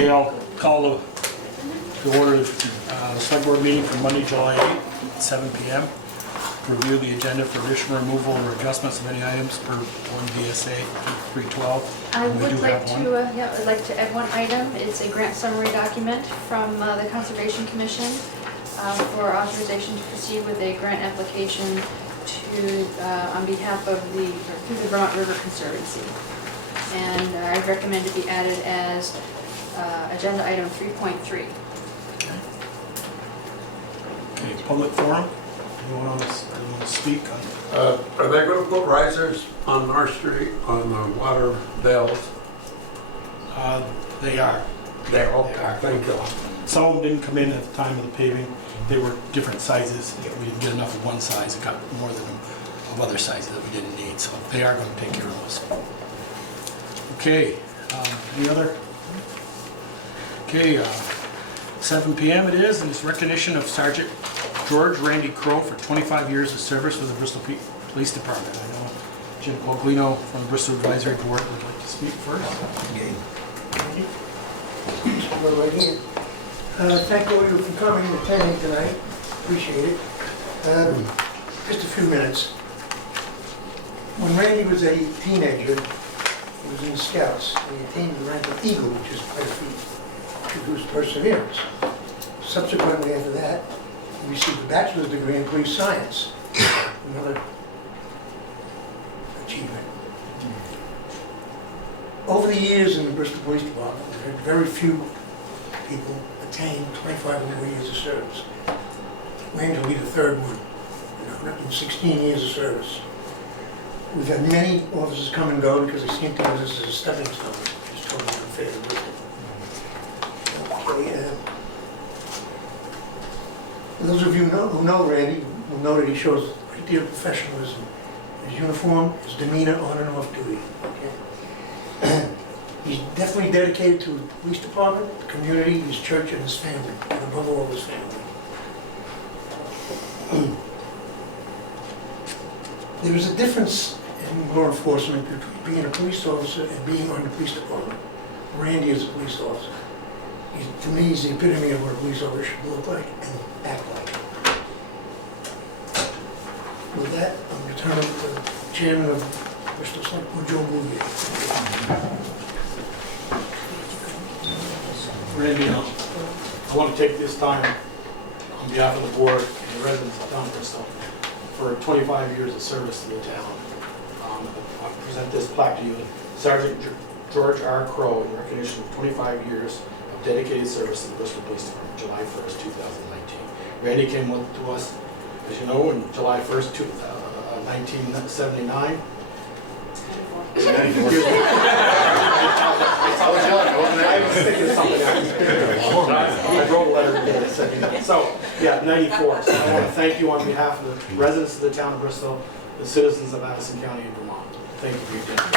Okay, I'll call to order the select board meeting for Monday, July 8th, at 7 p.m. Review the agenda for additional removal or adjustments of any items per 1 VSA 312. I We do would like have one. to, I'd like to add one item. It's a grant summary document from the Conservation Commission for authorization to proceed with a grant application to, on behalf of through the Vermont River Conservancy. And I recommend it be added as agenda item 3.3. Okay, public forum. Anyone want to speak on? Are they going to put risers on our street, on the water valves? They are. They're okay, thank you. Some of them didn't come in at the time of the paving. They were different sizes. We didn't get enough of one size. It got more than of other sizes that we didn't need. So they are going to take care of those. Okay. Any other? Okay. 7 p.m. it is, and it's recognition of Sergeant George Randy Crowe for 25 years of service with the Bristol Police Department. I know Jim Coglino from the Bristol Advisory Board would like to speak first. Right here. Thank all of you for coming and attending tonight. Appreciate it. Just a few minutes. When Randy was a teenager, he was in the Scouts. He attained the rank of Eagle, which is quite a feat. Tributes perseverance. Subsequently, after that, he received a bachelor's degree in police science. Another achievement. Over the years in the Bristol Police Department, we've had very few people attain 25 or more years of service. Randy will be the third one in 16 years of service. We've had many officers come and go because they seem to use this as a stepping stone. It's totally unfair to Bristol. Okay, those of you who know Randy will know that he shows a great deal of professionalism. His uniform, his demeanor on and off duty. Okay? He's definitely dedicated to the police department, the community, his church, and his family, and above all, his family. There is a difference in law enforcement between being a police officer and being on the police department. Randy is a police officer. To me, he's the epitome of what a police officer should look like and act like. With that, I'm going to turn it to the chairman of Bristol Selectboard, Joe Bouvier. Randy, I want to take this time on behalf of the board and the residents of town Bristol for 25 years of service to the town. I present this plaque to you, Sergeant George R. Crowe, in recognition of 25 years of dedicated service to the Bristol Police Department, July 1st, 2019. Randy came to us, as you know, on July 1st, 1979. I was thinking of something else. I wrote a letter today that said, so, yeah, 94. So I want to thank you on behalf of the residents of the town of Bristol, the citizens of Addison County and Vermont. Thank you for your time.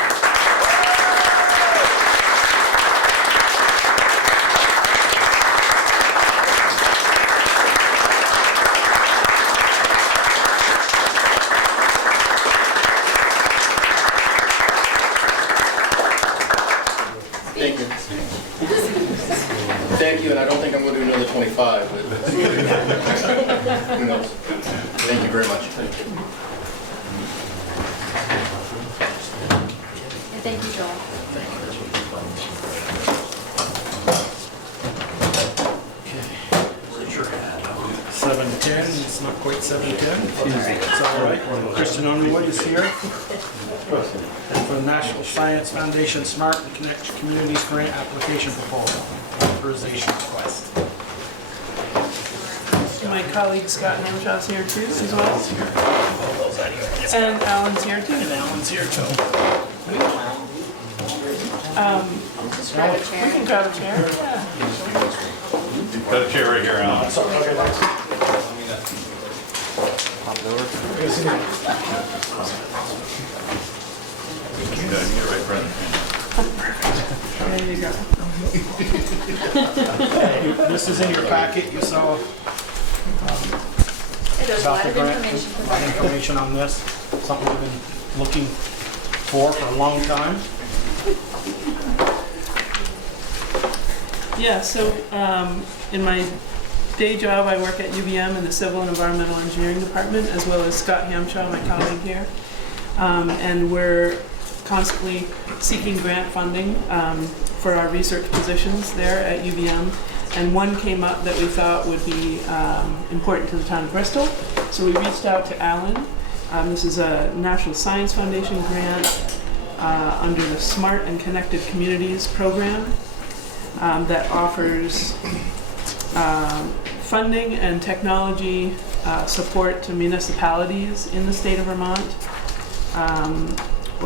Thank you, and I don't think I'm going to do another 25, but who knows? Thank you very much. And thank you, Joel. 7:10, it's not quite 7:10. It's all right. Christian Underwood is here. And for the National Science Foundation Smart and Connect Communities Grant Application Proposal, authorization request. My colleague Scott Hamshaw's here too, as well. And Alan's here too. And Alan's here too. Just grab a chair. We can grab a chair. Yeah. Got a chair right here, Alan. Okay, thanks. Get right front. There you go. This is in your packet. You saw There's a about lot the of grant, information a lot of provided. information on this. Something we've been looking for a long time. Yeah, so in my day job, I work at UVM in the Civil and Environmental Engineering Department, as well as Scott Hamshaw, my colleague here. And we're constantly seeking grant funding for our research positions there at UVM. And one came up that we thought would be important to the town of Bristol. So we reached out to Alan. This is a National Science Foundation grant under the Smart and Connected Communities program that offers funding and technology support to municipalities in the state of Vermont,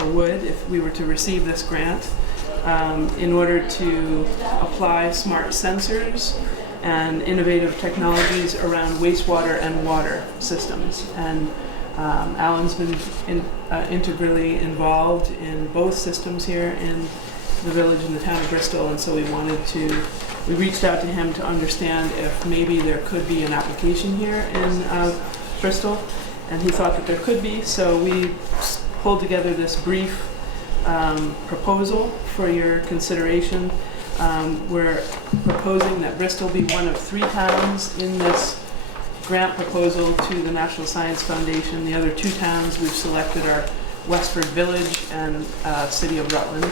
or would if we were to receive this grant, in order to apply smart sensors and innovative technologies around wastewater and water systems. And Alan's been integrally involved in both systems here in the village and the town of Bristol, and so we reached out to him to understand if maybe there could be an application here in Bristol, and he thought that there could be, so we pulled together this brief proposal for your consideration. We're proposing that Bristol be one of 3 towns in this grant proposal to the National Science Foundation. The other 2 towns we've selected are Westford Village and City of Rutland.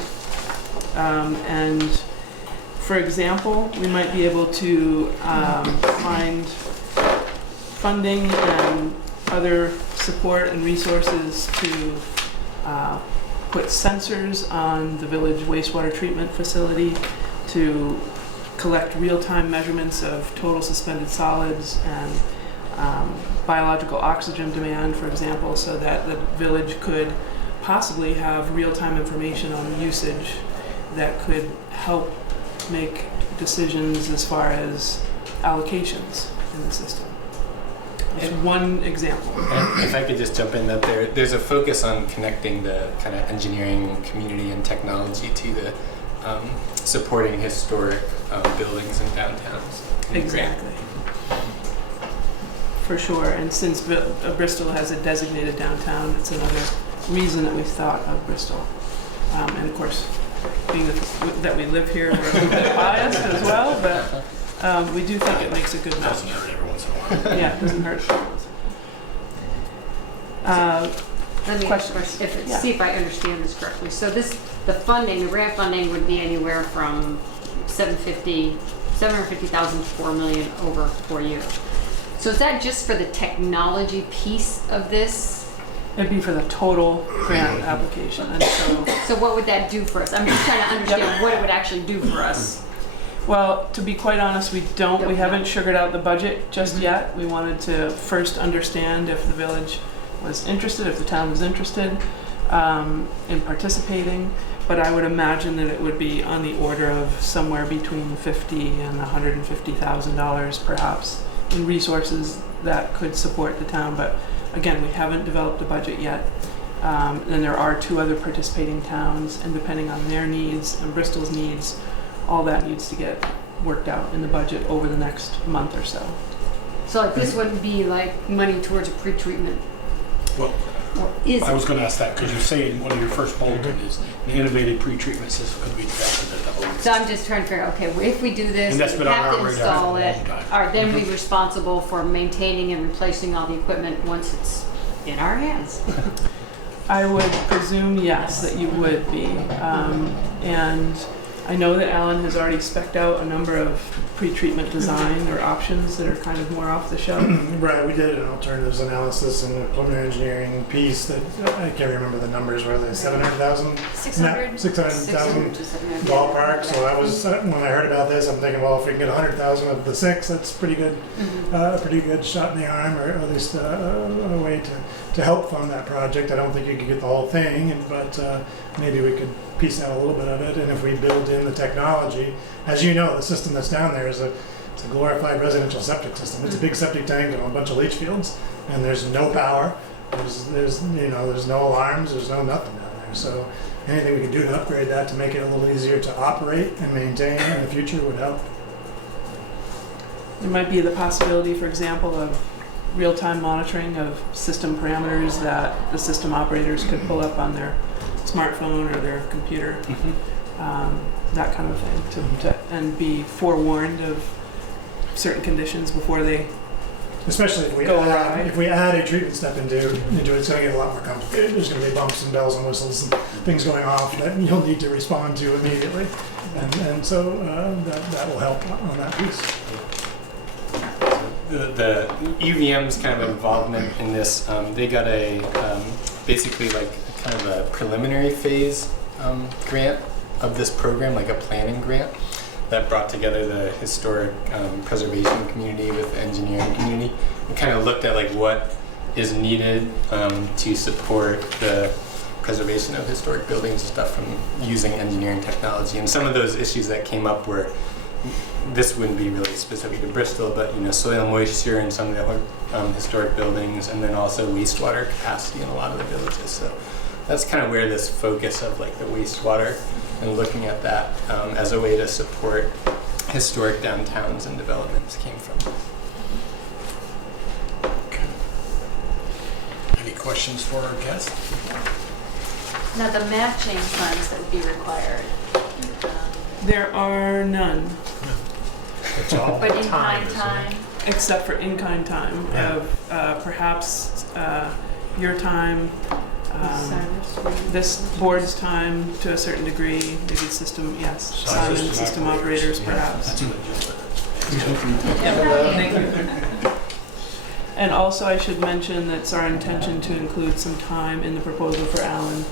And for example, we might be able to find funding and other support and resources to put sensors on the village wastewater treatment facility to collect real-time measurements of total suspended solids and biological oxygen demand, for example, so that the village could possibly have real-time information on usage that could help make decisions as far as allocations in the system. Just one example. And if I could just jump in, that there's a focus on connecting the kind of engineering community and technology to the supporting historic buildings and downtowns. Exactly. For sure, and since Bristol has a designated downtown, it's another reason that we thought of Bristol. And of course, being that we live here, we're a little bit biased as well, but we do think it makes a good match. Doesn't hurt every once in a while. Yeah, it doesn't hurt. Let me ask a question, see if I understand this correctly. So the funding, the grant funding would be anywhere from $750,000 to $4 million over 4 years. So is that just for the technology piece of this? It'd be for the total grant application, and So what would that do for us? I'm just trying to understand what it would actually do for us. well, to be quite honest, we haven't sugared out the budget just yet. We wanted to first understand if the village was interested, if the town was interested in participating. But I would imagine that it would be on the order of somewhere between $50,000 and $150,000 perhaps in resources that could support the town. But again, we haven't developed a budget yet. And there are 2 other participating towns, and depending on their needs and Bristol's needs, all that needs to get worked out in the budget over the next month or so. So like this wouldn't be like money towards a pretreatment? Well, Or is I it? was going to ask that because you say in one of your first bullet is an innovative pretreatment system could be developed at the whole. So I'm just trying to figure out, okay, well, if we do this, And that's we been on have our to radar install for a it. long time. Are then we responsible for maintaining and replacing all the equipment once it's in our hands? I would presume, yes, that you would be. And I know that Alan has already spec'd out a number of pre-treatment design or options that are kind of more off the shelf. Right, we did an alternatives analysis and a preliminary engineering piece that, I can't remember the numbers, were they 700,000? 600? 600,000 ballpark, so I was, when I heard about this, I'm thinking, well, if we can get 100,000 of the 6, that's pretty good, pretty good shot in the arm, or at least a way to help fund that project. I don't think you could get the whole thing, but maybe we could piece out a little bit of it, and if we build in the technology, as you know, the system that's down there is it's a glorified residential septic system. It's a big septic tank and a bunch of leach fields, and there's no power, there's no alarms, there's no nothing down there. So anything we can do to upgrade that to make it a little easier to operate and maintain in the future would help. There might be the possibility, for example, of real-time monitoring of system parameters that the system operators could pull up on their smartphone or their computer. that kind of thing, and be forewarned of certain conditions before they Especially if we go add, awry. if we add a treatment step into it, it's going to get a lot more complicated. There's going to be bumps and bells and whistles and things going off that you'll need to respond to immediately, and so that will help on that piece. The UVM's kind of involvement in this, they got a basically like kind of a preliminary phase grant of this program, like a planning grant that brought together the historic preservation community with the engineering community and kind of looked at like what is needed to support the preservation of historic buildings and stuff from using engineering technology. And some of those issues that came up were, this wouldn't be really specific to Bristol, but soil moisture in some of the historic buildings, and then also wastewater capacity in a lot of the villages. So that's kind of where this focus of like the wastewater and looking at that as a way to support historic downtowns and developments came from. Any questions for our guest? Now, the matching funds that would be required, There are none, It's all but in time, kind isn't time, it? except for in-kind time Yeah. of perhaps your time, Cyrus, this board's time to a certain degree, maybe system, yes, Cyrus silent system operators perhaps. That's legit. Thank you. And also I should mention that it's our intention to include some time in the proposal for Alan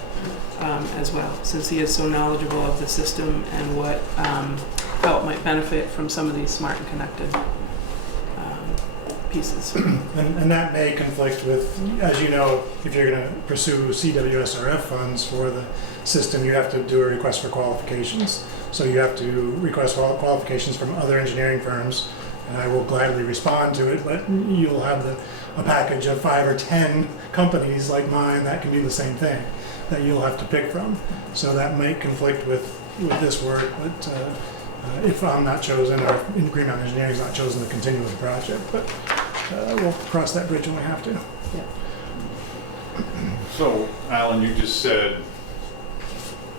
as well, since he is so knowledgeable of the system and what, how it might benefit from some of these smart and connected pieces. And that may conflict with, as you know, if you're going to pursue CWSRF funds for the system, you have to do a request for qualifications. So you have to request qualifications from other engineering firms, and I will gladly respond to it, but you'll have a package of 5 or 10 companies like mine that can do the same thing that you'll have to pick from. So that might conflict with this work, but if I'm not chosen, or if Green Mountain Engineering is not chosen to continue with the project, but we'll cross that bridge when we have to. So, Alan, you just said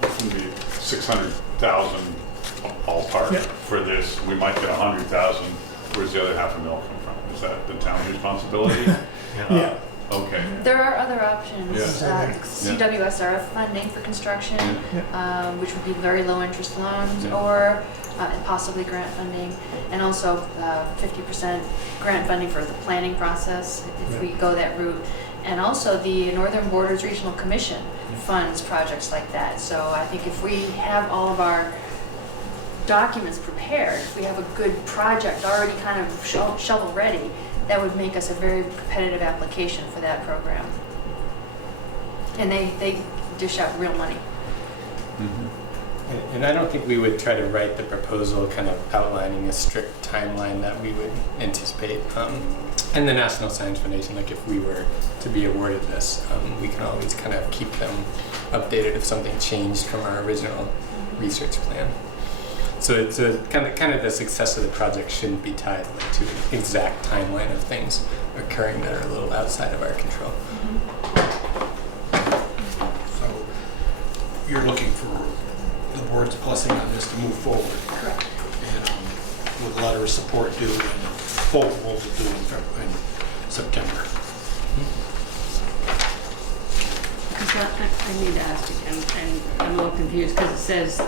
it's going to be 600,000 ballpark Yeah. for this. We might get 100,000. Where's the other $500,000 come from? Is that the town's responsibility? Yeah. Okay. there are other options. Yeah. CWSRF funding for construction, which would be very low interest loans, Yeah. or possibly grant funding, and also 50% grant funding for the planning process if we go that route. And also the Northern Borders Regional Commission funds projects like that. So I think if we have all of our documents prepared, if we have a good project already kind of shovel ready, that would make us a very competitive application for that program. And they dish out real money. And I don't think we would try to write the proposal kind of outlining a strict timeline that we would anticipate. And the National Science Foundation, like if we were to be awarded this, we can always kind of keep them updated if something changed from our original research plan. So it's kind of the success of the project shouldn't be tied to an exact timeline of things occurring that are a little outside of our control. So you're looking for the board's blessing on this to move forward. Correct. And with a letter of support due and full proposal due in September. I need to ask again, and I'm a little confused because it says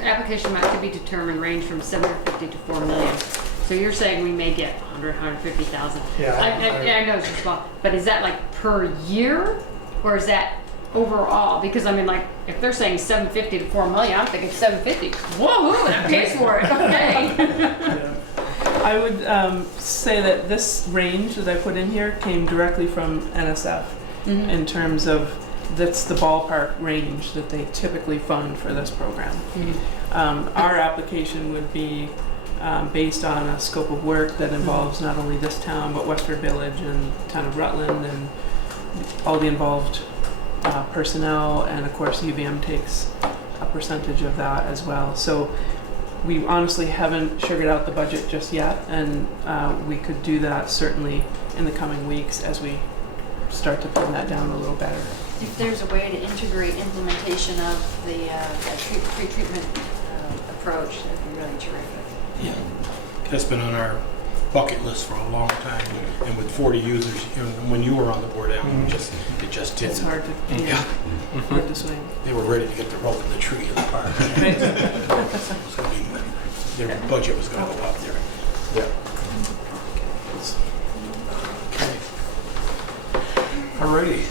application amount to be determined range from 750 to 4 million. So you're saying we may get 100, 150,000. Yeah. I know it's small, but is that like per year, or is that overall? Because I mean, like, if they're saying 750 to 4 million, I'm thinking 750. Whoa, that pays for it. Okay. I would say that this range that I put in here came directly from NSF in terms of that's the ballpark range that they typically fund for this program. Our application would be based on a scope of work that involves not only this town, but Westford Village and town of Rutland and all the involved personnel, and of course UVM takes a percentage of that as well. So we honestly haven't sugared out the budget just yet, and we could do that certainly in the coming weeks as we start to pin that down a little better. if there's a way to integrate implementation of the that pre-treatment approach, that'd be really terrific. Yeah, that's been on our bucket list for a long time, and with 40 users, when you were on the board, Alan, it just It's didn't. hard to, Yeah, hard to swing. they were ready to get the rope in the tree in the park. Right. Their budget was gonna go up there. Yeah. Okay. Alrighty.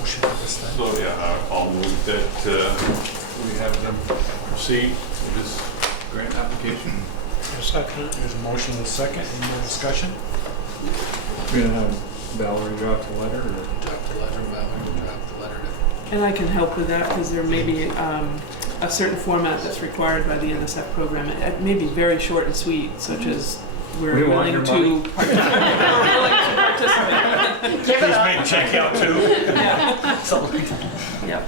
Motion on this then? So, yeah, I'll move that we have them proceed with this grant application. There's a motion and a second. Any more discussion? We're gonna have Valerie draft a letter, or? Drop the letter, Valerie, drop the letter. And I can help with that because there may be a certain format that's required by the NSF program. It may be very short and sweet, such as we're We want willing your to money. participate. Give it up. Make check out too. Yeah. Something like that. Yep.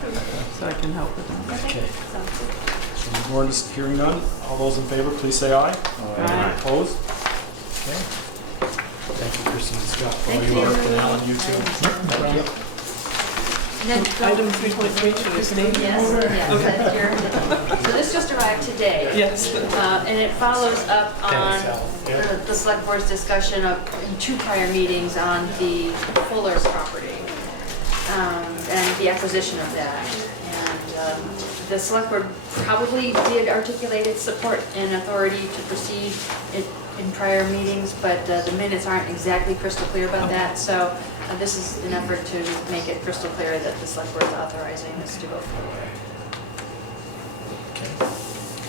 So I can help with that. Okay. Sounds good. So we're going to hearing none. All those in favor, please say aye. Aye. Opposed? Okay. Thank you, Kristen and Scott, for all Thank your work, you. and Alan, you too. Thank you. And then Item 3.3, should I state? Yes, that's your, so this just arrived today. Yes. And it follows up on Thanks, Al. the select board's discussion of, in 2 prior meetings on the Fuller property, and the acquisition of that. And the select board probably did articulate its support and authority to proceed in prior meetings, but the minutes aren't exactly crystal clear about that. So this is an effort to make it crystal clear that the select board is authorizing this to go forward.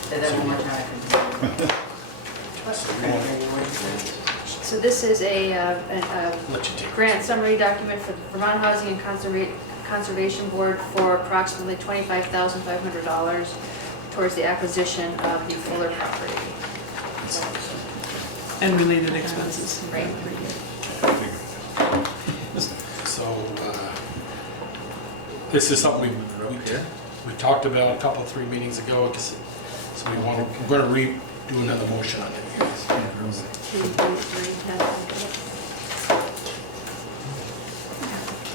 Say that one more time. So this is a Let you take. grant summary document for the Vermont Housing and Conservation Board for approximately $25,500 towards the acquisition of the Fuller property. And related expenses. Right. So, this is something we talked about a couple, 3 meetings ago, 'cause- so we're gonna do another motion on it. 2, 3,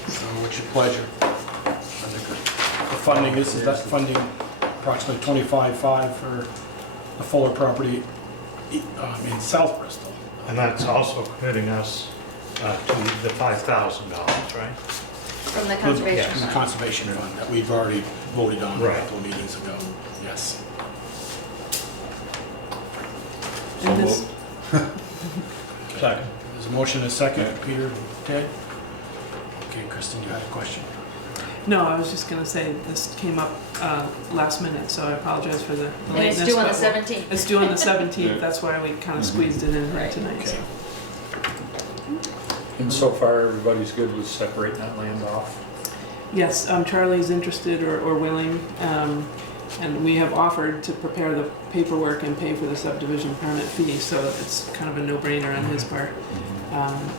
So what's your pleasure? The funding, this is that funding approximately 25.5 for the Fuller property in South Bristol. And that's also committing us to the $5,000, right? from the conservation. From the conservation fund that we've already voted on a Right. couple of meetings ago. Yes. And this, Second. There's a motion and a second. Peter, Ted? Okay, Kristen, you had a question? no, I was just gonna say, this came up last minute, so I apologize for the And lateness. it's due on the but 17th. It's due on the 17th, that's why we kind of squeezed it in here Right. tonight, so. Okay. And so far, everybody's good with separating that land off? Yes, Charlie's interested or willing, and we have offered to prepare the paperwork and pay for the subdivision permit fee, so it's kind of a no-brainer on his part.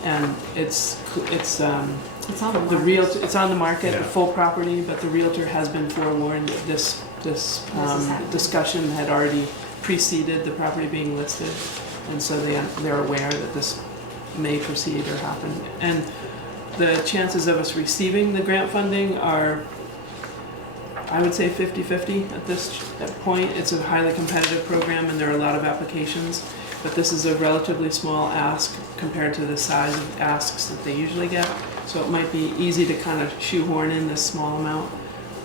And it's It's on the the market. it's on the market, Yeah. the full property, but the realtor has been forewarned that this happening. discussion had already preceded the property being listed, and so they're aware that this may proceed or happen. And the chances of us receiving the grant funding are, I would say 50-50 at this point. It's a highly competitive program and there are a lot of applications, but this is a relatively small ask compared to the size of asks that they usually get. So it might be easy to kind of shoehorn in this small amount.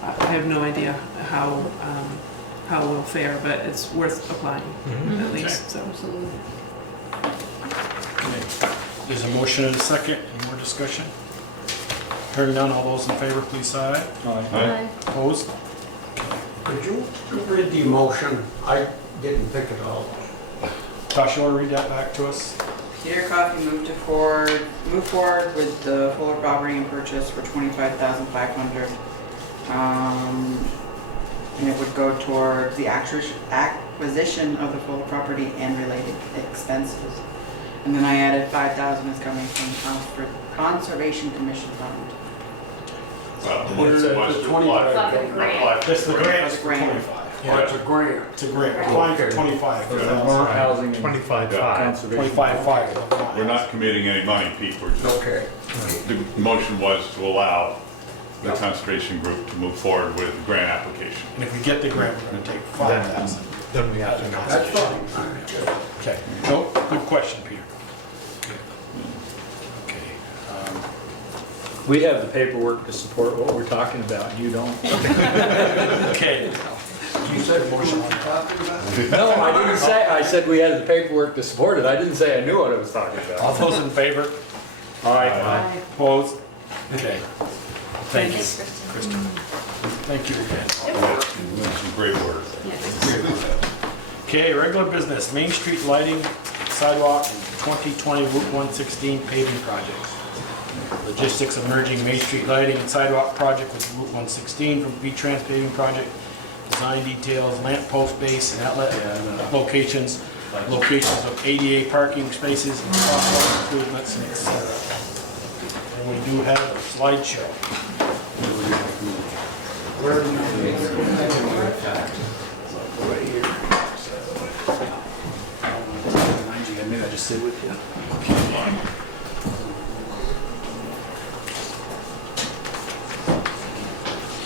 I have no idea how we'll fare, but it's worth applying at least, so. Absolutely. Okay. There's a motion and a second. Any more discussion? Hearing none, all those in favor, please say aye. Aye. Opposed? Could you read the motion? I didn't pick it up. Josh, you want to read that back to us? Peter Coffey move forward with the Fuller property and purchase for $25,500. And it would go towards the acquisition of the Fuller property and related expenses. And then I added 5,000 is coming from Conservation Commission fund. Well, Where's once the you 25? apply- Not the grant. apply for That's the grant. It's grant. 25. Oh, it's a grant. It's a grant. Applying for 25. For the Vermont Housing and 25.5. Conservation. 25.5. We're not committing any money, Pete, we're just, Okay. the motion was to allow the conservation group to move forward with the grant application. And if we get the grant, we're gonna take 5,000. Then we have to. That's fine. Okay, no, good question, Peter. Okay, We have the paperwork to support what we're talking about, you don't. okay. You said motion on top. No, I didn't say, I said we had the paperwork to support it, I didn't say I knew what I was talking All about. those in favor? Aye. Opposed? Okay. Thank you, Thanks, Kristen. Kristen. Thank you again. You're doing some great work. Okay, regular business, Main Street lighting, sidewalk, and 2020 Route 116 paving projects. Logistics of merging Main Street lighting and sidewalk project with Route 116 from V-Trans paving project. Design details, lamp post base and outlet locations of ADA parking spaces and crosswalk improvements, and etc. And we do have a slideshow. Right here. Maybe I just sit with you.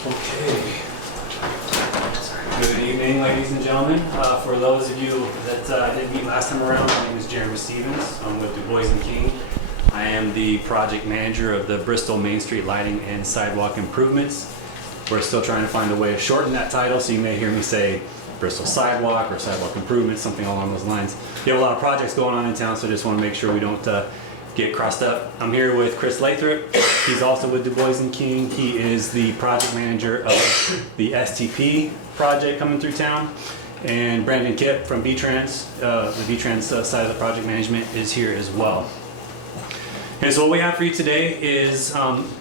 Okay. Good evening, ladies and gentlemen. For those of you that didn't meet last time around, my name is Jeremy Stevens. I'm with Du Bois & King. I am the project manager of the Bristol Main Street Lighting and Sidewalk Improvements. We're still trying to find a way to shorten that title, so you may hear me say Bristol Sidewalk or Sidewalk Improvements, something along those lines. We have a lot of projects going on in town, so I just want to make sure we don't get crossed up. I'm here with Chris Lathrop. He's also with Du Bois & King. He is the project manager of the STP project coming through town. And Brandon Kipp from V-Trans, the V-Trans side of the project management, is here as well. And so what we have for you today is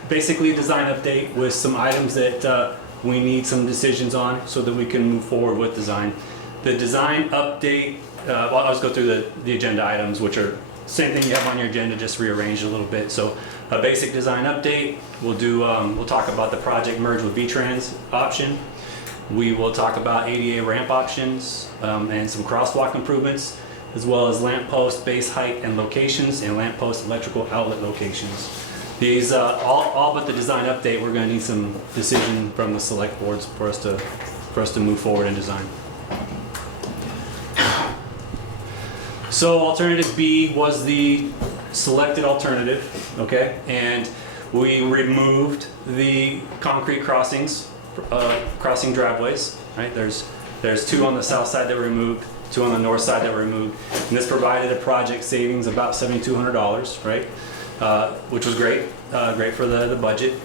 basically a design update with some items that we need some decisions on so that we can move forward with design. The design update, well, I'll just go through the agenda items, which are same thing you have on your agenda, just rearranged a little bit. So a basic design update, we'll talk about the project merge with V-Trans option. We will talk about ADA ramp options and some crosswalk improvements, as well as lamp post base height and locations and lamp post electrical outlet locations. These, all but the design update, we're gonna need some decision from the select boards for us to move forward in design. So alternative B was the selected alternative, okay? And we removed the concrete crossings, crossing driveways, right? There's two on the south side that were removed, two on the north side that were removed. And this provided a project savings about $7,200, right? Which was great, great for the budget.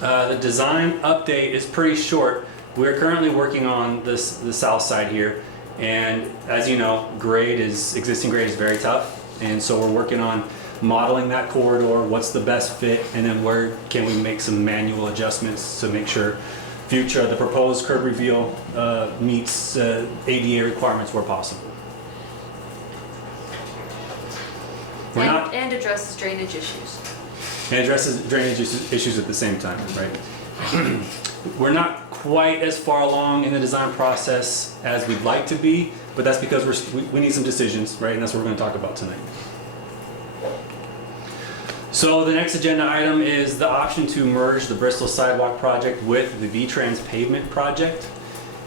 The design update is pretty short. We're currently working on the south side here. And as you know, existing grade is very tough. And so we're working on modeling that corridor, what's the best fit, and then where can we make some manual adjustments to make sure the proposed curb reveal meets ADA requirements where possible. And addresses drainage issues. And addresses drainage issues at the same time, right? We're not quite as far along in the design process as we'd like to be, but that's because we need some decisions, right? And that's what we're going to talk about tonight. So the next agenda item is the option to merge the Bristol Sidewalk project with the V-Trans Pavement project.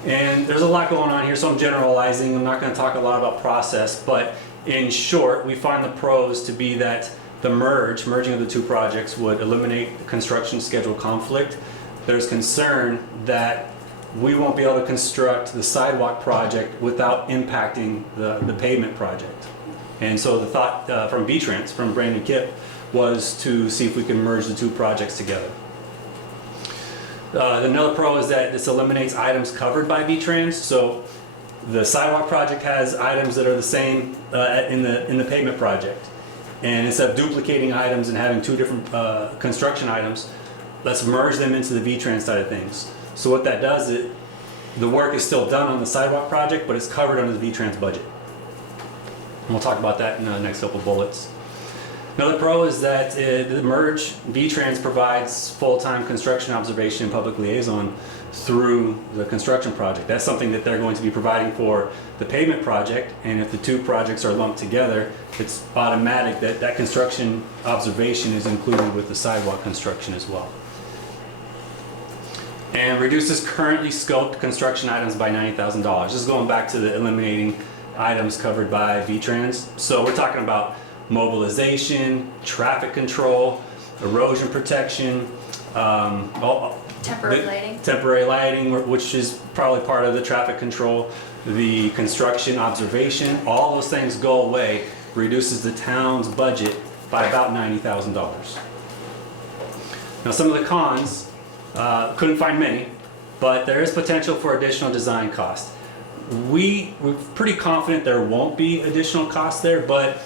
And there's a lot going on here, so I'm generalizing. I'm not going to talk a lot about process, but in short, we find the pros to be that the merging of the two projects would eliminate the construction schedule conflict. There's concern that we won't be able to construct the sidewalk project without impacting the pavement project. And so the thought from V-Trans, from Brandon Kipp, was to see if we can merge the two projects together. Another pro is that this eliminates items covered by V-Trans. So the sidewalk project has items that are the same in the pavement project. And instead of duplicating items and having two different construction items, let's merge them into the V-Trans side of things. So what that does is the work is still done on the sidewalk project, but it's covered under the V-Trans budget. And we'll talk about that in the next couple bullets. Another pro is that the merge, V-Trans provides full-time construction observation and public liaison through the construction project. That's something that they're going to be providing for the pavement project, and if the two projects are lumped together, it's automatic that construction observation is included with the sidewalk construction as well. and reduces currently scoped construction items by $90,000. This is going back to the eliminating items covered by V-Trans. So we're talking about mobilization, traffic control, erosion protection, temporary lighting, which is probably part of the traffic control, the construction observation. All those things go away, reduces the town's budget by about $90,000. Now, some of the cons, couldn't find many, but there is potential for additional design cost. We're pretty confident there won't be additional cost there, but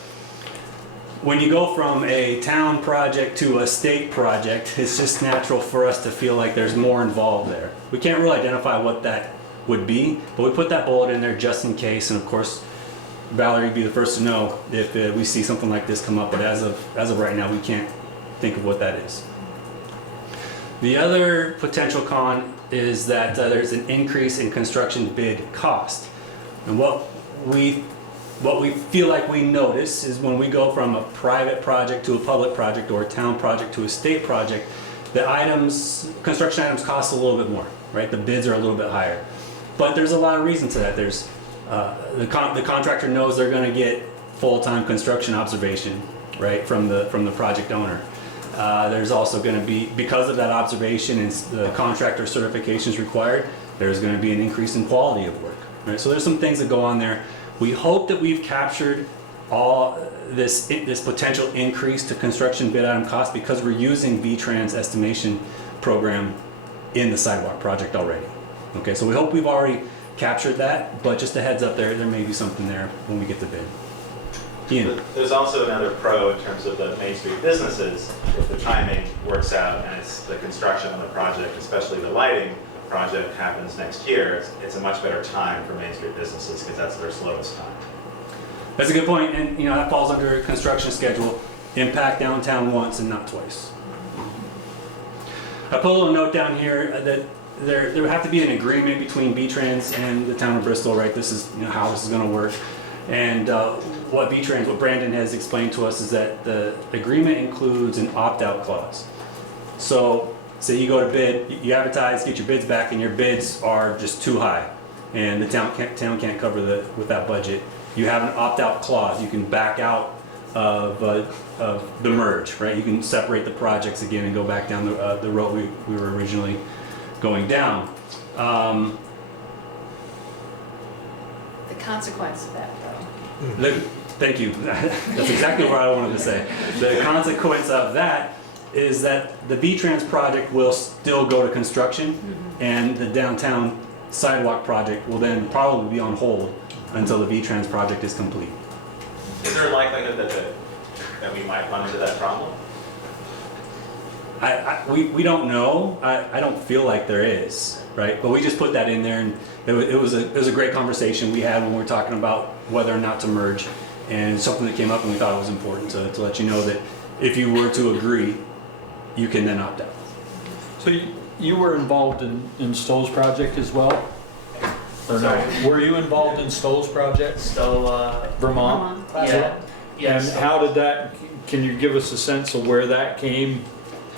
when you go from a town project to a state project, it's just natural for us to feel like there's more involved there. We can't really identify what that would be, but we put that bullet in there just in case, and of course, Valerie would be the first to know if we see something like this come up, but as of right now, we can't think of what that is. The other potential con is that there's an increase in construction bid cost. And what we feel like we notice is when we go from a private project to a public project or a town project to a state project, the construction items cost a little bit more, right? The bids are a little bit higher. But there's a lot of reason to that. There's the contractor knows they're going to get full-time construction observation, right, from the project owner. There's also going to be, because of that observation and the contractor certifications required, there's going to be an increase in quality of work, right? So there's some things that go on there. We hope that we've captured all this potential increase to construction bid item cost because we're using V-Trans estimation program in the sidewalk project already. Okay, so we hope we've already captured that, but just a heads up there may be something there when we get the bid. Ian. There's also another pro in terms of the Main Street businesses. If the timing works out and it's the construction on the project, especially the lighting project happens next year, it's a much better time for Main Street businesses because that's their slowest time. That's a good point, and that falls under a construction schedule. Impact downtown once and not twice. I put a little note down here that there would have to be an agreement between V-Trans and the town of Bristol, right? This is how this is going to work. And what Brandon has explained to us is that the agreement includes an opt-out clause. So say you go to bid, you advertise, get your bids back, and your bids are just too high, and the town can't cover with that budget. You have an opt-out clause. You can back out of the merge, right? You can separate the projects again and go back down the road we were originally going down. The consequence of that, though. Thank you. That's exactly what I wanted to say. The consequence of that is that the V-Trans project will still go to construction, and the downtown sidewalk project will then probably be on hold until the V-Trans project is complete. Is there a likelihood that we might run into that problem? We don't know. I don't feel like there is, right? But we just put that in there, and it was a great conversation we had when we were talking about whether or not to merge, and something that came up, and we thought it was important to let you know that if you were to agree, you can then opt out. So you were involved in Stowe's project as well? Or no? Were you involved in Stowe's project? Stowe, Vermont? Yeah. And how did that, can you give us a sense of where that came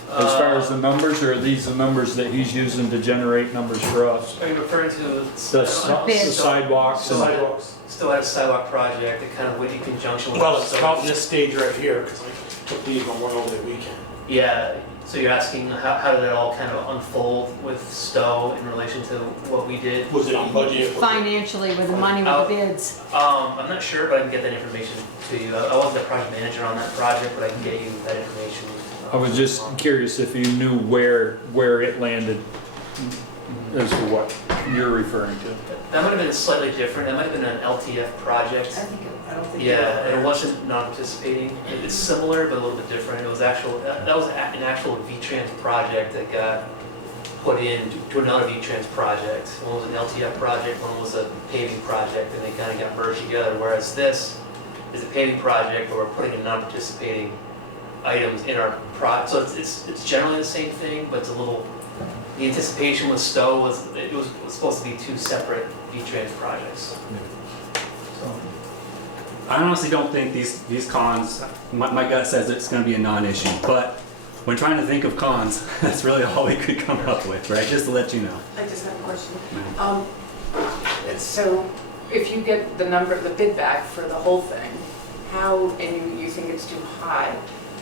as far as the numbers, or are these the numbers that he's using to generate numbers for us? Are you referring to The sidewalks? Sidewalks. Still had a sidewalk project that kind of went in conjunction with. Well, it's about this stage right here, because I took these on one over the weekend. Yeah, so you're asking how did it all kind of unfold with Stowe in relation to what we did? Was it on budget? Financially, with the money with the bids? I'm not sure, but I can get that information to you. I wasn't the project manager on that project, but I can get you that information. I was just curious if you knew where it landed as to what you're referring to. That might have been slightly different. That might have been an LTF project. I don't think. Yeah, it wasn't non-participating. It's similar, but a little bit different. It was that was an actual V-Trans project that got put in to another V-Trans project. One was an LTF project, one was a paving project, and they kind of got merged together. Whereas this is a paving project where we're putting in non-participating items in our project. So it's generally the same thing, but it's a little. The anticipation with Stowe was supposed to be two separate V-Trans projects. So. I honestly don't think these cons, my gut says it's going to be a non-issue, but when trying to think of cons, that's really all we could come up with, right? Just to let you know. I just have a question. So if you get the bid back for the whole thing, and you think it's too high,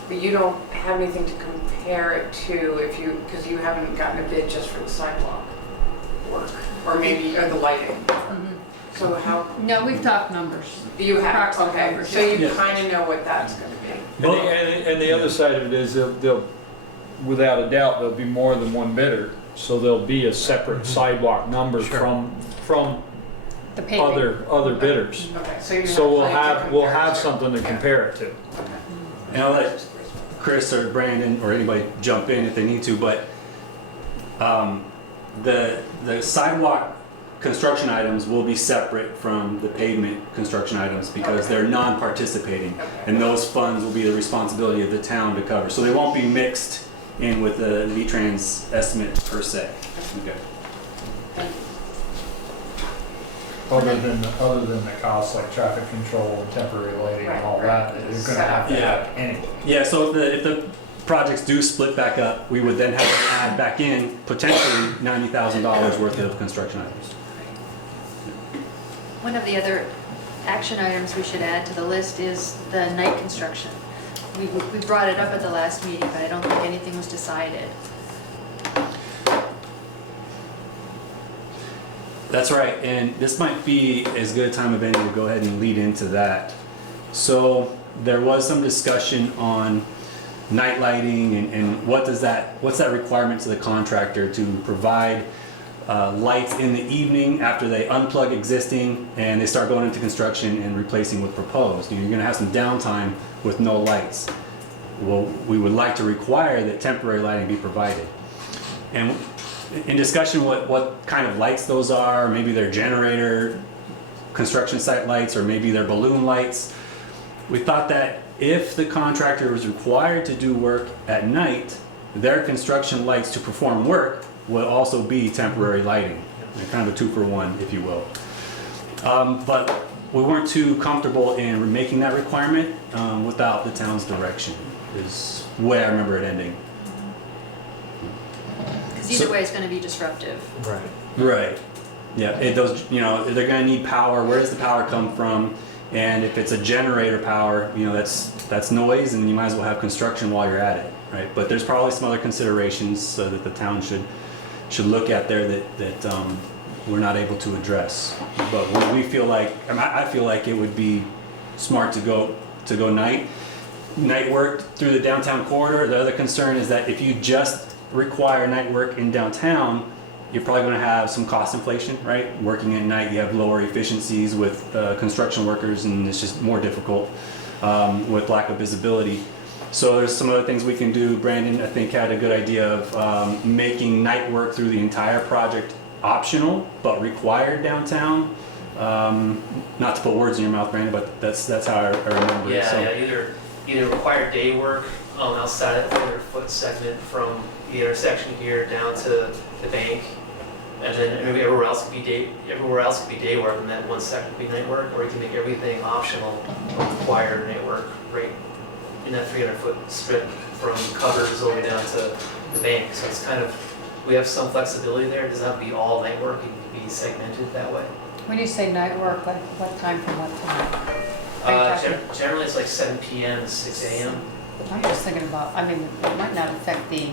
but you don't have anything to compare it to because you haven't gotten a bid just for the sidewalk work, or the lighting. So how? No, we've talked numbers. You have, Approximate okay, numbers. so you Yes. kind of know what that's going to be. And the other side of it is they'll, without a doubt, there'll be more than one bidder. So there'll be a separate sidewalk number from The paving. other bidders. Okay, so you So we'll have we'll have something to compare it to. And I'll let Chris or Brandon or anybody jump in if they need to, but the sidewalk construction items will be separate from the pavement construction items because they're non-participating, and those funds will be the responsibility of the town to cover. So they won't be mixed in with the V-Trans estimate per se. Okay. Other than the costs like traffic control and temporary lighting and all that you're gonna have to have anyway. Yeah, so if the projects do split back up, we would then have to add back in potentially $90,000 worth of construction items. One of the other action items we should add to the list is the night construction. We brought it up at the last meeting, but I don't think anything was decided. That's right, and this might be as good a time of any to go ahead and lead into that. So there was some discussion on night lighting and what's that requirement to the contractor to provide lights in the evening after they unplug existing and they start going into construction and replacing with proposed. You're going to have some downtime with no lights. Well, we would like to require that temporary lighting be provided. And in discussion what kind of lights those are, maybe they're generator, construction site lights, or maybe they're balloon lights. We thought that if the contractor was required to do work at night, their construction lights to perform work would also be temporary lighting. Kind of a 2-for-1, if you will. But we weren't too comfortable in making that requirement without the town's direction, is the way I remember it ending. Because either way, it's going to be disruptive. Right. Right. Yeah. They're going to need power. Where does the power come from? And if it's a generator power, that's noise, and you might as well have construction while you're at it, right? But there's probably some other considerations that the town should look at there that we're not able to address. But we feel like, I feel like it would be smart to go night work through the downtown corridor. The other concern is that if you just require night work in downtown, you're probably going to have some cost inflation, right? Working at night, you have lower efficiencies with construction workers, and it's just more difficult with lack of visibility. So there's some other things we can do. Brandon, I think, had a good idea of making night work through the entire project optional, but required downtown. Not to put words in your mouth, Brandon, but that's how I remember it. So. Yeah, either require day work outside of that 400-foot segment from the intersection here down to the bank, and then maybe everywhere else could be day work, and that one section could be night work, or you can make everything optional or required night work right in that 300-foot strip from covers all the way down to the bank. So it's kind of, we have some flexibility there. It doesn't have to be all night work. It can be segmented that way. When you say night work, like what time from what time? Generally it's like 7 p.m. to 6 a.m. I'm just thinking about, it might not affect the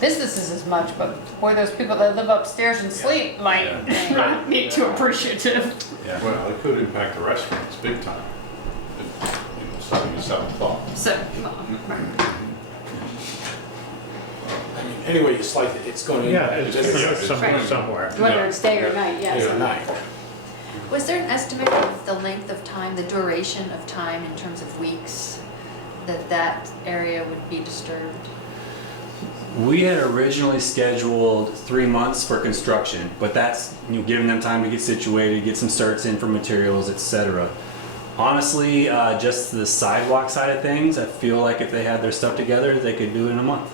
businesses as much, but boy, those people that live upstairs and sleep might not be too appreciative. Yeah. Well, it could impact the restaurants big time. Starting at 7 o'clock. Anyway you slice it, it's going to impact somewhere. Whether it's day or night, yes. Day or night. Was there an estimate of the length of time, the duration of time in terms of weeks that area would be disturbed? We had originally scheduled 3 months for construction, but that's giving them time to get situated, get some certs in for materials, etc. Honestly, just the sidewalk side of things, I feel like if they had their stuff together, they could do it in a month.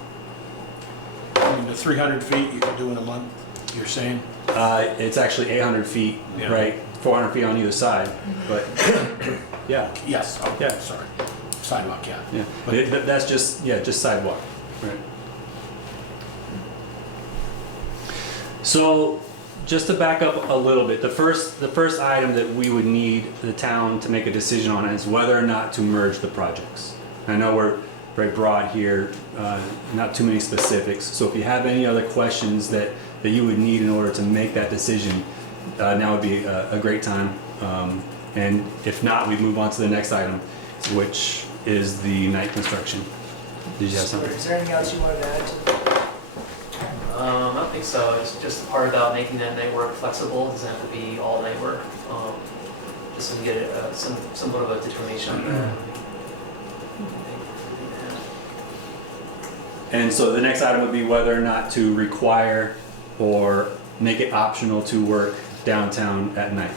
The 300 feet you could do in a month, you're saying? It's actually 800 feet, right? 400 feet on either side, but yeah. Yes, okay, sorry. Sidewalk, Yeah, but that's just sidewalk. Right. So, just to back up a little bit, the first item that we would need the town to make a decision on is whether or not to merge the projects. I know we're very broad here, not too many specifics. So if you have any other questions that you would need in order to make that decision, now would be a great time. And if not, we move on to the next item, which is the night construction. Did you have something? Is there anything else you wanted to add to that? I don't think so. It's just the part about making that night work flexible. It doesn't have to be all night work. Just so we can get somewhat of a determination on that. And so the next item would be whether or not to require or make it optional to work downtown at night.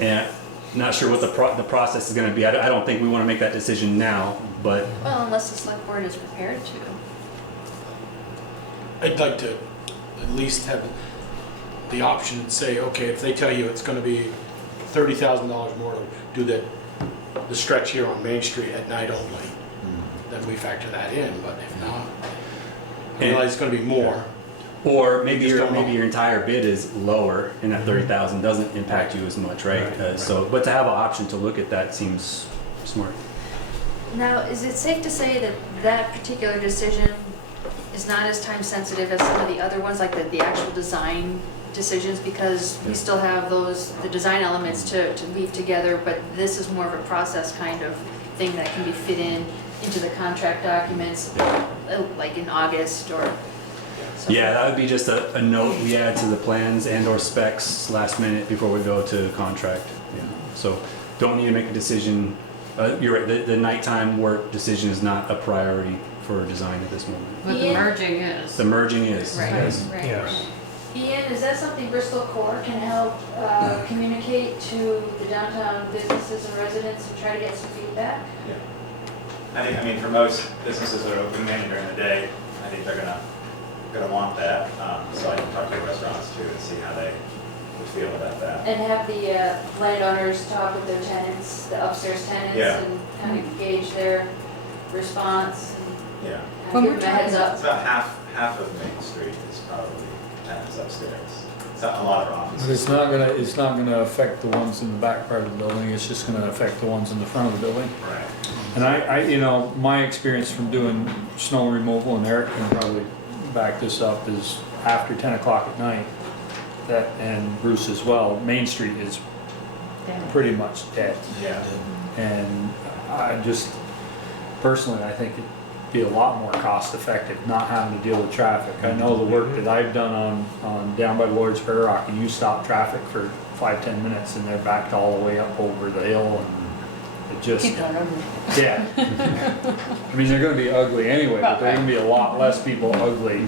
And not sure what the process is going to be. I don't think we want to make that decision now, but Well, unless the select board is prepared to. I'd like to at least have the option and say, okay, if they tell you it's gonna be $30,000 more to do the stretch here on Main Street at night only, then we factor that in, but if not, I realize it's gonna be more. or maybe your entire bid is lower and that 30,000 doesn't impact you as much, right? So, but to have an option to look at that seems smart. Now, is it safe to say that that particular decision is not as time sensitive as some of the other ones, like the actual design decisions, because we still have the design elements to weave together, but this is more of a process kind of thing that can be fit into the contract documents, like in August or something? Yeah, that would be just a note we add to the plans and or specs last minute before we go to contract. Yeah. So don't need to make a decision. You're right, the nighttime work decision is not a priority for design at this moment. But the merging is. The merging is. Right, Yes. right. Yes. Ian, is that something Bristol Core can help communicate to the downtown businesses and residents and try to get some feedback? Yeah. I mean, for most businesses that are open mainly during the day, I think they're gonna want that. So I can talk to the restaurants too and see how they would feel about that. And have the landowners talk with their tenants, the upstairs tenants, Yeah. and kind of gauge their response and Yeah. kind of give them a heads up. It's about half of Main Street is probably tenants upstairs. It's not a lot of offices. But it's not gonna affect the ones in the back part of the building, it's just gonna affect the ones in the front of the building. Right. And I you know, my experience from doing snow removal, and Eric can probably back this up, is after 10 o'clock at night, and Bruce as well, Main Street is pretty much dead. Yeah. And I just, personally, I think it'd be a lot more cost effective not having to deal with traffic. I know the work that I've done on down by Lloyd's Fair Rock, and you stop traffic for 5-10 minutes and they're backed all the way up over the hill, and it just, People are ugly. yeah. I mean, they're gonna be ugly anyway, but they're gonna be a lot less people ugly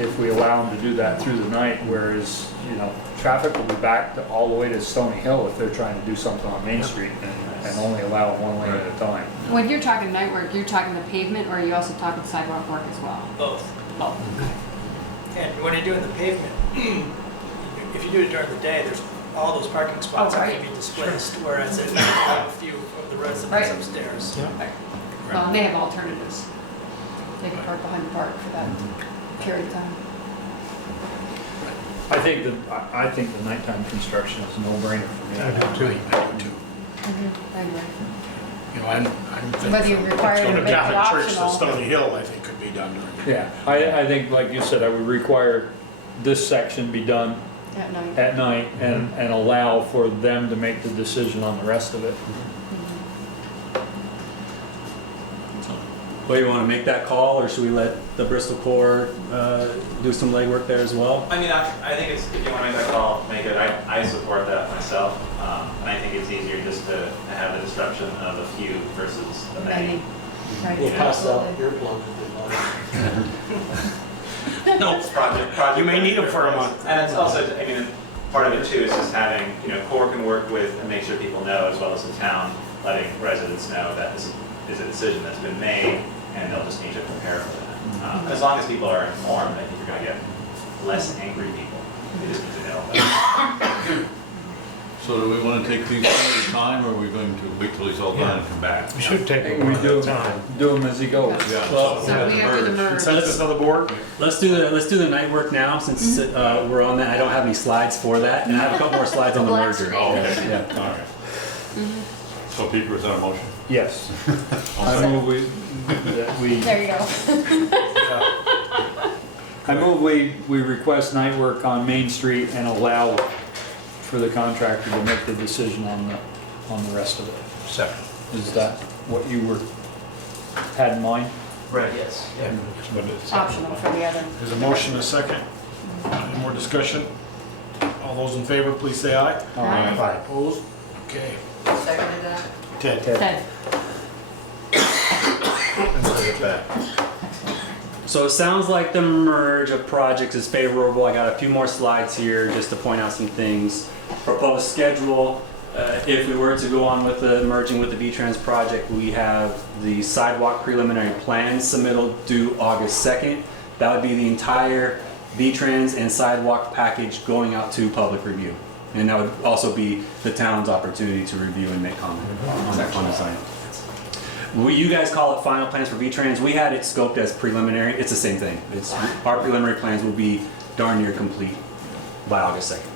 if we allow them to do that through the night, whereas, you know, traffic will be backed all the way to Stony Hill if they're trying to do something on Main Street and only allow one lane at a time. When you're talking night work, you're talking the pavement, or are you also talking sidewalk work as well? Both. Oh, And when you're doing the pavement, if you do it during the day, there's all those parking spots that can be displaced, whereas if you have a few of the residents upstairs. well, they have alternatives. They can park behind the park for that period of time. I think the nighttime construction is a no-brainer for me. I do too. I agree. You know, I'm Whether you require going to to make it Catholic Church to optional. Stony Hill, I think could be done during. Yeah, I think, like you said, I would require this section be done At night. at night and allow for them to make the decision on the rest of it. Well, you want to make that call, or should we let the Bristol Core do some legwork there as well? I mean, I think it's, if you want to make that call, make it. I support that myself. And I think it's easier just to have the disruption of a few versus the many. Right. We'll pass out your plug. No, project. You may need them for a month. And it's also, I mean, part of it too is just having, you know, Core can work with and make sure people know, as well as the town, letting residents know that this is a decision that's been made, and they'll just need to prepare for that. As long as people are informed, I think you're going to get less angry people. They just need to know about it. So do we want to take these one at a time, or are we going to wait till he's all done and come back? We should take it We one at do a time. do them as he goes. Yeah, Well, So we have to do the merge. Consensus of the board? Let's do the night work now, since we're on that. I don't have any slides for that, and I have a couple more slides on the Blast merger. Oh, okay. Yeah. All right. So Peter, is that a motion? Yes. I move we There you go. I move we request night work on Main Street and allow for the contractor to make the decision on the rest of it. Second. Is that what you had in mind? Right, yes. Optional for the other. There's a motion and a second. Any more discussion? All those in favor, please say aye. Aye. Opposed? Okay. Seconded that. Ted. Ted. So it sounds like the merge of projects is favorable. I got a few more slides here just to point out some things. Proposed schedule, if we were to go on with the merging with the V-Trans project, we have the sidewalk preliminary plan submittal due August 2nd. That would be the entire V-Trans and sidewalk package going out to public review. And that would also be the town's opportunity to review and make comment on the design. You guys call it final plans for V-Trans. We had it scoped as preliminary. It's the same thing. Our preliminary plans will be darn near complete by August 2nd.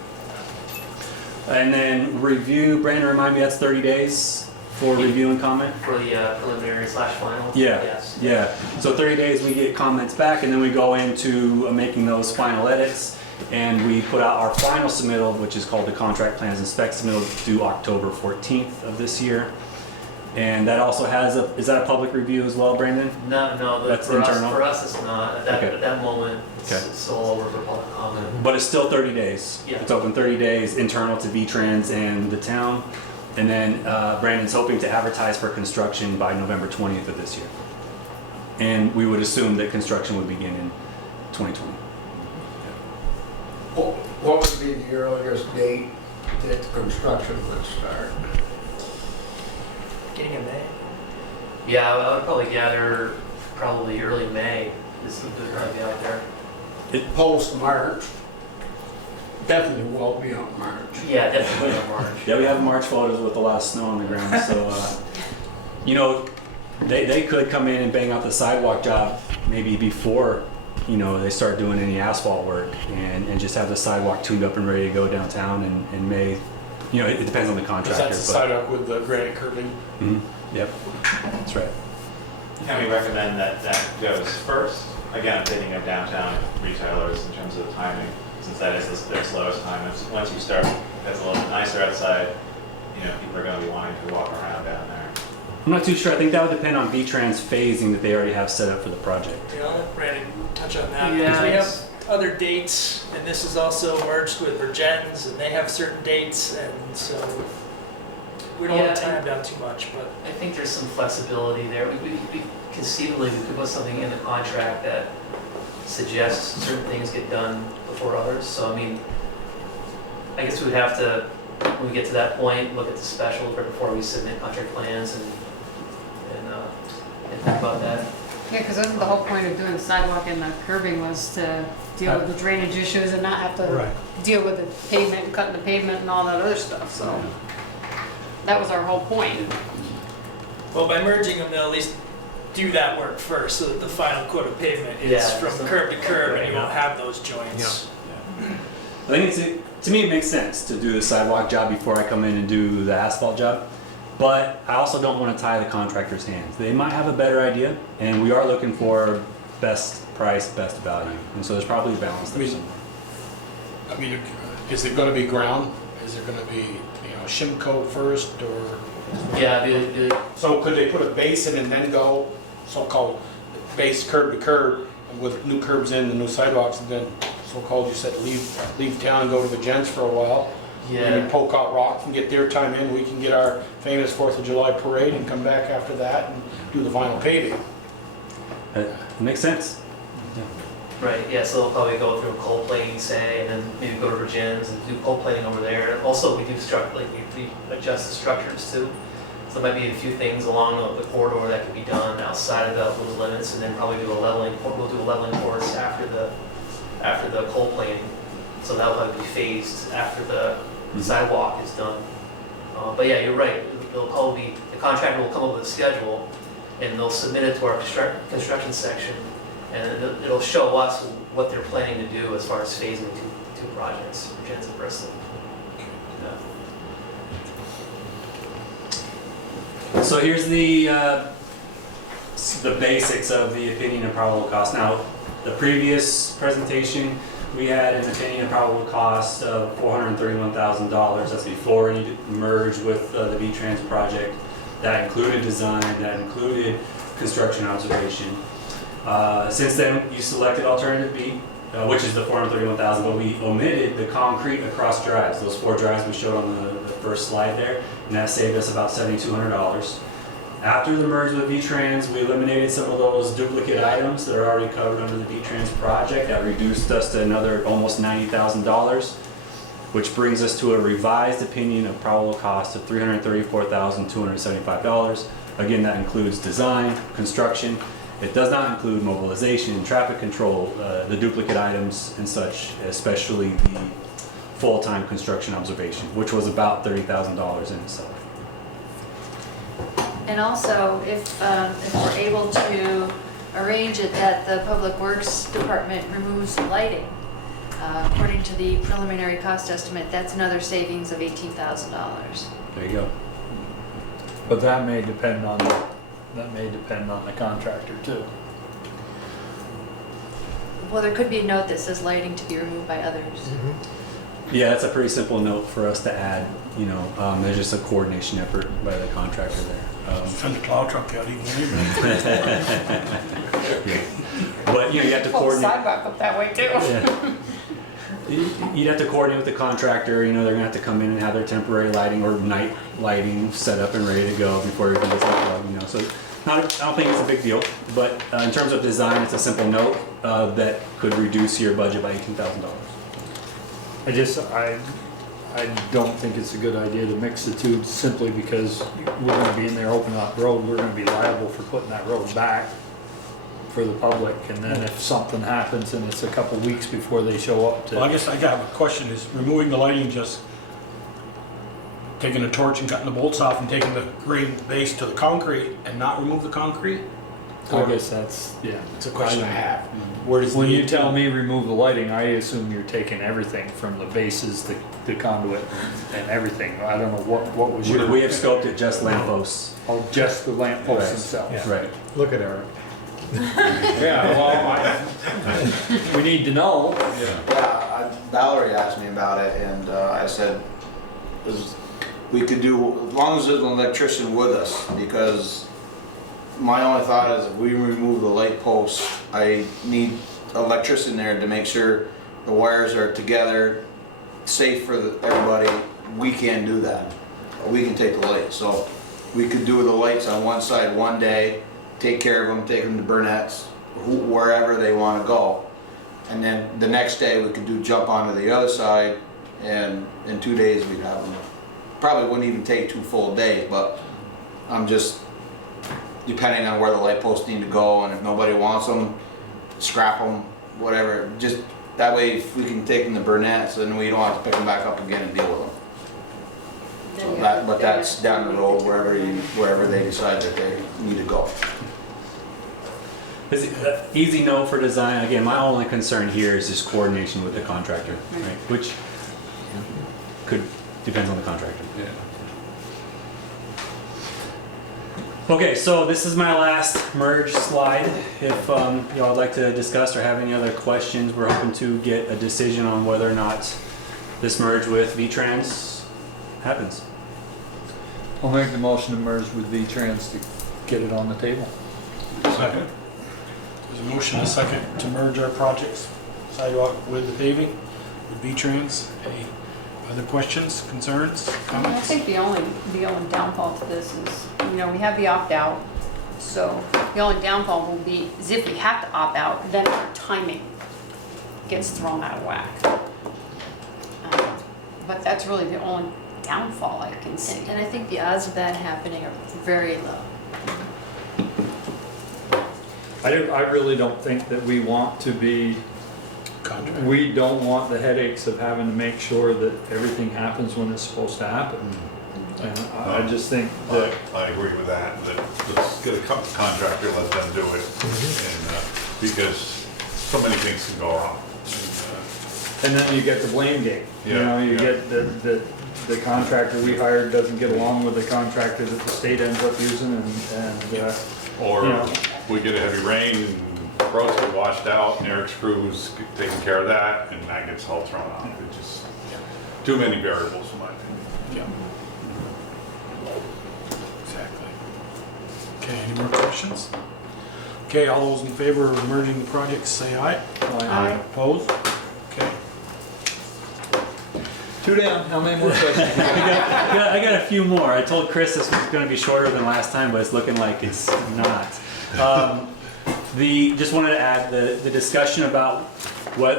And then review, Brandon, remind me, that's 30 days for review and comment? For the preliminary / final? Yeah, Yes. yeah. So 30 days, we get comments back, and then we go into making those final edits, and we put out our final submittal, which is called the contract plans and specs submittal, due October 14th of this year. And that also has is that a public review as well, Brandon? No, That's for internal? for us it's not. At that moment, Okay. it's still over for public comment. But it's still 30 days. Yeah. It's open 30 days, internal to V-Trans and the town. And then Brandon's hoping to advertise for construction by November 20th of this year. And we would assume that construction would begin in 2020. What would be the earliest date that construction would start? Beginning of May. Yeah, I would probably gather early May is the good time to be out there. Post-March, definitely well beyond March. Yeah, definitely in March. Yeah, we have March photos with a lot of snow on the ground, so, you know, they could come in and bang out the sidewalk job maybe before, you know, they start doing any asphalt work and just have the sidewalk tuned up and ready to go downtown in May. You know, it depends on the contractor. That's the sidewalk with the granite curving. Yep, that's right. Can we recommend that goes first? Again, thinking of downtown retailers in terms of the timing, since that is their slowest time. Once you start, it's a little bit nicer outside, you know, people are going to be wanting to walk around down there. I'm not too sure. I think that would depend on V-Trans phasing that they already have set up for the project. Yeah, I'll let Brandon touch on that, Yeah, because we it's- have other dates, and this is also merged with Virgin's, and they have certain dates, and so we don't want to tie them down too much, but. I think there's some flexibility there. We conceivably, we could put something in the contract that suggests certain things get done before others. So, I mean, I guess we'd have to, when we get to that point, look at the special before we submit contract plans and think about that. Yeah, because the whole point of doing the sidewalk and the curbing was to deal with the drainage issues and not have to deal with the pavement and cutting the pavement and all that other stuff, so. That was our whole point. Well, by merging them, they'll at least do that work first, so that the final coat of pavement is from curb to curb, and you won't have those joints. I think to me it makes sense to do the sidewalk job before I come in and do the asphalt job. But I also don't want to tie the contractor's hands. They might have a better idea, and we are looking for best price, best value. And so there's probably a balance there somewhere. I mean, is it gonna be ground? Is it gonna be, you know, shim coat first, or? Yeah, So could they put a base in and then go so-called base curb to curb with new curbs in, the new sidewalks, and then so-called, you said, leave town and go to the gents for a while? Yeah. Maybe poke out rocks and get their time in. We can get our famous 4th of July parade and come back after that and do the vinyl paving. It makes sense. right, yeah, so they'll probably go through cold plating, say, and then maybe go to Virgin's and do cold plating over there. Also, we do we adjust the structures too. So there might be a few things along the corridor that could be done outside of those limits, and then probably do a leveling, we'll do a leveling course after the cold plating. So that'll probably be phased after the the sidewalk is done. But yeah, you're right, it'll probably, the contractor will come up with a schedule, and they'll submit it to our construction section, and it'll show us what they're planning to do as far as phasing two projects, Transit Bristol. So here's the basics of the opinion of probable cost. Now, the previous presentation, we had an opinion of probable cost of $431,000. That's before any merge with the V-Trans project. That included design, that included construction observation. Since then, you selected alternative B, which is the $431,000, but we omitted the concrete across drives. Those 4 drives we showed on the first slide there, and that saved us about $7,200. After the merge with V-Trans, we eliminated some of those duplicate items that are already covered under the V-Trans project. That reduced us to another almost $90,000, which brings us to a revised opinion of probable cost of $334,275. Again, that includes design, construction. It does not include mobilization, traffic control, the duplicate items and such, especially the full-time construction observation, which was about $30,000 in itself. And also, if we're able to arrange it that the Public Works Department removes lighting, according to the preliminary cost estimate, that's another savings of $18,000. There you go. But that may depend on the contractor too. Well, there could be a note that says lighting to be removed by others. Yeah, that's a pretty simple note for us to add. You know, there's just a coordination effort by the contractor there. Send the plow truck out even later. Yeah. But you know, you have to Pull the coordinate. sidewalk up that way too. Yeah. You'd have to coordinate with the contractor. You know, they're gonna have to come in and have their temporary lighting or night lighting set up and ready to go before everything gets unplugged. You know, so I don't think it's a big deal. But in terms of design, it's a simple note that could reduce your budget by $18,000. I don't think it's a good idea to mix the two simply because we're gonna be in there opening up road, we're gonna be liable for putting that road back for the public, and then if something happens and it's a couple weeks before they show up to. Well, I guess I got a question, is removing the lighting just taking a torch and cutting the bolts off and taking the grade base to the concrete and not remove the concrete? I guess that's, yeah. It's a question I have. Where does when you tell me remove the lighting, I assume you're taking everything from the bases, the conduit, and everything. I don't know what was your. We have scoped it just lampposts. Oh, just the lampposts themselves. Yeah. Right. Look at Eric. Yeah, well, we need to know. Yeah, Valerie asked me about it, and I said, we could do, as long as there's an electrician with us, because my only thought is if we remove the light posts, I need an electrician there to make sure the wires are together, safe for everybody. We can't do that. We can take the lights. So we could do the lights on one side one day, take care of them, take them to Burnett's, wherever they want to go. And then the next day we could jump onto the other side, and in 2 days we'd have them. Probably wouldn't even take 2 full days, but I'm just, depending on where the light posts need to go, and if nobody wants them, scrap them, whatever. Just that way, if we can take them to Burnett's, then we don't have to pick them back up again and deal with them. So but that's down the road, wherever they decide that they need to go. Easy note for design. Again, my only concern here is just coordination with the contractor, right? Which depends on the contractor. Yeah. Okay, so this is my last merge slide. If y'all would like to discuss or have any other questions, we're hoping to get a decision on whether or not this merge with V-Trans happens. I'll make the motion to merge with V-Trans to get it on the table. Second. There's a motion and a second to merge our projects, sidewalk with the paving, with V-Trans. Any other questions, concerns, I comments? think the only downfall to this is, we have the opt-out, so the only downfall will be is if we have to opt out, then our timing gets thrown out of whack. But that's really the only downfall I can see. And I think the odds of that happening are very low. I really don't think that we want to be contract. we don't want the headaches of having to make sure that everything happens when it's supposed to happen. And I just think that, I agree with that, let's get a contractor, let them do it, and, because so many things can go wrong. and then you get the blame game. You Yeah, know, you yeah. get the contractor we hired doesn't get along with the contractor that the state ends up using, and Or you know. we get a heavy rain, and roads get washed out, and Eric's crew's taking care of that, and that gets all thrown off. It just, too many variables in my opinion. Yeah. Exactly. Okay, any more questions? Okay, all those in favor of merging the projects, say aye. Aye. Opposed? Okay. Two down, how many more questions? I got a few more. I told Chris this was going to be shorter than last time, but it's looking like it's not. Just wanted to add the discussion about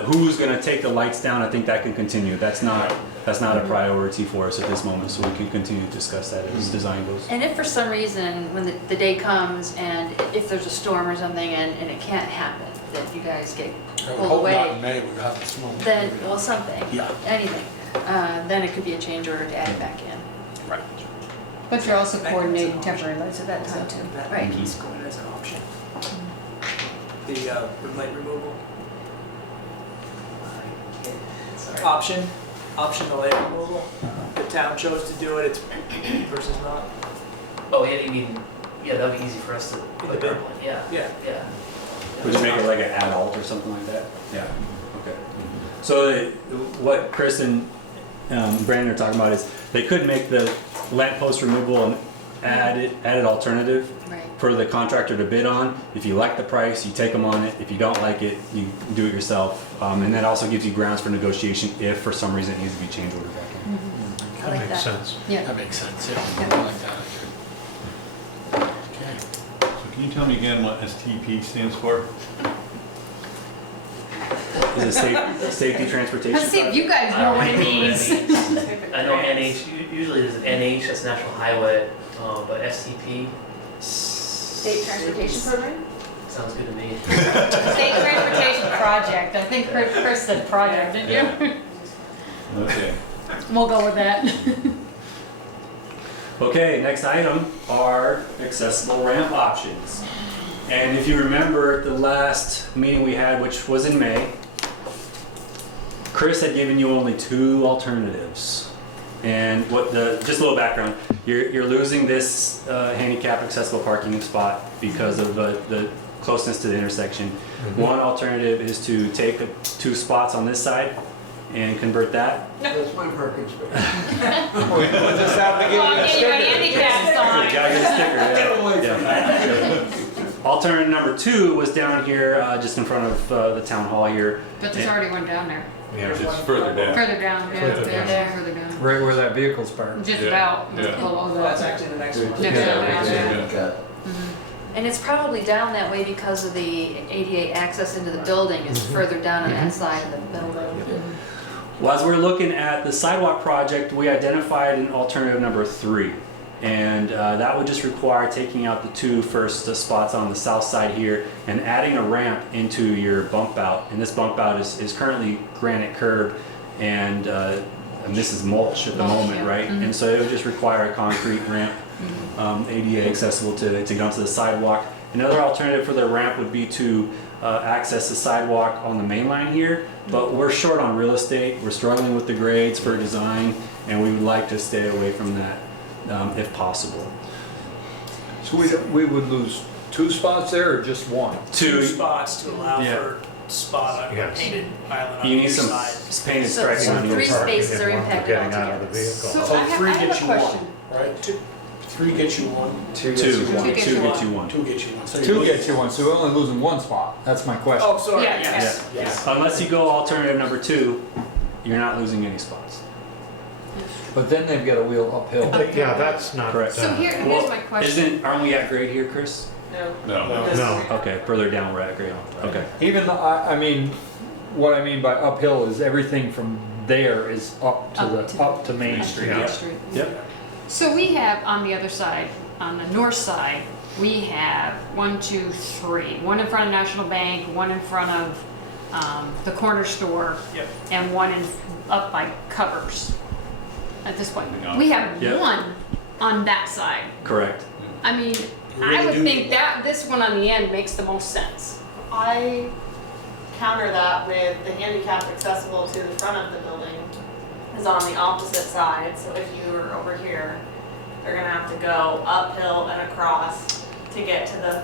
who's going to take the lights down. I think that can continue. That's not a priority for us at this moment, so we can continue to discuss that as design goes. And if for some reason, when the day comes and if there's a storm or something and it can't happen, that you guys get I would pulled hope away, not in May, we'd have the snow. then, well, something, Yeah. anything, then it could be a change order to add it back in. Right. But you're also coordinating temporary lights at that time too. That Right. piece going as an option. The light removal. Sorry. Option the light removal. The town chose to do it, it's versus not. Oh, yeah, you mean, yeah, that'd be easy for us to put bid. our plan, yeah. Yeah. Yeah. Would you make it like an adult or something like that? Yeah, okay. So what Chris and Brandon are talking about is they could make the lamppost removal an added alternative Right. for the contractor to bid on. If you like the price, you take them on it. If you don't like it, you do it yourself. And that also gives you grounds for negotiation if for some reason it needs to be changed order back in. Mm-hmm. I like that. sense. Yeah. That makes sense, yeah. I like that. Okay. So can you tell me again what STP stands for? Is it safety transportation? Let's see if you guys know what it means. I know NH, usually there's an NH, that's National Highway, but STP State Transportation Program? sounds good to me. State Transportation Project. I think Chris said project, didn't you? Okay. We'll go with that. Okay, next item are accessible ramp options. And if you remember the last meeting we had, which was in May, Chris had given you only 2 alternatives. And just a little background, you're losing this handicap accessible parking spot because of the closeness to the intersection. One alternative is to take 2 spots on this side and convert that. That's my parking space. We'll just have to give you I'll a get you a handicap sign. Gotta get a sticker, yeah. Alternative number 2 was down here, just in front of the town hall here. But there's already one down there. Yeah, it's further down. Further down, yeah, Further there, down. there, further down. Right where that vehicle's parked. Just Yeah, about yeah. below Well, that's that. actually the next one. Next one down, yeah. Yeah. And it's probably down that way because of the ADA access into the building is further down on that side of the building. Well, as we're looking at the sidewalk project, we identified an alternative number 3. And that would just require taking out the 2 first spots on the south side here and adding a ramp into your bump out. And this bump out is currently granite curb and this is mulch at the moment, right? And so it would just require a concrete ramp, ADA accessible to get onto the sidewalk. Another alternative for the ramp would be to access the sidewalk on the main line here, but we're short on real estate. We're struggling with the grades for design, and we would like to stay away from that if possible. So we would lose 2 spots there or just 1? 2 spots to allow Yeah. for spot on a Yes. painted island on You need each some side. painted So striping on 3 each. spaces are impacted altogether. So I have 3 a gets you 1, question. right? 3 gets you 1. 2 gets you one. gets you 1. 2 gets you 1. So 2 gets you 1, so we're only losing 1 spot. That's my question. Oh, sorry, Yeah, yes, Yeah. yes. Unless you go alternative number 2, you're not losing any spots. But then they've got to wheel uphill. Yeah, that's not. Correct. So here's my question. Aren't we at grade here, Chris? No. No. Okay, further down we're at grade. Okay. Even though, I mean, what I mean by uphill is everything from there is up to Main Street. Yeah. Street. Yep. So we have on the other side, on the north side, we have 1, 2, 3. One in front of National Bank, one in front of the corner store, Yep. and one up by Covers. At this point, Yeah. we have Yep. one on that side. Correct. I mean, We I really would do think need that this one on the end makes the most sense. I counter that with the handicap accessible to the front of the building is on the opposite side. So if you were over here, they're gonna have to go uphill and across to get to the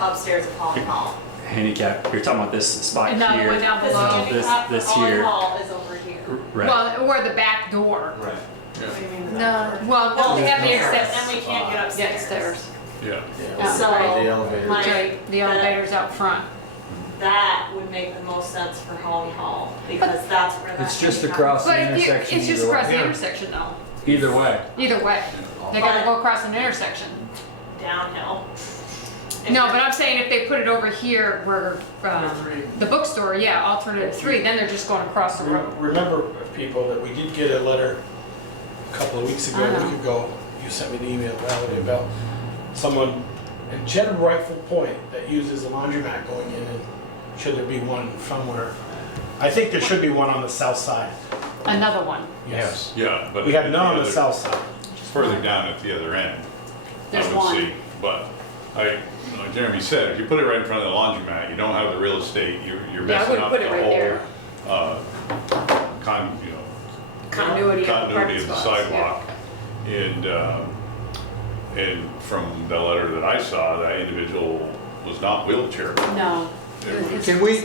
upstairs of Holly Hall. Handicap, you're talking about this spot And now the here. one down This below. handicap for this Holly here. Hall is over here. Right. Well, or the back door. Right. What do you mean the No. back door? Well, don't they have the Then access? we can't get upstairs. Upstairs. Yeah. Yeah. So, The elevator. my- Right, the elevator's out front. that would make the most sense for Holly Hall, because that's where that It's just handicap- across the But if you, intersection it's just either across the way. intersection though. Either way. Either way. They gotta go across an intersection. Downhill. No, but I'm saying if they put it over here where, the bookstore, yeah, alternative 3, then they're just going across the road. Remember, people, that we did get a letter a couple of weeks ago, I know. a week ago, you sent me the email, Valerie, about someone, and she had a rightful point, that uses a laundromat going in, and should there be one somewhere? I think there should be one on the south side. Another one. Yes. Yeah, but. We have at none on the other- south side. Further down at the other end. There's I would one. see, but like Jeremy said, if you put it right in front of the laundromat, you don't have the real estate, you're Yeah, I messing wouldn't up put the it right there. whole, Continuity of the continuity parking of the spots, sidewalk. And from the letter that I saw, that individual was not wheelchair. No. Can we,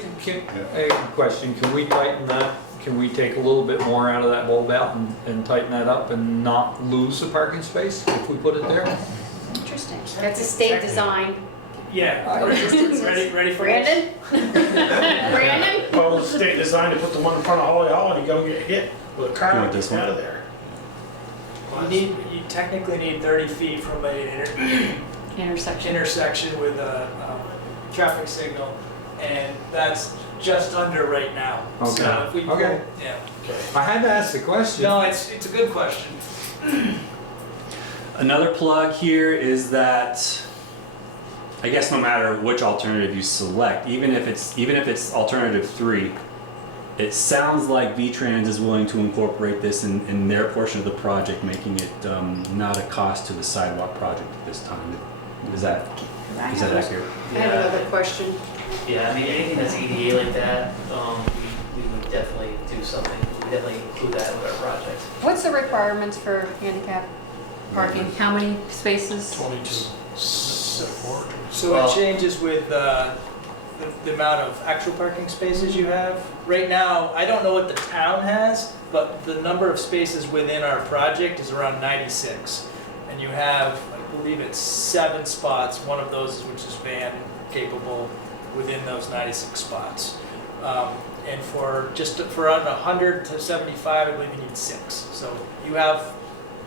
a question, can we tighten that? Can we take a little bit more out of that bulb out and tighten that up and not lose the parking space if we put it there? Interesting. That's a state design. Yeah, ready for Brandon? Brandon? Well, the state designed to put the one in front of Holly Hall and you go get hit with a car You want and this get one? out of there. You technically need 30 feet from an intersection with a traffic signal, and that's just under right now. Okay. So if we pull- Okay. Yeah. I had to ask the question. No, it's a good question. Another plug here is that I guess no matter which alternative you select, even if it's alternative 3, it sounds like V-Trans is willing to incorporate this in their portion of the project, making it not a cost to the sidewalk project at this time. Is that accurate? I have another question. Yeah, I mean, anything that's EDA like that, we would definitely do something, we definitely include that with our project. What's the requirements for handicap parking? How many spaces? 22. So Well- it changes with the amount of actual parking spaces you have. Right now, I don't know what the town has, but the number of spaces within our project is around 96. And you have, I believe it's 7 spots, one of those which is van capable within those 96 spots. And for around 100 to 75, I believe you need 6. So you have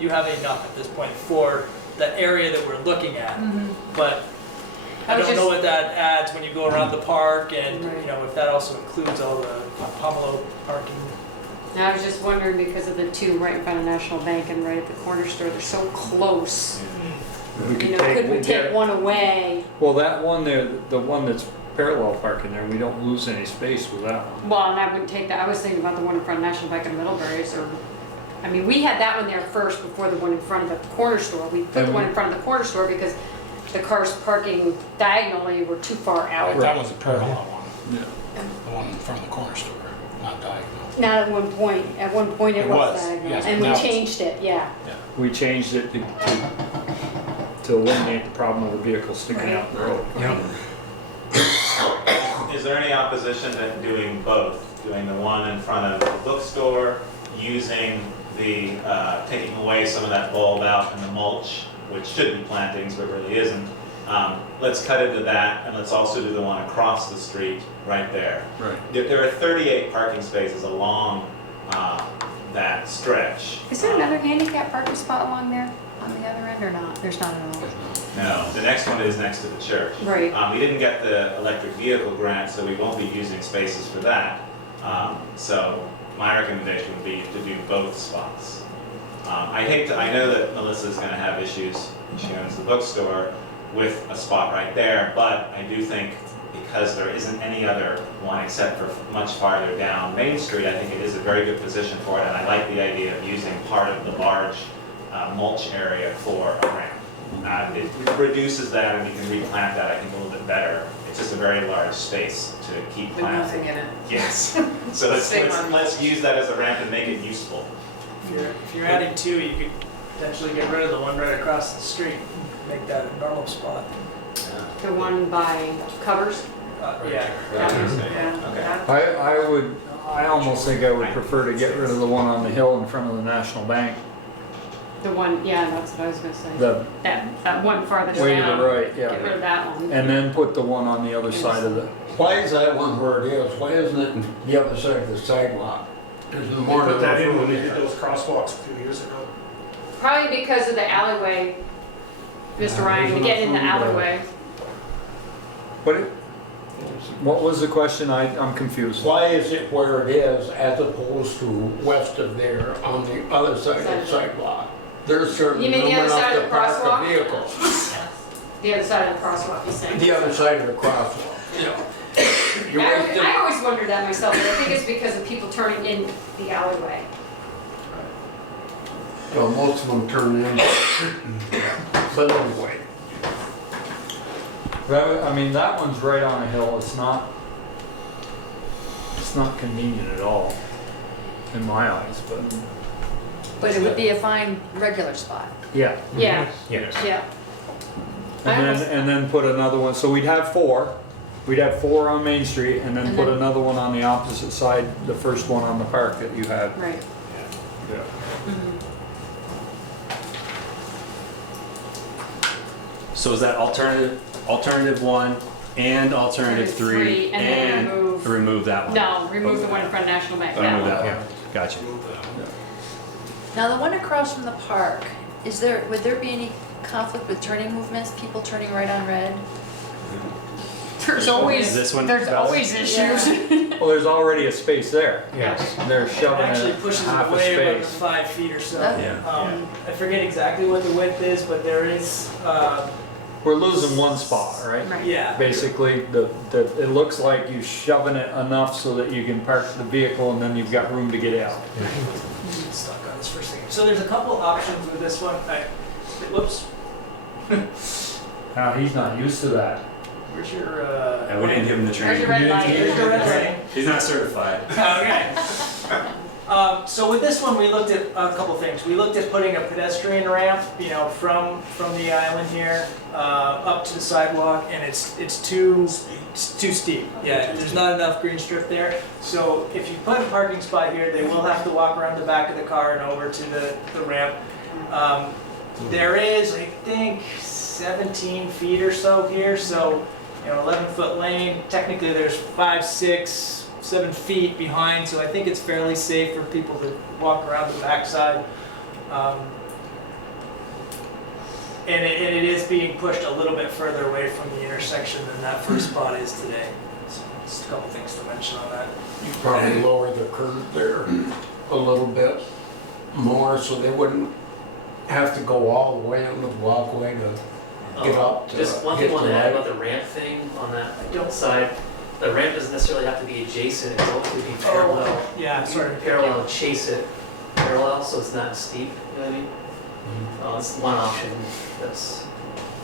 enough at this point for the area that we're looking at. But I don't know what that adds when you go around the park, and you know, if that also includes all the Pomelo parking. And I was just wondering because of the 2 right in front of National Bank and right at the corner store, they're so close. We You know, could we take one away? Well, that one there, the one that's parallel parking there, we don't lose any space with that one. Well, and I wouldn't take that. I was thinking about the one in front of National Bank in Middlebury's, or, I mean, we had that one there first before the one in front of the corner store. We put the one in front of the corner store because the cars parking diagonally were too far out. That was a parallel one. Yeah. The one in front of the corner store, not diagonal. Not at one point. At one point it was diagonal. yes, And but we now it's- changed it, yeah. We changed it to eliminate the problem of the vehicle sticking out in the road. Is there any opposition to doing both? Doing the one in front of the bookstore, using the, taking away some of that bulb out and the mulch, which should be plantings, but really isn't. Let's cut into that, and let's also do the one across the street right there. Right. There are 38 parking spaces along that stretch. Is there another handicap parking spot along there on the other end or not? There's not at all. No, the next one is next to the church. Right. We didn't get the electric vehicle grant, so we won't be using spaces for that. So my recommendation would be to do both spots. I know that Melissa's gonna have issues, she owns the bookstore, with a spot right there, but I do think because there isn't any other one except for much farther down Main Street, I think it is a very good position for it, and I like the idea of using part of the large mulch area for a ramp. It reduces that, and we can replant that, I think, a little bit better. It's just a very large space to keep With planting. nothing in it. Yes. So let's use that as a ramp and make it useful. If you're adding two, you could potentially get rid of the one right across the street, make that a normal spot. The one by covers? Yeah. I almost think I would prefer to get rid of the one on the hill in front of the National Bank. The one, yeah, that's what I was gonna say. The That one farthest way to down. the right, yeah. Get rid of that one. And then put the one on the other side of the. Why is that one where it is? Why isn't it the other side of the sidewalk? There's more Put than that in enough when room they did there. those crosswalks a few years ago. Probably because of the alleyway, Mr. Ryan, to get in the alleyway. What was the question? I'm confused. Why is it where it is as opposed to west of there on the other side of the sidewalk? There's certainly You mean the room other side enough of to the park crosswalk? a vehicle. The other side of the crosswalk, he's saying. The other side of the crosswalk. You're wasting- I always wondered that myself, but I think it's because of people turning in the alleyway. Well, most of them turn in. But anyway. I mean, that one's right on a hill. It's not convenient at all, in my eyes, but. But it would be a fine regular spot. Yeah. Yeah. Yes. Yeah. And then put another one, so we'd have four. We'd have four on Main Street and then put another one on the opposite side, the first one on the park that you had. Right. Yeah. So is that alternative one and alternative three and then remove that one? No, remove the one in front of National Bank. Remove that one. one. Gotcha. Now, the one across from the park, would there be any conflict with turning movements, people turning right on red? There's always issues. Well, there's already a space there. Yes. They're shoving Actually it pushes half it a way above the space. 5 feet or so. Yeah. I forget exactly what the width is, but there is, We're losing one spot, right? Yeah. Basically, it looks like you're shoving it enough so that you can park the vehicle and then you've got room to get out. Stuck on this for a second. So there's a couple options with this one. Whoops. Now, he's not used to that. Where's your, Yeah, we didn't give him the training. Where's your red light? Here's your red light. He's not certified. Okay. So with this one, we looked at a couple things. We looked at putting a pedestrian ramp, from the island here up to the sidewalk, and it's too steep. Yeah, there's not enough green strip there. So if you put a parking spot here, they will have to walk around the back of the car and over to the ramp. There is, I think, 17 feet or so here, so 11-foot lane. Technically, there's 5, 6, 7 feet behind, so I think it's fairly safe for people to walk around the backside. And it is being pushed a little bit further away from the intersection than that first spot is today. So just a couple things to mention on that. You probably lower the curb there a little bit more so they wouldn't have to go all the way on the walkway to get up to Just one get thing I to want to add light. about the ramp thing on that side. The ramp doesn't necessarily have to be adjacent, it can hopefully be parallel. Yeah, sorry. Parallel, chase it parallel, so it's not steep, you know what I mean? It's one option.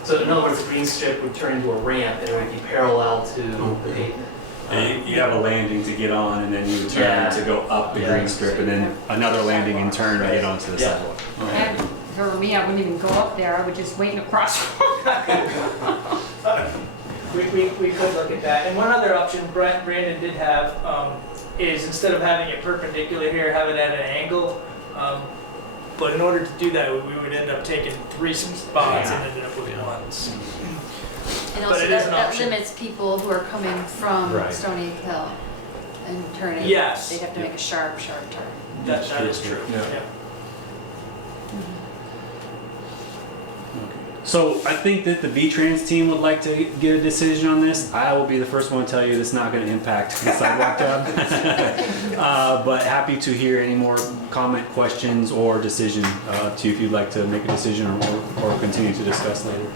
So in other words, the green strip would turn into a ramp and it would be parallel to the pavement. And you have a landing to get on, and then you would turn to go up the green strip, and then another landing and turn to get onto the sidewalk. If it were me, I wouldn't even go up there, I would just wait in a crosswalk. We could look at that. And one other option Brandon did have is instead of having it perpendicular here, have it at an angle. But in order to do that, we would end up taking 3 spots and ended up with one. And But also it is an that option. limits people who are coming from Right. Stony Hill and turning. Yes. They'd have to make a sharp turn. That is true. Yeah. Yeah. So I think that the V-Trans team would like to get a decision on this. I will be the first one to tell you it's not going to impact the sidewalk job. But happy to hear any more comment, questions, or decision to if you'd like to make a decision or continue to discuss later.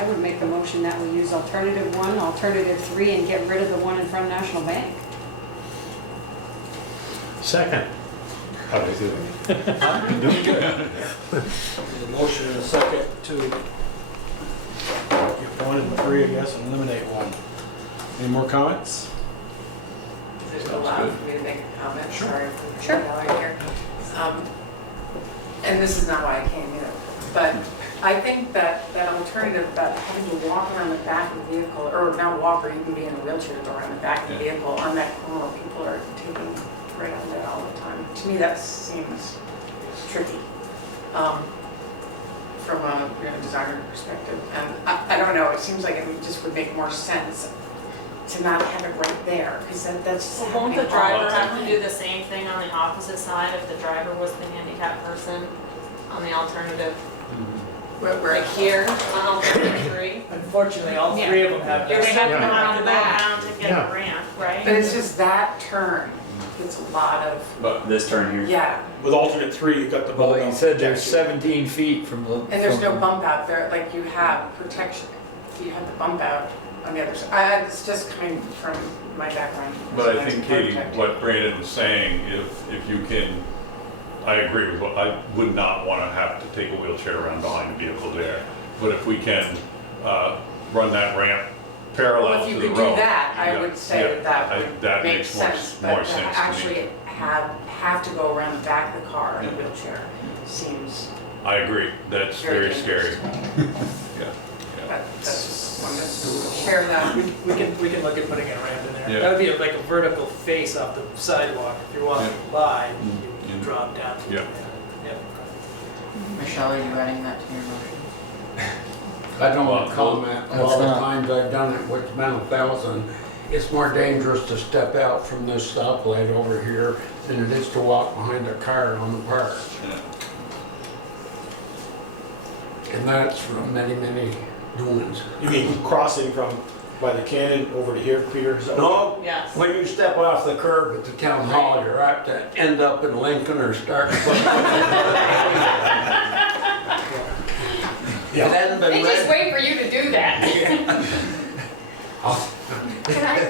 I would make the motion that we use alternative 1, alternative 3, and get rid of the one in front of National Bank. Second. The motion and a second to get 1 and 3, I guess, and eliminate 1. Any more comments? There's no allowed for me to make a comment, Sure. sorry for Sure. yelling here. And this is not why I came either, but I think that alternative about having to walk around the back of the vehicle, or not walk, or you can be in a wheelchair to go around the back of the vehicle on that corner, people are taking right on that all the time. To me, that seems tricky, from a designer perspective. And I don't know, it seems like it just would make more sense to not have it right there, because that's just Won't the happening all driver the have to time. do the same thing on the opposite side if the driver was the handicapped person on the alternative? Like here, on alternative 3? Unfortunately, all 3 of them have They that. have to go Yeah. around to get Yeah. a ramp, right? But it's just that turn, it's a lot of, But this turn here. yeah, With alternate 3, you've got the. Well, you said there's 17 feet from the. and there's no from- bump out there, like you have protection, you have the bump out on the other side. It's just coming from my background. But I think, Katie, what Brandon was saying, if you can, I agree with what, I would not want to have to take a wheelchair around behind the vehicle there. But if we can run that ramp parallel Well, to if the you road. could do that, I yeah, would say yeah, that would that make makes sense. more But sense to to me. actually have to go around the back of the car in a wheelchair seems I agree, that's very scary. Yeah. But that's just wanted to share that. We can look at putting a ramp in there. Yeah. That would be like a vertical face off the sidewalk. If you're walking by, you drop down. Yeah. Yeah. Michelle, are you adding that to your motion? I don't Well, comment, a that's lot of not- times I've done it with been 1,000. It's more dangerous to step out from this stoplight over here than it is to walk behind a car on the park. Yeah. And that's from many, many doings. You mean crossing from by the cannon over to here, Peter? Is that what- No, Yes. when you step off the curb at the town hall, you're apt to end up in Lincoln or start. It hasn't been They just read. wait for you to do that.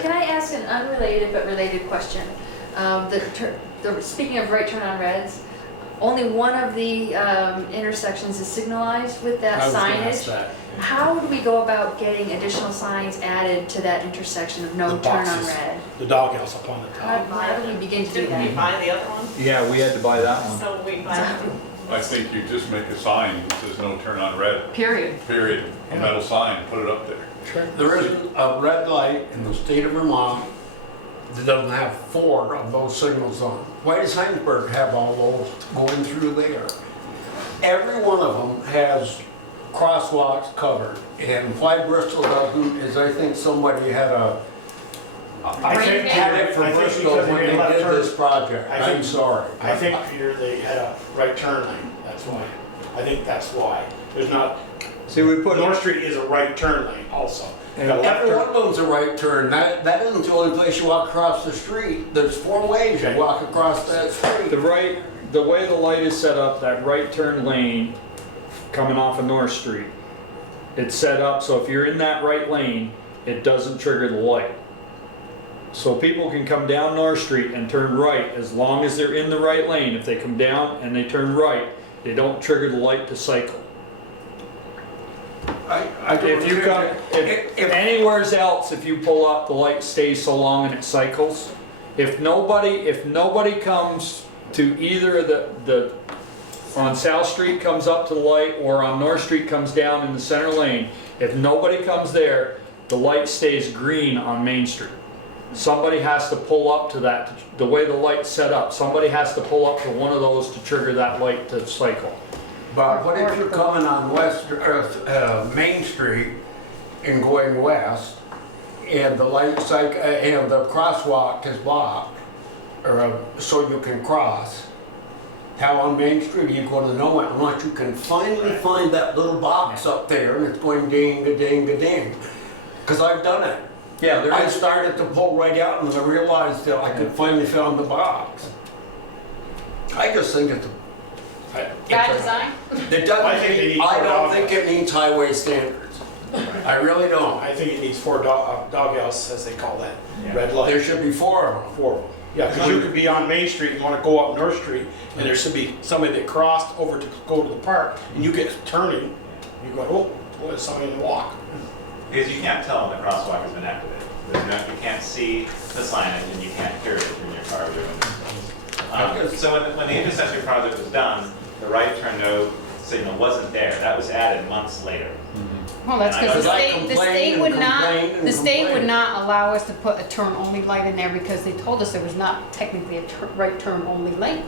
Can I ask an unrelated but related question? Speaking of right turn on reds, only one of the intersections is signalized with that I was gonna ask signage. that. How do we go about getting additional signs added to that intersection of no The turn on boxes. red? The doghouse up on the How top. how do we begin to do Didn't we that? buy the other one? Yeah, we had to buy that one. So we buy that. I think you just make a sign that says no turn on red, Period. period, a metal sign, put it up there. There isn't a red light in the state of Vermont that doesn't have 4 of those signals on. Why does Heinsberg have all those going through there? Every one of them has crosswalks covered, and why Bristol doesn't is I think somebody had had it for I think Bristol because when they they left did turn- this project. I think- I'm sorry. I think, Peter, they had a right turn lane, that's why. I think that's why. There's not, See, we put North Street is a right turn lane also. You got a left Every turn. one of them's a right turn. That isn't the only place you walk across the street. There's 4 ways you Okay. walk across that street. the way the light is set up, that right turn lane coming off of North Street, it's set up so if you're in that right lane, it doesn't trigger the light. So people can come down North Street and turn right as long as they're in the right lane. If they come down and they turn right, they don't trigger the light to cycle. I don't If you think come, that- if anywheres else, if you pull up, the light stays so long and it cycles. If nobody comes to either the on South Street comes up to the light or on North Street comes down in the center lane, if nobody comes there, the light stays green on Main Street. Somebody has to pull up to that, the way the light's set up, somebody has to pull up to one of those to trigger that light to cycle. But what if you're coming on Main Street and going west, and the light cycle and the crosswalk is blocked, or so you can cross? How on Main Street are you going to know it unless you can finally find that little box up there and it's going ding a ding a ding? Because I've done it. Yeah, I started to pull right out and I realized that I could finally found the box. I just think it's Bad design? It doesn't I think they need I more don't dog think it meets highway standards. I really don't. I think it needs 4 doghouse, as they call that, red light. There should be 4 of them. 4. Yeah, because you could be on Main Street and want to go up North Street, and there should be somebody that crossed over to go to the park, and you get turning, and you go, oh, boy, there's somebody in the walk. Because you can't tell when the crosswalk has been activated. You can't see the signage and you can't hear it in your car. So when the intersection project was done, the right turn no signal wasn't there. That was added months later. Well, that's because the state would complain. not allow us to put a turn-only light in there because they told us there was not technically a right turn-only light.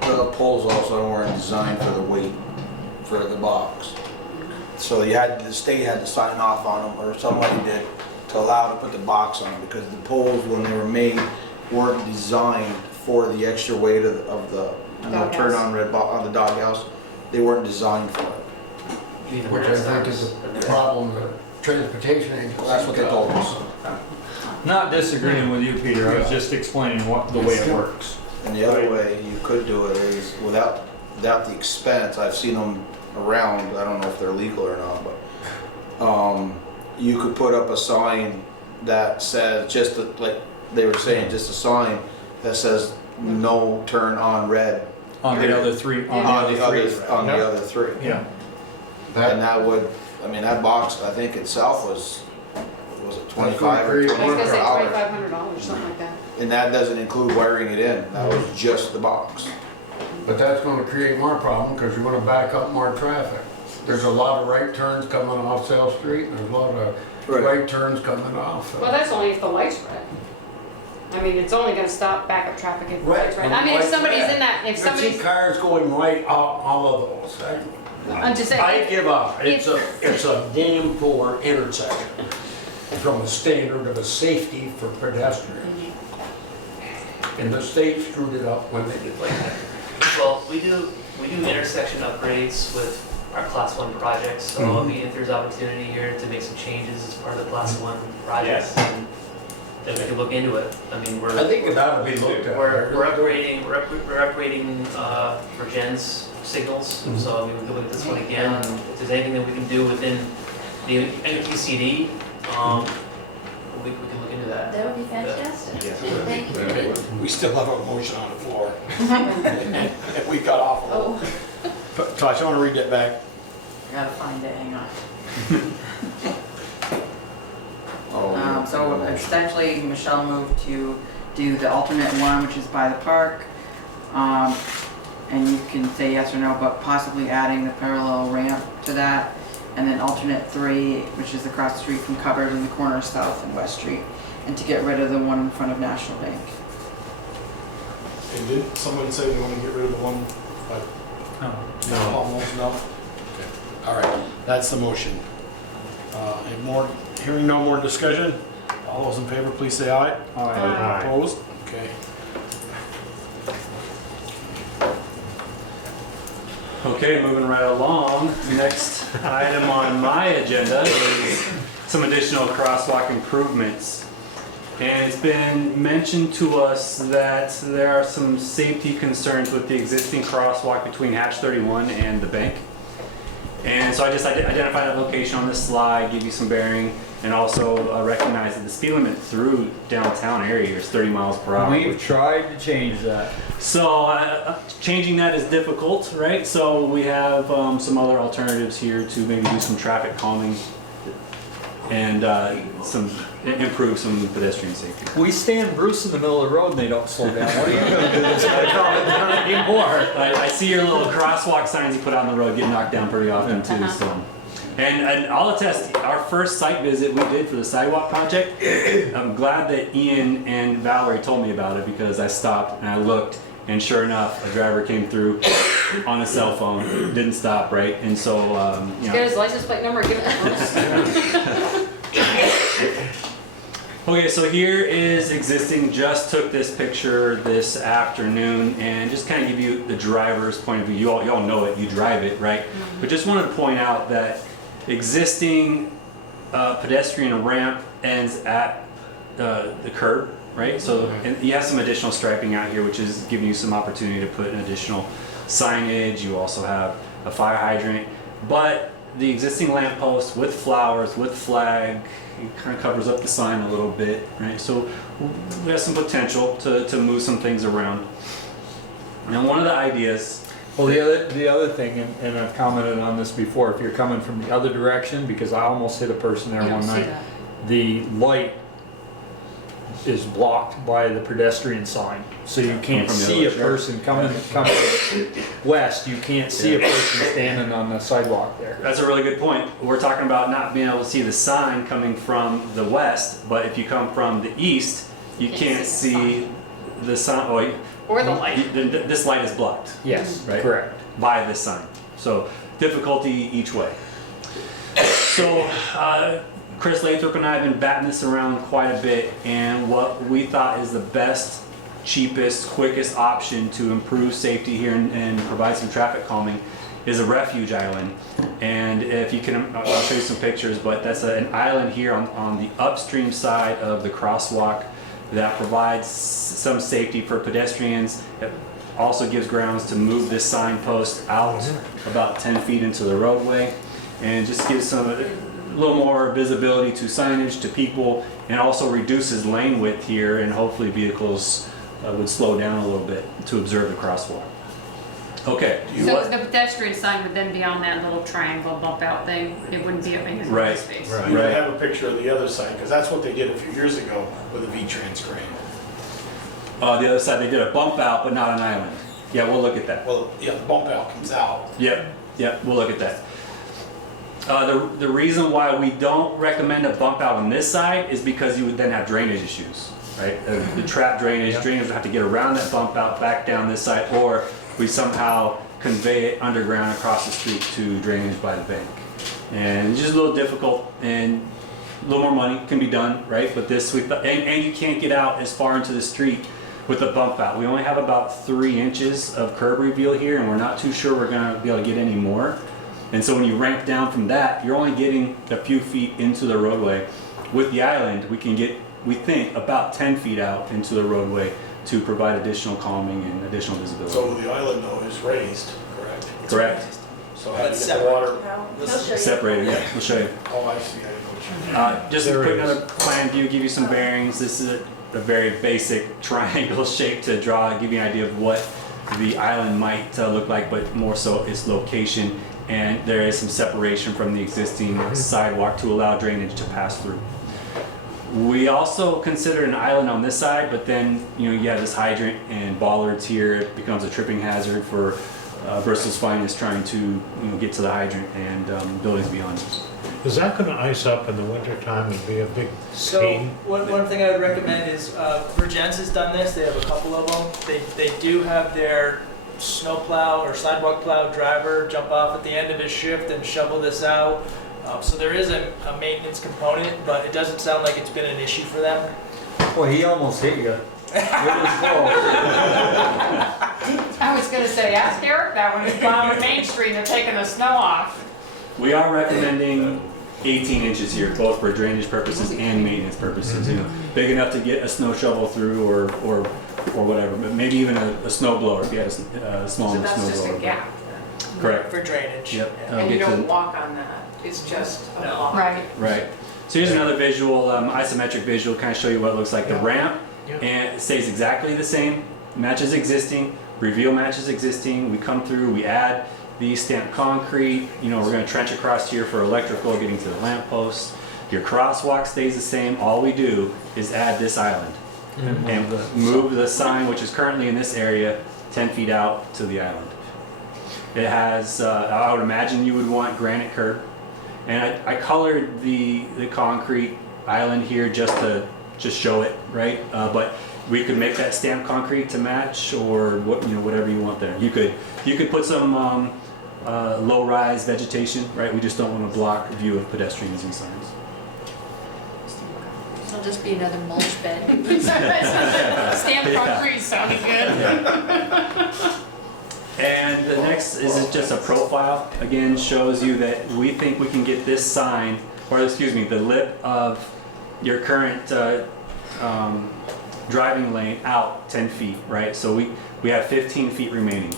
The poles also weren't designed for the weight for the box. So the state had to sign off on them, or somebody did, to allow to put the box on them, because the poles, when they were made, weren't designed for the extra weight of the turn on red on the doghouse. They weren't designed for it. Which I think is a problem of transportation agents. Well, that's what they told us. Not disagreeing with you, Peter, I was just explaining the way it works. And the other way you could do it is without the expense. I've seen them around. I don't know if they're legal or not, but you could put up a sign that says like they were saying, just a sign that says no turn on red. On the other 3. On the other 3. Yeah. And that would, I mean, that box, I think itself was it 25 or I was $20 gonna say per hour? $2,500, something like that. And that doesn't include wiring it in. That was just the box. But that's gonna create more problem because you're gonna back up more traffic. There's a lot of right turns coming off South Street, and there's a lot of right turns coming off. Well, that's only if the light's red. I mean, it's only gonna stop backup traffic if the light's red. when I mean, if the somebody's light's in that, if You somebody's, see cars going right off all of those. I'm just saying. I give up. It's a damn poor intersection from a standard of a safety for pedestrians. And the state screwed it up when they did like that. Well, we do intersection upgrades with our Class 1 projects, so I mean, if there's opportunity here to make some changes as part of the Class 1 projects, then we can look into it. I mean, I think it ought to be looked at. we're upgrading for Jen's signals, so I mean, we can look at this one again. If there's anything that we can do within the MTCD, we can look into that. That would be fantastic. Yes. Thank you. Okay, we still have a motion on the floor. And we got off a little. But, Tosh, I want to read that back. I gotta find it, hang on. So essentially, Michelle moved to do the alternate 1, which is by the park. And you can say yes or no, but possibly adding the parallel ramp to that. And then alternate 3, which is across the street from Cupboard in the corner of South and West Street. And to get rid of the one in front of National Bank. And did someone say they want to get rid of the one by almost no? Okay. All right, that's the motion. Hearing no more discussion, all those in favor, please say aye. Aye. Opposed? Okay. Okay, moving right along. Next item on my agenda is some additional crosswalk improvements. And it's been mentioned to us that there are some safety concerns with the existing crosswalk between Hatch 31 and the bank. And so I just identified that location on this slide, give you some bearing, and also recognize that the speed limit through downtown area is 30 miles per hour. We've tried to change that. So changing that is difficult, right? So we have some other alternatives here to maybe do some traffic calming and improve some pedestrian safety. We stand Bruce in the middle of the road and they don't slow down. What are you going to do this guy calm down anymore? I see your little crosswalk signs you put out on the road get knocked down pretty often too. So. And I'll attest, our first site visit we did for the Sidewalk project, I'm glad that Ian and Valerie told me about it because I stopped and I looked, and sure enough, a driver came through on a cell phone, didn't stop, right? And so, you know. Get his license plate number, give it to us. Okay, so here is existing, just took this picture this afternoon and just kind of give you the driver's point of view. You all know it, you drive it, right? But just wanted to point out that existing pedestrian ramp ends at the curb, right? So and you have some additional striping out here, which is giving you some opportunity to put an additional signage. You also have a fire hydrant, but the existing lamppost with flowers, with flag. It kind of covers up the sign a little bit, right? So we have some potential to move some things around. And one of the ideas. Well, the other thing, and I've commented on this before, if you're coming from the other direction, because I almost hit a person there one night, the light is blocked by the pedestrian sign, so you can't see a person coming west. You can't see a person standing on the sidewalk there. That's a really good point. We're talking about not being able to see the sign coming from the west, but if you come from the east, you can't see the sign. Or the light. This light is blocked. Yes, right? correct. By this sign. So difficulty each way. So Chris Lathrop and I have been batting this around quite a bit, and what we thought is the best, cheapest, quickest option to improve safety here and provide some traffic calming is a refuge island. And if you can, I'll show you some pictures, but that's an island here on the upstream side of the crosswalk that provides some safety for pedestrians. It also gives grounds to move this signpost out about 10 feet into the roadway, and just gives a little more visibility to signage, to people, and also reduces lane width here, and hopefully vehicles would slow down a little bit to observe the crosswalk. Okay. So the pedestrian sign would then be on that little triangle bump out thing. It wouldn't be up in Right. space. You can have a picture of the other side, because that's what they did a few years ago with a V-Trans crane. The other side, they did a bump out, but not an island. Yeah, we'll look at that. Well, yeah, the bump out comes out. Yep, we'll look at that. The reason why we don't recommend a bump out on this side is because you would then have drainage issues, right? The trap drainage, drainage would have to get around that bump out back down this side, or we somehow convey it underground across the street to drainage by the bank. And it's just a little difficult, and a little more money can be done, right? But this, and you can't get out as far into the street with the bump out. We only have about 3 inches of curb reveal here, and we're not too sure we're gonna be able to get any more. And so when you ramp down from that, you're only getting a few feet into the roadway. With the island, we can get, we think, about 10 feet out into the roadway to provide additional calming and additional visibility. So the island though is raised, correct? Correct. So how do you get the water? Separated, yeah, we'll show you. Oh, I see, I didn't know what you mean. Just to put another plan view, give you some bearings. This is a very basic triangle shape to draw, give you an idea of what the island might look like, but more so its location. And there is some separation from the existing sidewalk to allow drainage to pass through. We also considered an island on this side, but then you have this hydrant and bollards here. It becomes a tripping hazard for Bristol's finest trying to get to the hydrant and buildings beyond it. Is that going to ice up in the wintertime and be a big So pain? one thing I would recommend is Virgins has done this. They have a couple of them. They do have their snowplow or sidewalk plow driver jump off at the end of his shift and shovel this out. So there is a maintenance component, but it doesn't sound like it's been an issue for them. Well, he almost hit you. It was close. I was gonna say, ask Eric that when he's plowing Main Street, they're taking the snow off. We are recommending 18 inches here, both for drainage purposes and maintenance purposes. Big enough to get a snow shovel through or whatever, but maybe even a snow blower if you had a small snow blower. So that's just a gap Correct. For drainage. Yep. and you don't walk on that. It's just a block. Right. So here's another visual, isometric visual, kind of show you what it looks like. The ramp and it stays exactly the same, matches existing, reveal matches existing. We come through, we add the stamped concrete. We're going to trench across here for electrical, getting to the lamppost. Your crosswalk stays the same. All we do is add this island and move the sign, which is currently in this area, 10 feet out to the island. It has, I would imagine you would want granite curb. And I colored the concrete island here just to show it, right? But we could make that stamped concrete to match, or whatever you want there. You could put some low-rise vegetation, right? We just don't want to block the view of pedestrians and signs. It'll just be another mulch bed. Stamped concrete sounding good. And the next is just a profile. Again, shows you that we think we can get this sign, or excuse me, the lip of your current driving lane out 10 feet, right? So we have 15 feet remaining.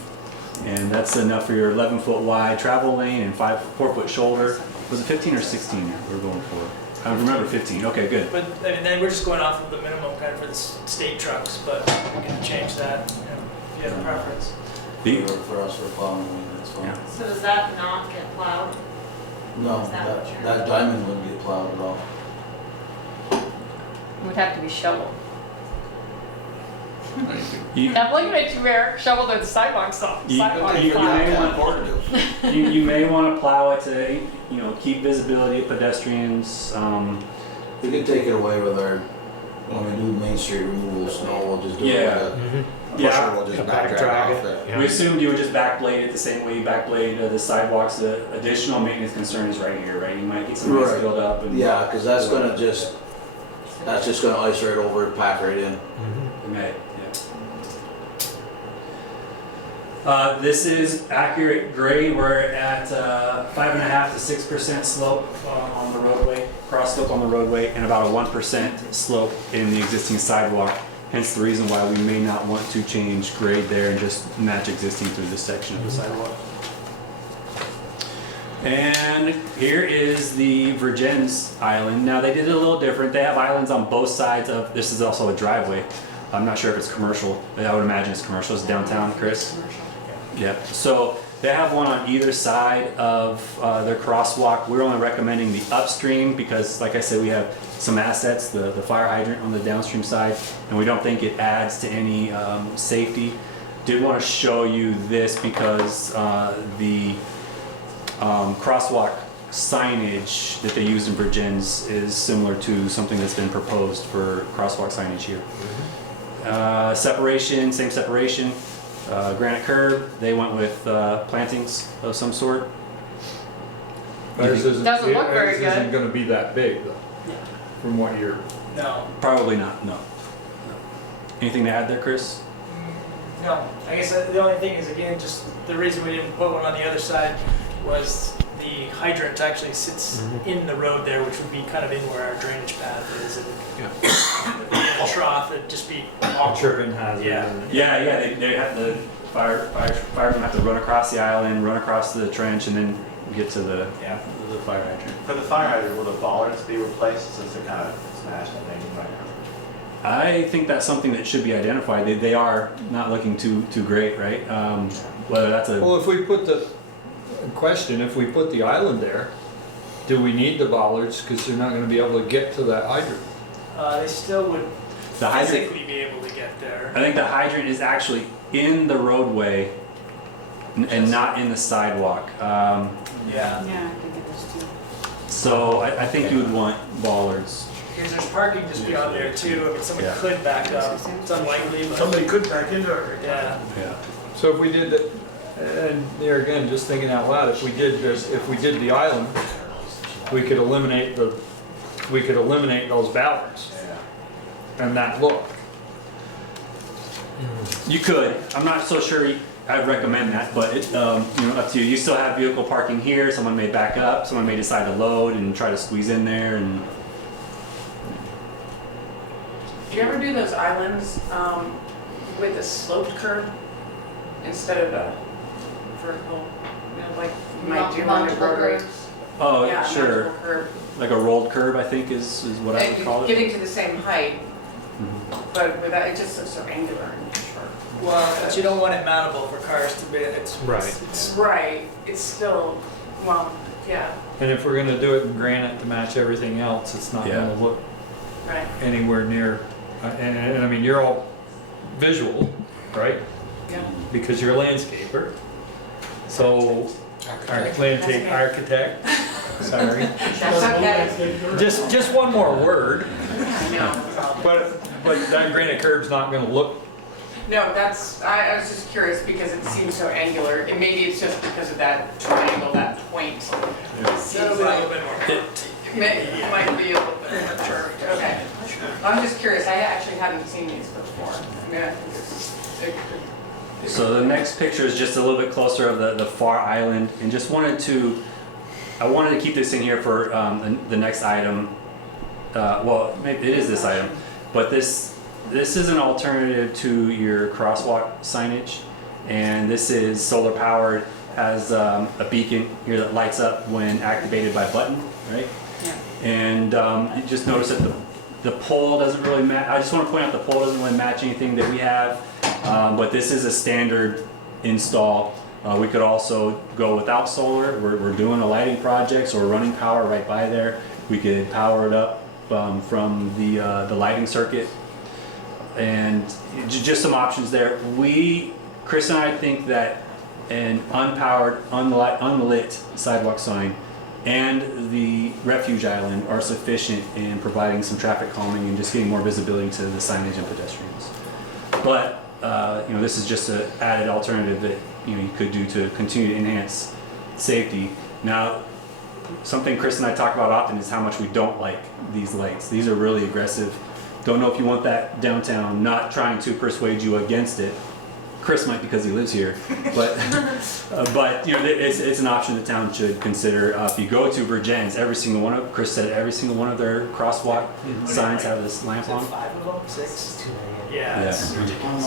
And that's enough for your 11-foot wide travel lane and 4-foot shoulder. Was it 15 or 16 we were going for? I remember 15. Okay, good. But I mean, then we're just going off of the minimum kind of for the state trucks, but we can change that, you know, if you have a preference. For us for plowing, that's fine. Yeah. So does that not get plowed? No, Is that what you're- that diamond wouldn't get plowed at all. It would have to be shoveled. You, I'm looking at you, Eric, shovel the sidewalk stuff. You- Sidewalk you- plow. may want- you may want to plow it to, you know, keep visibility of pedestrians. We could take it away with our, when we do Main Street removal, snow, we'll just do it Yeah. with a Yeah. pusher, we'll just back drag off it. We assumed you would just backblade it the same way you backblade the sidewalks. The additional maintenance concern is right here, right? You might get some ice Right. build up. And Yeah, because that's gonna just, that's just gonna ice right over, pack right in. It may, yeah. This is accurate grade. We're at 5.5 to 6% slope on the roadway, cross slope on the roadway, and about a 1% slope in the existing sidewalk. Hence the reason why we may not want to change grade there and just match existing through this section of the sidewalk. And here is the Virgin's Island. Now they did it a little different. They have islands on both sides of, this is also a driveway. I'm not sure if it's commercial. I would imagine it's commercial. It's downtown, Chris? Yeah. So they have one on either side of their crosswalk. We're only recommending the upstream because, like I said, we have some assets, the fire hydrant on the downstream side, and we don't think it adds to any safety. Did want to show you this because the crosswalk signage that they used in Virgin's is similar to something that's been proposed for crosswalk signage here. Separation, same separation. Granite curb, they went with plantings of some sort. Ours isn't, Doesn't look very ours isn't good. gonna be that big though, from what you're. No, Probably not, no. Anything to add there, Chris? no. I guess the only thing is, again, just the reason we didn't put one on the other side was the hydrant actually sits in the road there, which would be kind of in where our drainage path is. And the trough, it'd just be Tripping hazard. Yeah. Yeah, they have the firemen have to run across the island, run across the trench, and then get to the fire hydrant. For the fire hydrant, will the bollards be replaced since they're kind of smashed and things right now? I think that's something that should be identified. They are not looking too great, right? Whether that's a Well, if we put the island there, do we need the bollards? Because they're not gonna be able to get to that hydrant. they still would the hydrant. physically be able to get there. I think the hydrant is actually in the roadway and not in the sidewalk. Yeah. Yeah, I think it is too. So I think you would want bollards. Because there's parking just beyond there too. I mean, somebody Yeah. could back up. It's unlikely, but Somebody could back into it. yeah. Yeah. So if we did that, and there again, just thinking out loud, if we did the island, we could eliminate those ballards and that look. You could. I'm not so sure I'd recommend that, but it, up to you. You still have vehicle parking here. Someone may back up. Someone may decide to load and try to squeeze in there. And Do you ever do those islands with a sloped curb instead of a vertical, you know, like you might do on the Multiple rotary? curves. oh, Yeah, sure, multiple curb. like a rolled curb, I think is what I would And call it. getting to the same height, Mhm. but without, it just looks so angular and short. Well, but you don't want it mountable for cars to be. It's Right. It's, Right, it's still, well, yeah, And if we're gonna do it in granite to match everything else, it's not Yeah. gonna look right, anywhere near, and I mean, you're all visual, right? yeah. Because you're a landscaper. So, architect, sorry. That's okay. Just one more word, I know. but that granite curb's not gonna look, No, that's, I was just curious because it seems so angular, and maybe it's just because of that triangle, that point. It seems that'll be a like little bit more. it might be a little bit more curved, okay. I'm just curious, I actually hadn't seen these before. I mean, I think it's, So the next picture is just a little bit closer of the far island, and just wanted to keep this in here for the next item. Well, maybe it is this item, but this is an alternative to your crosswalk signage. And this is solar powered, has a beacon here that lights up when activated by button, right? Yeah. And you just notice that the pole doesn't really match. I just want to point out the pole doesn't really match anything that we have, but this is a standard install. We could also go without solar. We're doing a lighting project, so we're running power right by there. We could power it up from the lighting circuit, and just some options there. Chris and I think that an unpowered, unlit sidewalk sign and the refuge island are sufficient in providing some traffic calming and just getting more visibility to the signage and pedestrians. But this is just an added alternative that you could do to continue to enhance safety. Now, something Chris and I talk about often is how much we don't like these lights. These are really aggressive. Don't know if you want that downtown. Not trying to persuade you against it. Chris might because he lives here, but it's an option the town should consider. If you go to Virgin's, Chris said every single one of their crosswalk signs have this lamp on. 5 of them? 6? Yeah. It's ridiculous.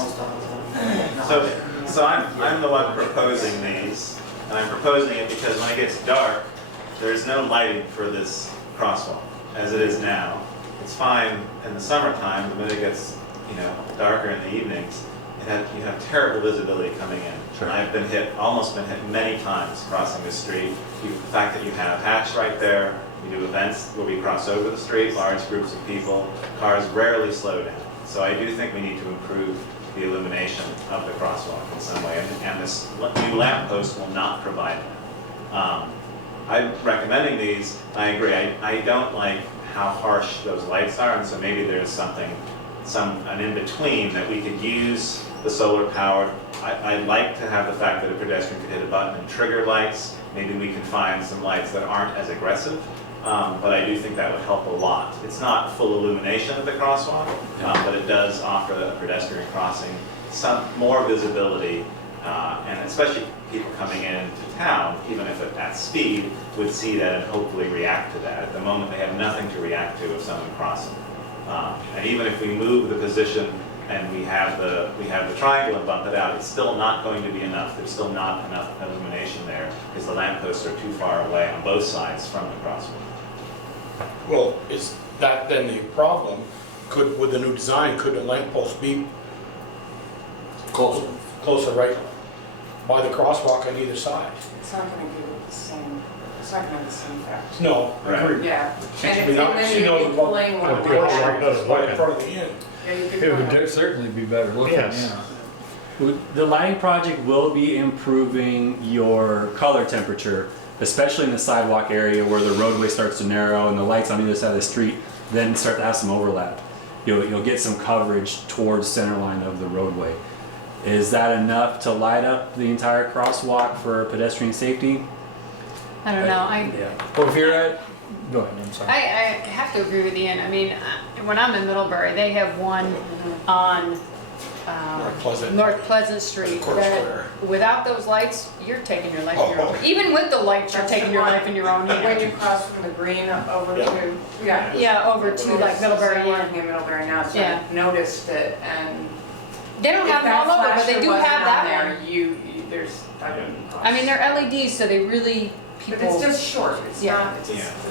So I'm the one proposing these, and I'm proposing it because when it gets dark, there's no lighting for this crosswalk as it is now. It's fine in the summertime. The minute it gets darker in the evenings, you have terrible visibility coming in. Sure. I've almost been hit many times crossing the street. The fact that you have hatch right there, we do events where we cross over the street, large groups of people, cars rarely slow down. So I do think we need to improve the illumination of the crosswalk in some way, and this new lamp post will not provide that. I'm recommending these. I agree. I don't like how harsh those lights are, and so maybe there's an in-between that we could use the solar powered. I'd like to have the fact that a pedestrian could hit a button and trigger lights. Maybe we can find some lights that aren't as aggressive, but I do think that would help a lot. It's not full illumination of the crosswalk, but it does offer the pedestrian crossing some more visibility, and especially people coming into town, even if at speed, would see that and hopefully react to that. At the moment, they have nothing to react to if someone crossing. And even if we move the position and we have the triangle and bump it out, it's still not going to be enough. There's still not enough illumination there because the lampposts are too far away on both sides from the crosswalk. Well, is that then the problem? With the new design, could the lamppost be closer right by the crosswalk on either side? It's not gonna give it the same, it's not gonna have the same effect. No, I agree. Yeah. And then you'd be pulling one right in front of the inn. It would certainly be better looking, Yes. yeah. The lighting project will be improving your color temperature, especially in the sidewalk area where the roadway starts to narrow and the lights on either side of the street then start to have some overlap. You'll get some coverage towards center line of the roadway. Is that enough to light up the entire crosswalk for pedestrian safety? I don't know. Well, if you're at, go ahead, I'm sorry. I have to agree with Ian. I mean, when I'm in Middlebury, they have one on North Pleasant Street that without those lights, you're taking your life in your own. Even with the lights, you're taking your life in your own hand. When you cross from the green up over to, over to like Middlebury. I'm in Middlebury now, so I noticed it, and they don't have them all over, but they do have that there, one. There's, I mean, they're LEDs, so they really, people. But it's just short, it's not,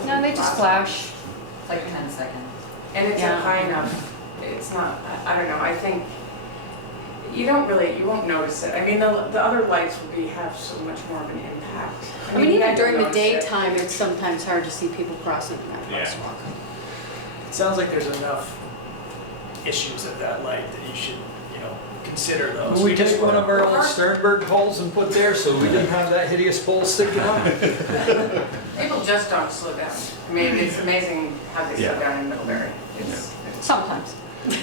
no, they just flash. Like 10 seconds. And it's a high enough, it's not, I don't know, I think, you won't notice it. I mean, the other lights will have so much more of an impact. I mean, even during the daytime, it's sometimes hard to see people crossing that crosswalk. It sounds like there's enough issues at that light that you should, consider those. We take one of our old Sternberg poles and put there so we didn't have that hideous pole sticking out. People just don't slow down. I mean, it's amazing how they slow down in Middlebury. Sometimes.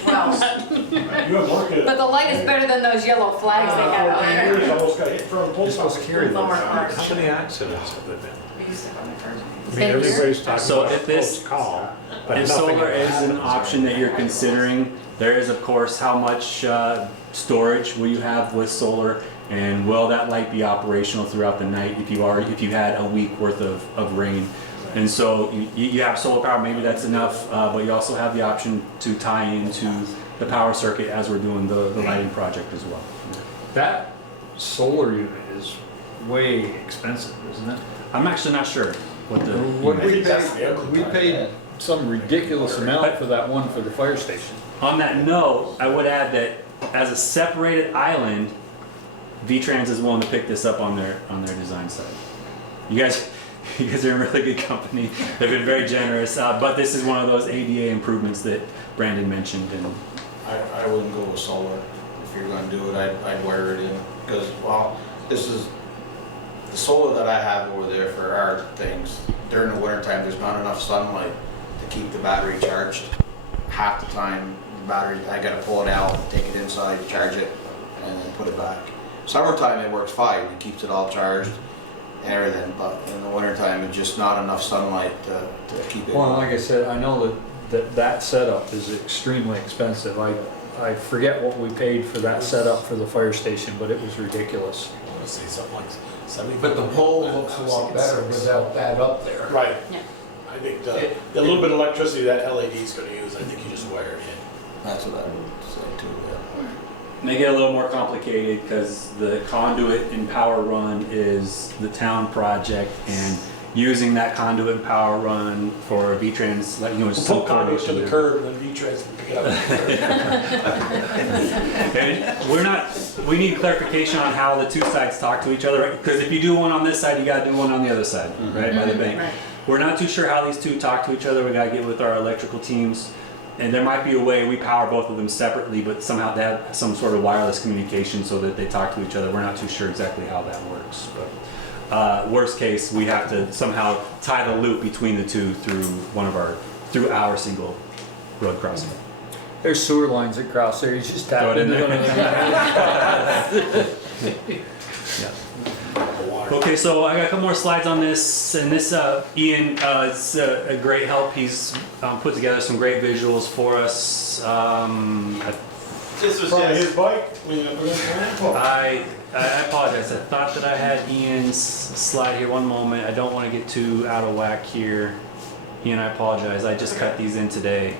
Well, but the light is better than those yellow flags they got out there. Almost got hit from a post office. How many accidents have there been? we used to on the curve. I mean, everybody's talking So about if this, close call, but if nothing solar is happens an option that you're considering, there is of course how much storage will you have with solar, and will that light be operational throughout the night if you had a week worth of rain. And so you have solar power, maybe that's enough, but you also have the option to tie into the power circuit as we're doing the lighting project as well. That solar unit is way expensive, isn't it? I'm actually not sure what the. We paid some ridiculous amount for that one for the fire station. On that note, I would add that as a separated island, V-Trans is willing to pick this up on their design side. You guys are in really good company. They've been very generous, but this is one of those ADA improvements that Brandon mentioned. And I wouldn't go with solar. If you're gonna do it, I'd wire it in, because, well, this is, the solar that I have over there for our things, during the winter time, there's not enough sunlight to keep the battery charged. Half the time, the battery, I gotta pull it out, take it inside, charge it, and then put it back. Summertime, it works fine, it keeps it all charged and everything, but in the winter time, it's just not enough sunlight to keep it. Well, like I said, I know that setup is extremely expensive. I forget what we paid for that setup for the fire station, but it was ridiculous. I want to say something like 70. But the pole looks a lot better without that up there. Right. Yeah. I think the little bit of electricity that LED is going to use, I think you just wire it in. That's what I would say too, yeah. they get a little more complicated because the conduit and power run is the town project, and using that conduit and power run for V-Trans, like, We'll put conduit to the curb and then V-Trans can pick it up. And we need clarification on how the two sides talk to each other, right? Because if you do one on this side, you gotta do one on the other side, right, by the bank. Right. We're not too sure how these two talk to each other. We gotta get with our electrical teams. And there might be a way we power both of them separately, but somehow they have some sort of wireless communication so that they talk to each other. We're not too sure exactly how that works. But worst case, we have to somehow tie the loop between the two through our single road crossing. There's sewer lines that cross there, you just tap Throw it in into there. them. Yeah. Okay, so I got a couple more slides on this, and this Ian is a great help. He's put together some great visuals for us. This was Probably just his bike. I apologize. I thought that I had Ian's slide here. One moment. I don't want to get too out of whack here. Ian, I apologize. I just cut these in today.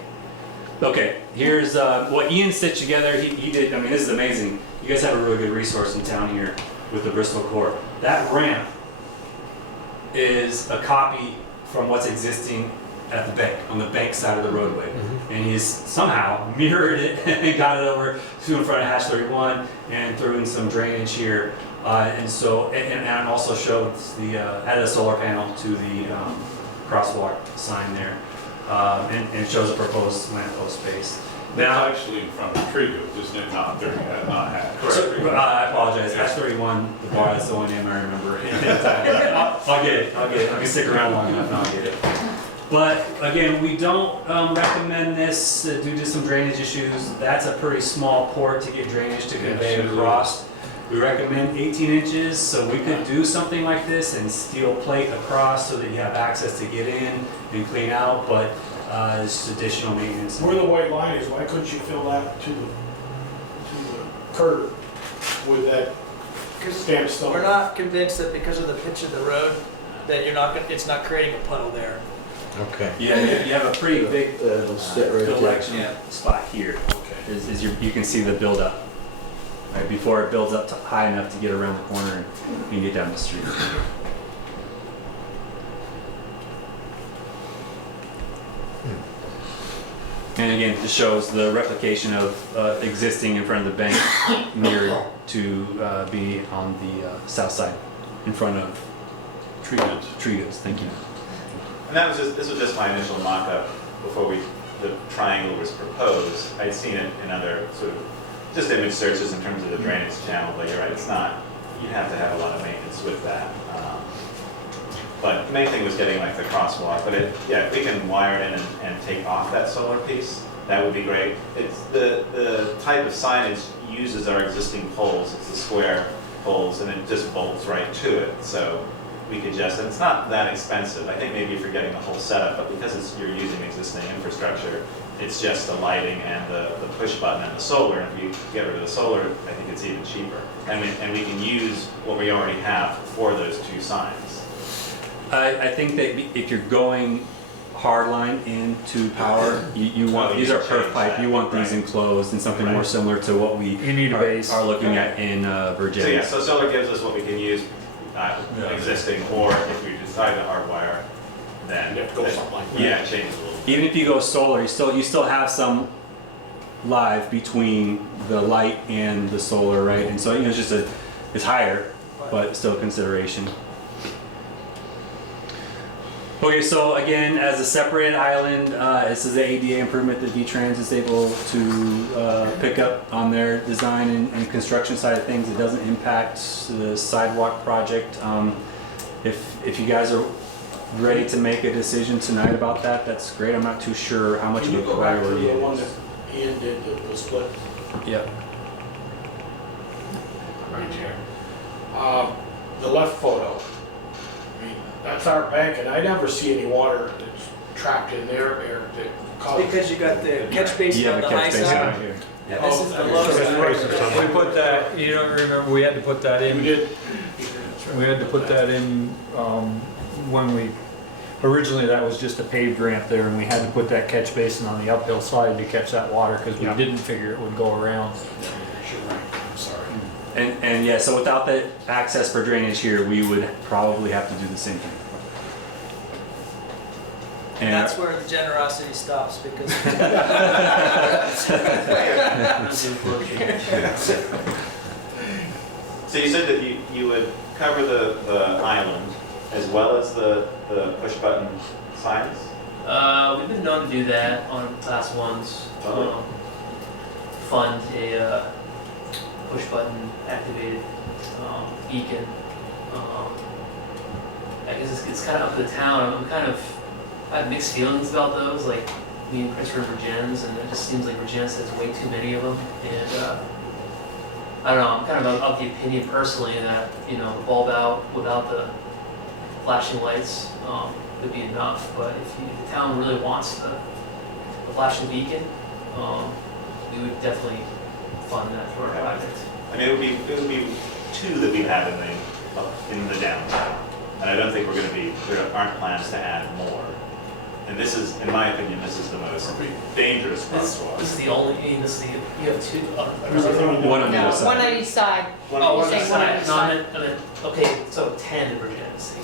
Okay, here's what Ian stitched together. He did. I mean, this is amazing. You guys have a really good resource in town here with the Bristol Corps. That ramp is a copy from what's existing at the bank, on the bank side of the roadway. And he's somehow mirrored it and got it over to in front of Hatch 31 and threw in some drainage here. And also showed added a solar panel to the crosswalk sign there. And shows a proposed lamppost space. Now, It's actually in front of Tree Group, isn't it? Not 30, not Hatch. I apologize. Hatch 31, the bar, that's the only name I remember. I'll get it. I can stick around long enough and I'll get it. But again, we don't recommend this due to some drainage issues. That's a pretty small port to get drainage to convey across. We recommend 18 inches, so we could do something like this and steel plate across so that you have access to get in and clean out, but it's just additional maintenance. Where the white line is, why couldn't you fill that to the curb with that stamped stone? We're not convinced that because of the pitch of the road, that it's not creating a puddle there. Okay. Yeah, you have a pretty big It'll sit right there. collection spot here. Okay. You can see the buildup. Right, before it builds up to high enough to get around the corner and you can get down the street. And again, this shows the replication of existing in front of the bank mirrored to be on the south side in front of Tree Goods. Thank you. And this was just my initial mock-up before the triangle was proposed. I'd seen it in other sort of just image searches in terms of the drainage channel, but you're right, it's not, you'd have to have a lot of maintenance with that. But the main thing was getting like the crosswalk, but if we can wire it in and take off that solar piece, that would be great. It's the type of signage uses our existing poles, it's the square poles, and it just bolts right to it. So we could and it's not that expensive. I think maybe if you're getting the whole setup, but because you're using existing infrastructure, it's just the lighting and the push button and the solar. And if you get rid of the solar, I think it's even cheaper. And we can use what we already have for those two signs. I think that if you're going hard line into power. You want, these are perf pipe, you want these enclosed and something more similar to what we You need a base. are looking at in So Virginia. yeah, so solar gives us what we can use existing, or if we decide to hardwire, then. You have to go something like that. Yeah, it changes a little. Even if you go solar, you still have some live between the light and the solar, right? And so, you know, it's just it's higher, but still a consideration. Okay, so again, as a separated island, this is the ADA improvement that V-Trans is able to pick up on their design and construction side of things. It doesn't impact the sidewalk project. If you guys are ready to make a decision tonight about that, that's great. I'm not too sure how much Can of you a go back to priority the it one is. that Ian did, that was split Yep. right here? The left photo. I mean, that's our bank, and I never see any water that's trapped in there or that causes. Because you got the catch basin on the high side. here. Yeah, this is the low side. We put that, you don't remember, we had to put that in. We did. We had to put that in when we, originally that was just a paved ramp there, and we had to put that catch basin on the uphill side to catch that water because we didn't figure it would go around. You're right, I'm sorry. And yeah, so without the access for drainage here, we would probably have to do the same thing. And that's where the generosity stops, because. So you said that you would cover the island as well as the push button signs? We've been known to do that on class ones. Fund a push button activated beacon. I guess it's kind of up to the town. I have mixed feelings about those. Like me and Chris were in Virgins, and it just seems like Virgins has way too many of them. And I don't know. I'm kind of of the opinion personally that the bulb out without the flashing lights would be enough. But if the town really wants the flashing beacon, we would definitely fund that for our project. I mean, it would be two that we have in the downtown, and I don't think there aren't plans to add more. And this is, in my opinion, this is the most dangerous crosswalk. This is the only. You have two. One on the other side. One on each side. One You're on each saying one on side. each No, side. I meant, okay, so 10 Virgins.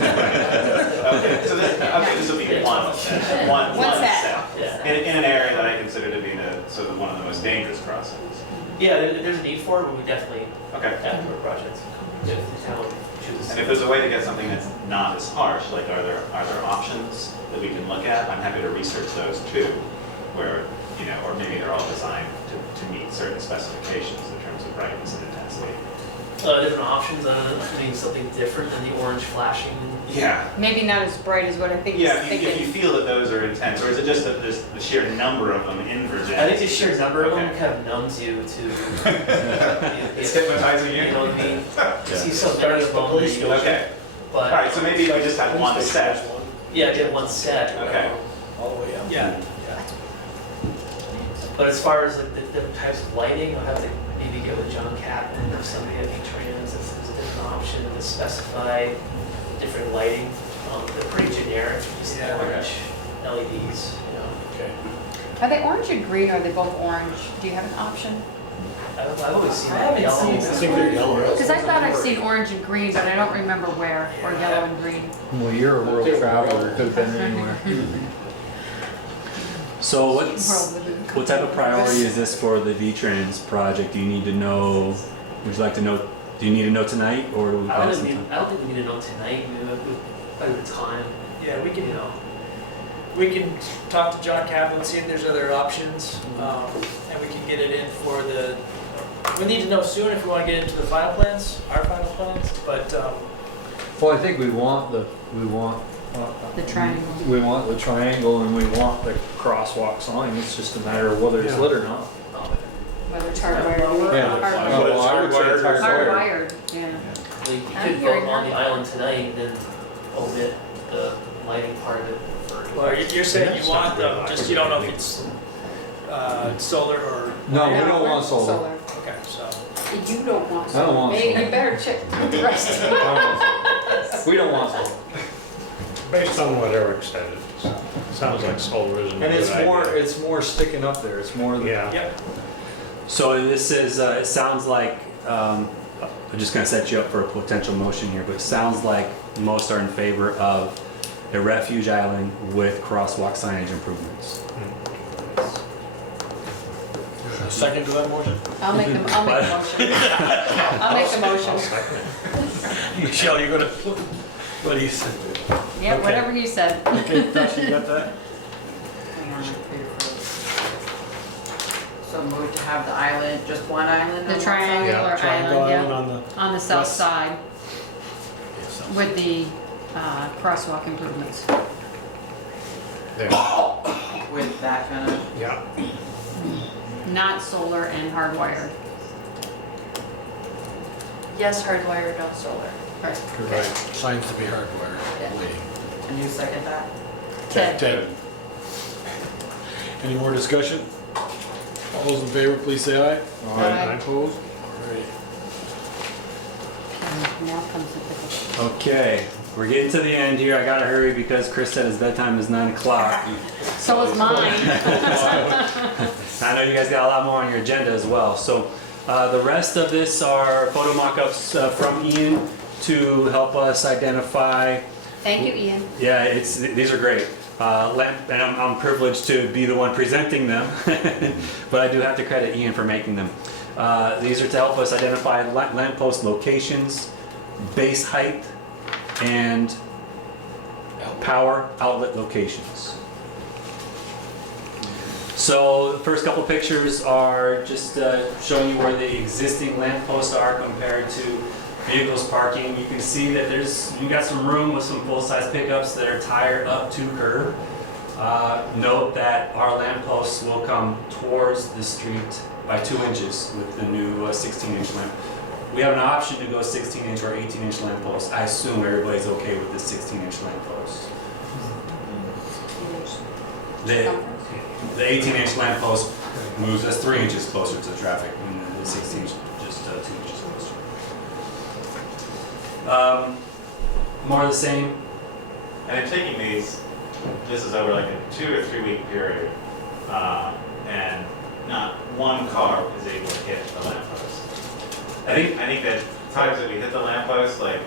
Okay, so this will be one set. One set. Yeah. In an area that I consider to be sort of one of the most dangerous crossings. Yeah, there's a need for it, but we definitely Okay. have to project. If the town chooses. And if there's a way to get something that's not as harsh, like are there options that we can look at? I'm happy to research those too, where, or maybe they're all designed to meet certain specifications in terms of brightness and intensity. Different options, doing something different than the orange flashing. Yeah. Maybe not as bright as what I think Yeah, he's if thinking. you feel that those are intense, or is it just that there's the sheer number of them in Virginia? I think the sheer number of them Okay. kind of numbs you to. It's hypnotizing you? You know what I mean? You see so Start many at of the them. police that you- Okay. But All right, so maybe we just have one set. yeah, get one set. Okay. All the way up. Yeah. But as far as like the different types of lighting, I'll have to maybe get with John Kaplan or somebody at V-Trans. There's a different option to specify different lighting. They're pretty generic. You see the orange LEDs. Okay. Are they orange or green, or are they both orange? Do you have an option? I've always seen I haven't yellow. seen I think they're yellow. Because I thought I've seen orange and green, but I don't remember where, or yellow and green. Well, you're a world traveler, could have been anywhere. So what type of priority is this for the V-Trans project? Do you need to know, would you like to know, do you need to know tonight, or do we I pass don't some think time? we need to know tonight. By the time, Yeah, we can, you we can talk to John Kaplan, see if there's other options, and we can get it in for we need to know soon if we want to get into the final plans, our final plans, but, Well, I think we want the triangle. We want the triangle and we want the crosswalk sign. It's just a matter of whether it's lit or not. Whether it's hardwired. Yeah. Well, I would say it's hardwired. Hardwired, yeah. You I'm could hearing vote on that. the island tonight and then omit the lighting part of it. well, you're saying you want them, just you don't know if it's solar or. No, we don't want solar. Okay, so. You don't want I don't want Maybe solar. you better check with the rest. We don't want solar. Based on what Eric said, it sounds like solar isn't a And good idea. it's more sticking up there, it's more than. Yeah. So this is, it sounds like, I'm just gonna set you up for a potential motion here, but it sounds like most are in favor of a refuge island with crosswalk signage improvements. Second to that motion? I'll make the motion. I'll make the motion. Michelle, you're gonna, what do you say? Yeah, Okay. whatever you said. Okay, Tasha, you got that? Hang on, so move to have the island, just one island on The one triangular side? Triangle island, island yeah, on the. on the south west. side Yes. with the crosswalk improvements. There. With that kind of, Yeah. Not solar and hardwired. Yes, hardwired, not solar. Right, signs to be hardwired, waiting. can you second that? Ted. Any more discussion? All those in favor, please say aye. Aye. Opposed? All right. Now comes the difficult. Okay, we're getting to the end here. I gotta hurry because Chris said his bedtime is 9 o'clock. So is mine. I know you guys got a lot more on your agenda as well. So the rest of this are photo mock-ups from Ian to help us identify. Thank you, Ian. Yeah, these are great. And I'm privileged to be the one presenting them, but I do have to credit Ian for making them. These are to help us identify lamppost locations, base height, and power outlet locations. So the first couple pictures are just showing you where the existing lampposts are compared to vehicles parking. You can see that you got some room with some full-size pickups that are tired up to curb. Note that our lampposts will come towards the street by 2 inches with the new 16-inch lamp. We have an option to go 16-inch or 18-inch lampposts. I assume everybody's okay with the 16-inch lamppost. The 18-inch lamppost moves us 3 inches closer to traffic, and the 16-inch just 2 inches closer. More of the same. And in taking these, this is over like a 2 or 3 week period, and not one car is able to hit the lamppost. I think that times that we hit the lamppost, like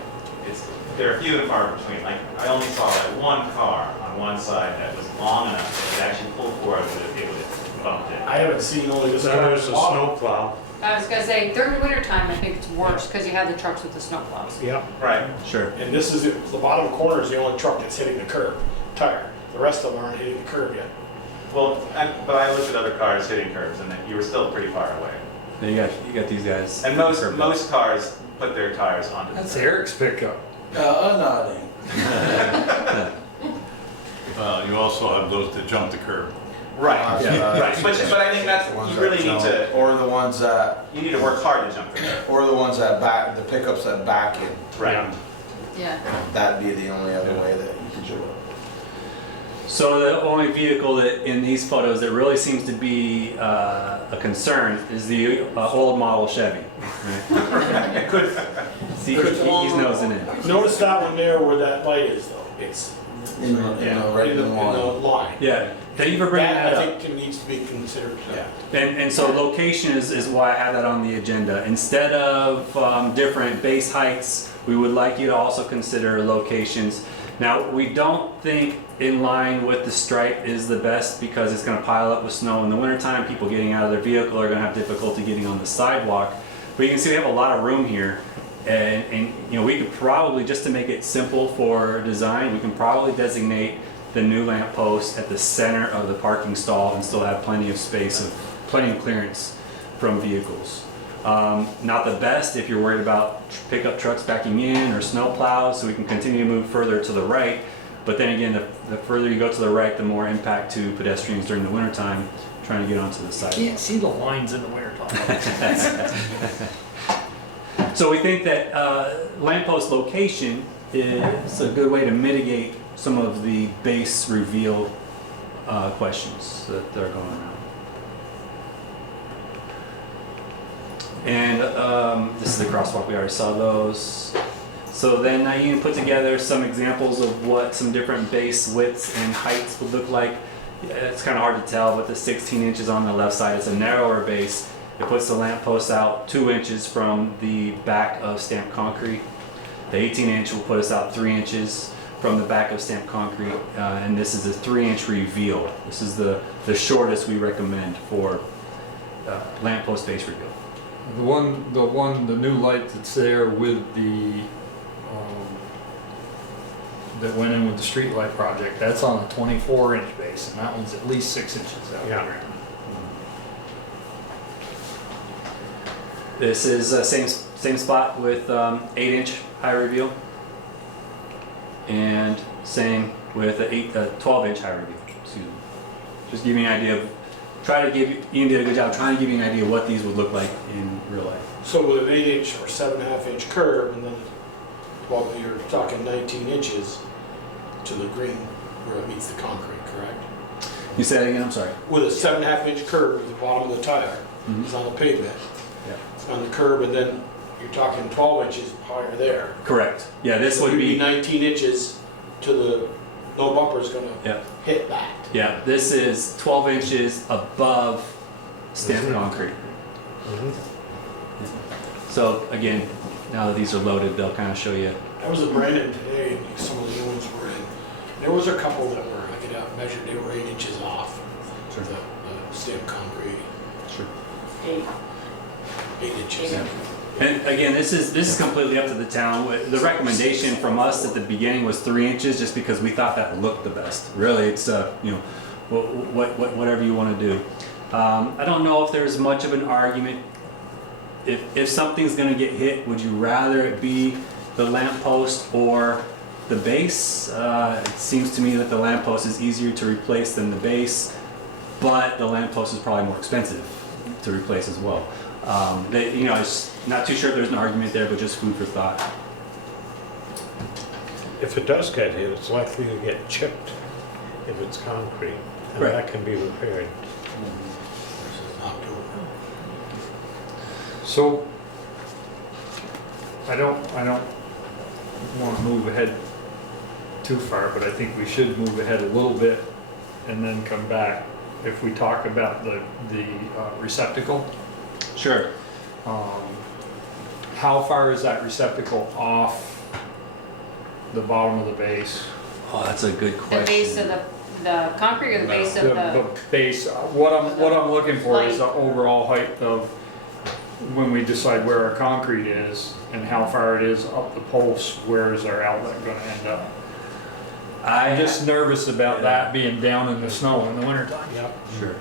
they're few and far between. Like I only saw like one car on one side that was long enough that it actually pulled forward and it would have bumped it. I haven't seen only this. There's a snow plow. I was gonna say, during winter time, I think it's worse because you have the trucks with the snowplows. Yeah. Right. Sure. And this is, the bottom corner is the only truck that's hitting the curb, tire. The rest of them aren't hitting the curb yet. Well, but I looked at other cars hitting curbs, and you were still pretty far away. Then you got these guys. And most cars put their tires onto That's the curb. Eric's pickup. Nodding. You also have those that jump the curb. Right. Right. But I think that's you really need to. Or the ones that, You need to work hard to jump the curb. or the ones that back, the pickups that back in. Right. Yeah. That'd be the only other way that you could do it. So the only vehicle that in these photos that really seems to be a concern is the old model Chevy. Right? It could. See, he's nosing in. Notice that one there where that light is though. It's Right in the line. line. Yeah. Thank you for bringing that I up. think it needs to be considered. Yeah. And so location is why I have that on the agenda. Instead of different base heights, we would like you to also consider locations. Now, we don't think in line with the stripe is the best because it's going to pile up with snow in the wintertime. People getting out of their vehicle are going to have difficulty getting on the sidewalk. But you can see we have a lot of room here. And you know, we could probably, just to make it simple for design, we can probably designate the new lamp post at the center of the parking stall and still have plenty of space, plenty of clearance from vehicles. Not the best if you're worried about pickup trucks backing in or snow plows, so we can continue to move further to the right. But then again, the further you go to the right, the more impact to pedestrians during the wintertime trying to get onto the sidewalk. Can't see the lines in the wintertime. So we think that lamppost location is a good way to mitigate some of the base reveal questions that are going around. And this is the crosswalk, we already saw those. So then Naeem put together some examples of what some different base widths and heights would look like. It's kind of hard to tell, but the 16 inches on the left side is a narrower base. It puts the lamppost out 2 inches from the back of stamped concrete. The 18 inch will put us out 3 inches from the back of stamped concrete, and this is a 3-inch reveal. This is the shortest we recommend for lamppost base reveal. The new light that's there with the, that went in with the street light project, that's on a 24-inch base, and that one's at least 6 inches out. Yeah. This is same spot with 8-inch high reveal, and same with a 12-inch high reveal. Excuse me. Just give you an idea of. Ian did a good job trying to give you an idea of what these would look like in real life. So with an 8-inch or 7.5-inch curve, and then, well, you're talking 19 inches to the green where it meets the concrete, correct? You say that again, I'm sorry. With a 7.5-inch curve at the bottom of the tire, it's on the pavement. Yeah. It's on the curb, and then you're talking 12 inches higher there. Correct. Yeah, this would be 19 inches to the, no bumper's gonna hit that. Yeah, this is 12 inches above stamped concrete. So again, now that these are loaded, they'll kind of show you. I was at Brandon today, and some of the new ones were in. There was a couple that were, I could out measured, they were 8 inches off the stamped concrete. Sure. 8 inches. Yeah. And again, this is completely up to the town. The recommendation from us at the beginning was 3 inches, just because we thought that looked the best. Really, it's whatever you want to do. I don't know if there's much of an argument. If something's going to get hit, would you rather it be the lamppost or the base? It seems to me that the lamppost is easier to replace than the base, but the lamppost is probably more expensive to replace as well. I'm not too sure if there's an argument there, but just food for thought. If it does get hit, it's likely to get chipped if it's concrete, and Right. that can be repaired. So, I don't want to move ahead too far, but I think we should move ahead a little bit and then come back. If we talk about the receptacle. Sure. How far is that receptacle off the bottom of the base? Oh, that's a good question. The base of the concrete or the base of The base, what I'm looking for is the overall height of when we decide where our concrete is and how far it is up the post, where is our outlet gonna end up? I'm just nervous about that being down in the snow in the wintertime. Yep, sure.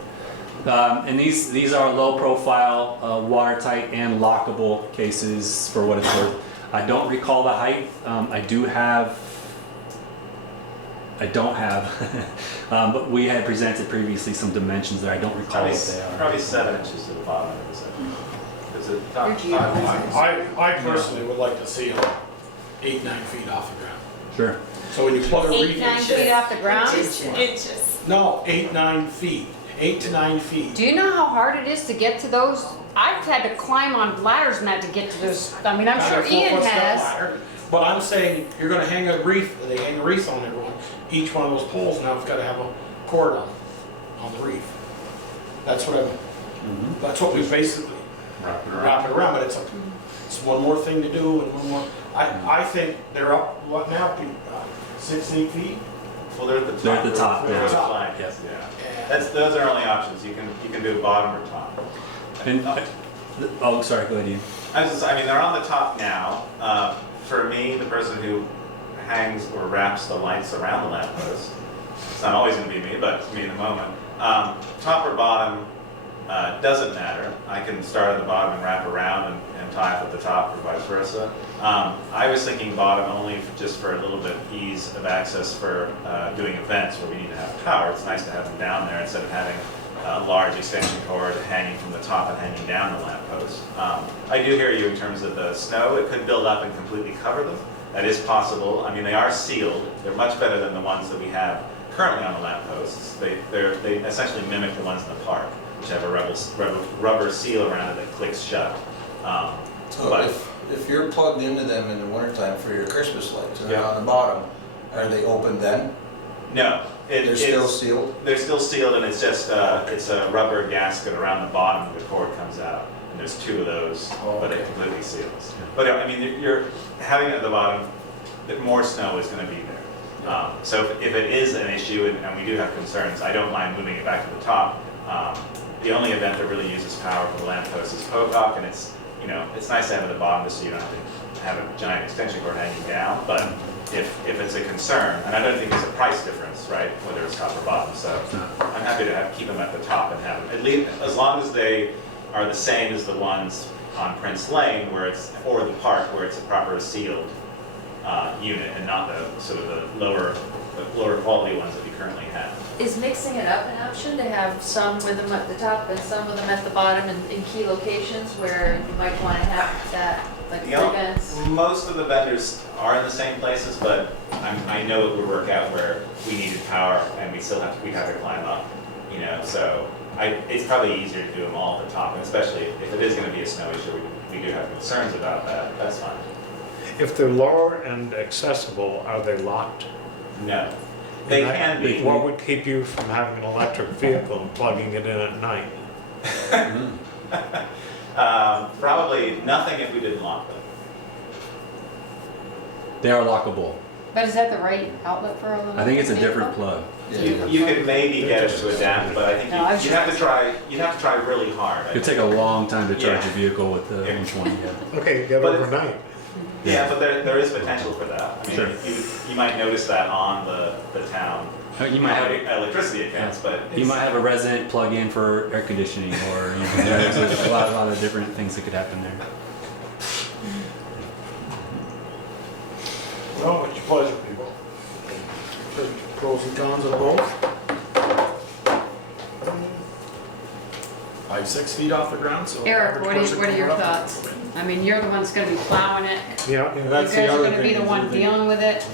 And these are low profile, watertight and lockable cases for what it's worth. I don't recall the height. I don't have, but we had presented previously some dimensions there. I don't recall what they are. Probably 7 inches to the bottom of the section. I personally would like to see them 8, 9 feet off the ground. Sure. So when you plug a reef 8, 9 feet off the ground? Inches. No, 8, 9 feet. 8 to 9 feet. Do you know how hard it is to get to those? I've had to climb on ladders and that to get to those. I mean, I'm Not sure a 4-foot Ian step has. ladder, but I'm saying you're gonna hang a reef, they hang a reef on everyone. Each one of those poles now has gotta have a cord on the reef. That's what that's what we basically wrap it around, but it's one more thing to do and one more. I think they're up, what now, 6, 8 feet? Well, they're at the top. They're at the top, They're yeah. at the top, yes, yeah. Those are only options. You can do bottom or top. And, oh, sorry, go ahead, Ian. I mean, they're on the top now. For me, the person who hangs or wraps the lights around the lamppost, it's not always going to be me, but it's me in the moment. Top or bottom doesn't matter. I can start at the bottom and wrap around and tie up at the top or vice versa. I was thinking bottom only just for a little bit of ease of access for doing events where we need to have power. It's nice to have them down there instead of having a large extension cord hanging from the top and hanging down the lamppost. I do hear you in terms of the snow. It could build up and completely cover them. That is possible. I mean, they are sealed. They're much better than the ones that we have currently on the lampposts. They essentially mimic the ones in the park, which have a rubber seal around it that clicks shut. So But if if you're plugged into them in the wintertime for your Christmas lights and they're on the bottom, are they open then? No. They're still sealed? They're still sealed, and it's just, it's a rubber gasket around the bottom where the cord comes out. And there's 2 of those, but it completely seals. But I mean, you're having it at the bottom, more snow is gonna be there. So if it is an issue, and we do have concerns, I don't mind moving it back to the top. The only event that really uses power for the lamppost is Pocock, and it's, you know, it's nice to have it at the bottom just so you don't have to have a giant extension cord hanging down, but if it's a concern, and I don't think there's a price difference, right, whether it's top or bottom, so I'm happy to keep them at the top and have them, at least, as long as they are the same as the ones on Prince Lane, where it's, or the park, where it's a proper sealed unit, and not the sort of the lower quality ones that we currently have. Is mixing it up an option, to have some with them at the top and some with them at the bottom in key locations where you might want to have that, like events? Most of the vendors are in the same places, but I know it would work out where we needed power and we'd have to climb up, you know, so it's probably easier to do them all at the top, and especially if it is going to be a snow issue, we do have concerns about that, that's fine. If they're lower and accessible, are they locked? No. They can be. What would keep you from having an electric vehicle and plugging it in at night? Probably nothing if we didn't lock them. They are lockable. But is that the right outlet for a little? I think it's a different plug. You could maybe get it to adapt, but I think No, you'd have to try really hard. It'd take a long time to charge a vehicle with the 120. Okay, get overnight. Yeah, but there is potential for that. I mean, you might notice that on the town. You might have electricity accounts, but you might have a resident plug in for air conditioning, or there's a lot of different things that could happen there. Well, what's your pleasure, people? Pros and cons of both? 5-6 feet off the ground, so. Eric, what are your thoughts? I mean, you're the one that's gonna be plowing it. Yeah, that's the You guys are other gonna be thing. the one dealing with it.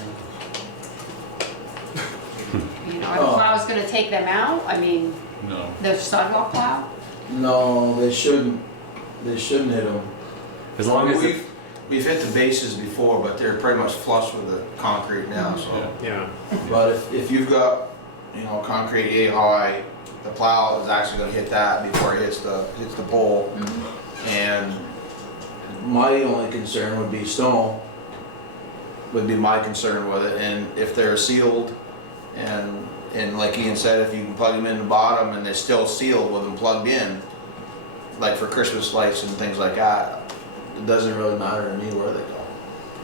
You know, are the plows gonna take them out? I mean, No. the sidewalk plow? No, they shouldn't hit them. As long as We've hit the bases before, but they're pretty much flush with the concrete now, so. Yeah. But if you've got, you know, concrete A high, the plow is actually gonna hit that before it hits the pole. And my only concern would be snow, would be my concern with it, and if they're sealed, and like Ian said, if you can plug them in the bottom and they're still sealed with them plugged in, like for Christmas lights and things like that, it doesn't really matter to me where they go.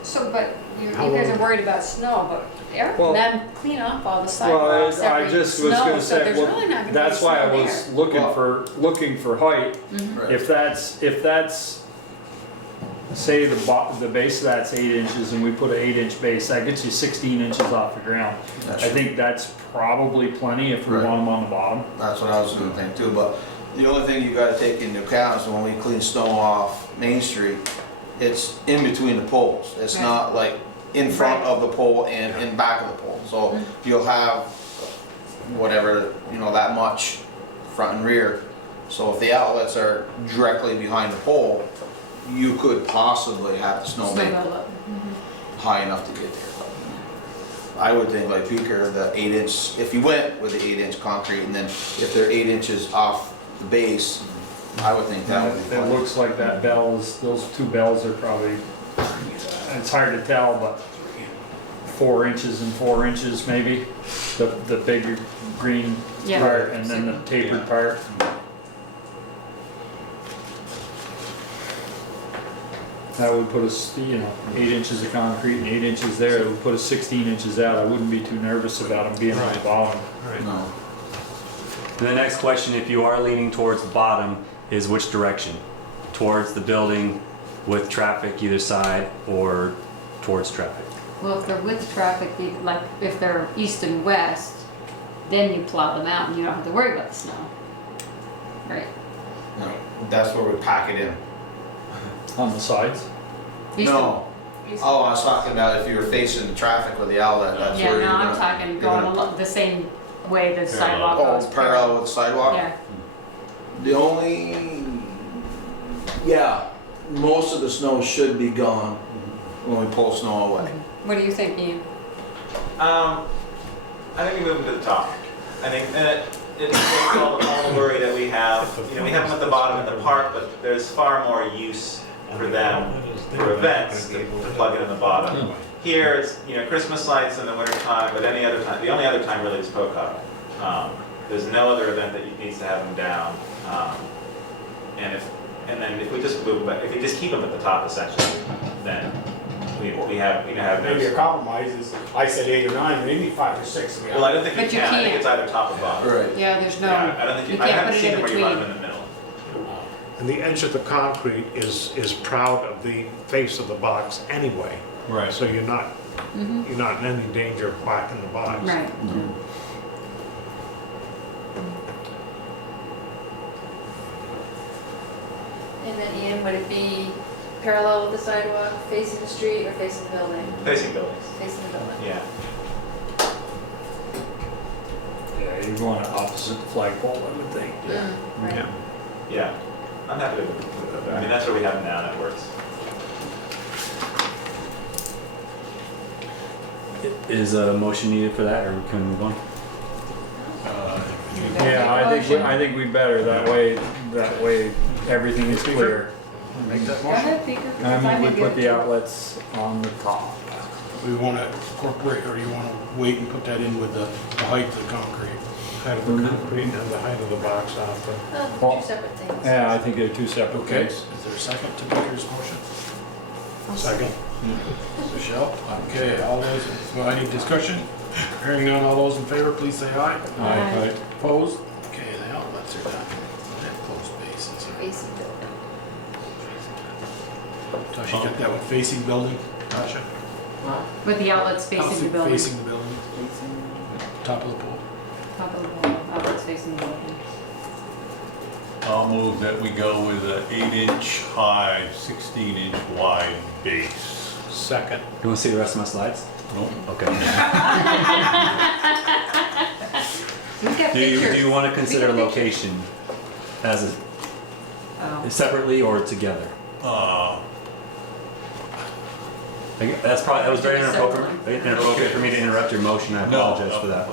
So, but you guys are worried about snow, but Eric Well- can then clean off all the Well, sidewalks, I every just was snow, gonna so say, there's well, really not gonna be that's why I snow was there. looking for height. Right. If that's, say the base of that's 8 inches and we put an 8-inch base, that gets you 16 inches off the ground. I think that's probably plenty if we Right. want them on the bottom. That's what I was gonna think too, but the only thing you gotta take into account is when we clean snow off Main Street, it's in between the poles. It's Right. not like in front Right. of the pole and in back of the pole. So you'll have whatever, you know, that much front and rear. So if the outlets are directly behind the pole, you could possibly have the snow Snow make buildup. high enough to get there. I would think like Peaker, the 8-inch, if you went with the 8-inch concrete and then if they're 8 inches off the base, I would think that would be It fine. looks like that those 2 bells are probably, it's hard to tell, but 4 inches and 4 inches maybe. The bigger green Yeah. part and then the tapered part. That would put us, 8 inches of concrete and 8 inches there, it would put us 16 inches out. I wouldn't be too nervous about them being on the bottom. No. And the next question, if you are leaning towards the bottom, is which direction? Towards the building with traffic either side, or towards traffic? Well, if they're with traffic, like if they're east and west, then you plow them out and you don't have to worry about the snow. Right? No, that's where we pack it in. On the sides? East No. Oh, I was talking about if you were facing the traffic with the outlet, that's Yeah, where no, you're I'm gonna. talking you're going gonna- along the same way the sidewalk Oh, goes. parallel with the sidewalk? Yeah. The only, yeah, most of the snow should be gone when we pull snow away. What do you think, Ian? I think we move them to the top. I think that it takes all the worry that we have. You know, we have them at the bottom in the park, but there's far more use for them for events to plug it in the bottom. Here, it's, you know, Christmas lights in the winter time, but any other time, the only other time really is Pocock. There's no other event that needs to have them down. And then if we just move, but if we just keep them at the top essentially, then we have Maybe a those. compromise is, I said 8 or 9, maybe 5 or 6. Well, I don't think But you you can. I think can't. it's either top or bottom. Right. Yeah, there's no, Yeah, I don't think you I can't haven't put seen it in them where you run them between. in the middle. And the edge of the concrete is proud of the face of the box anyway. Right. So you're not in any danger of whacking the box. Right. And then Ian, would it be parallel with the sidewalk, facing the street, or facing the building? Facing buildings. Facing the building. Yeah. Yeah, you want it opposite the flagpole, I would think. Right. Yeah. I'm happy to move it. I mean, that's where we have them now, that works. Is a motion needed for that, or can we move on? Yeah, I think we better, that way everything is clear. Make that Go motion. ahead, Speaker. And I move we put the out. outlets on the top. We want to incorporate, or you want to wait and put that in with the height of the concrete? Height of the concrete and the height of the box off. Two separate things. Yeah, I think they're two separate Okay, things. is there a second to Baker's motion? Second. Michelle? Okay, all those, well, any discussion? Hearing none, all those in favor, please say aye. Aye. Opposed? Okay, the outlets are done. That closed bases. Facing building. Tasha, you got that one facing building, Tasha? With the outlets facing the building. Facing the building, top of the pole. Top of the building, outlets facing the building. I'll move that we go with an 8-inch high, 16-inch wide base. Second. You want to see the rest of my slides? Nope. Okay. We've got Do you pictures. want to consider location as Oh. separately or together? That was very inappropriate for me to interrupt your motion. I apologize for that.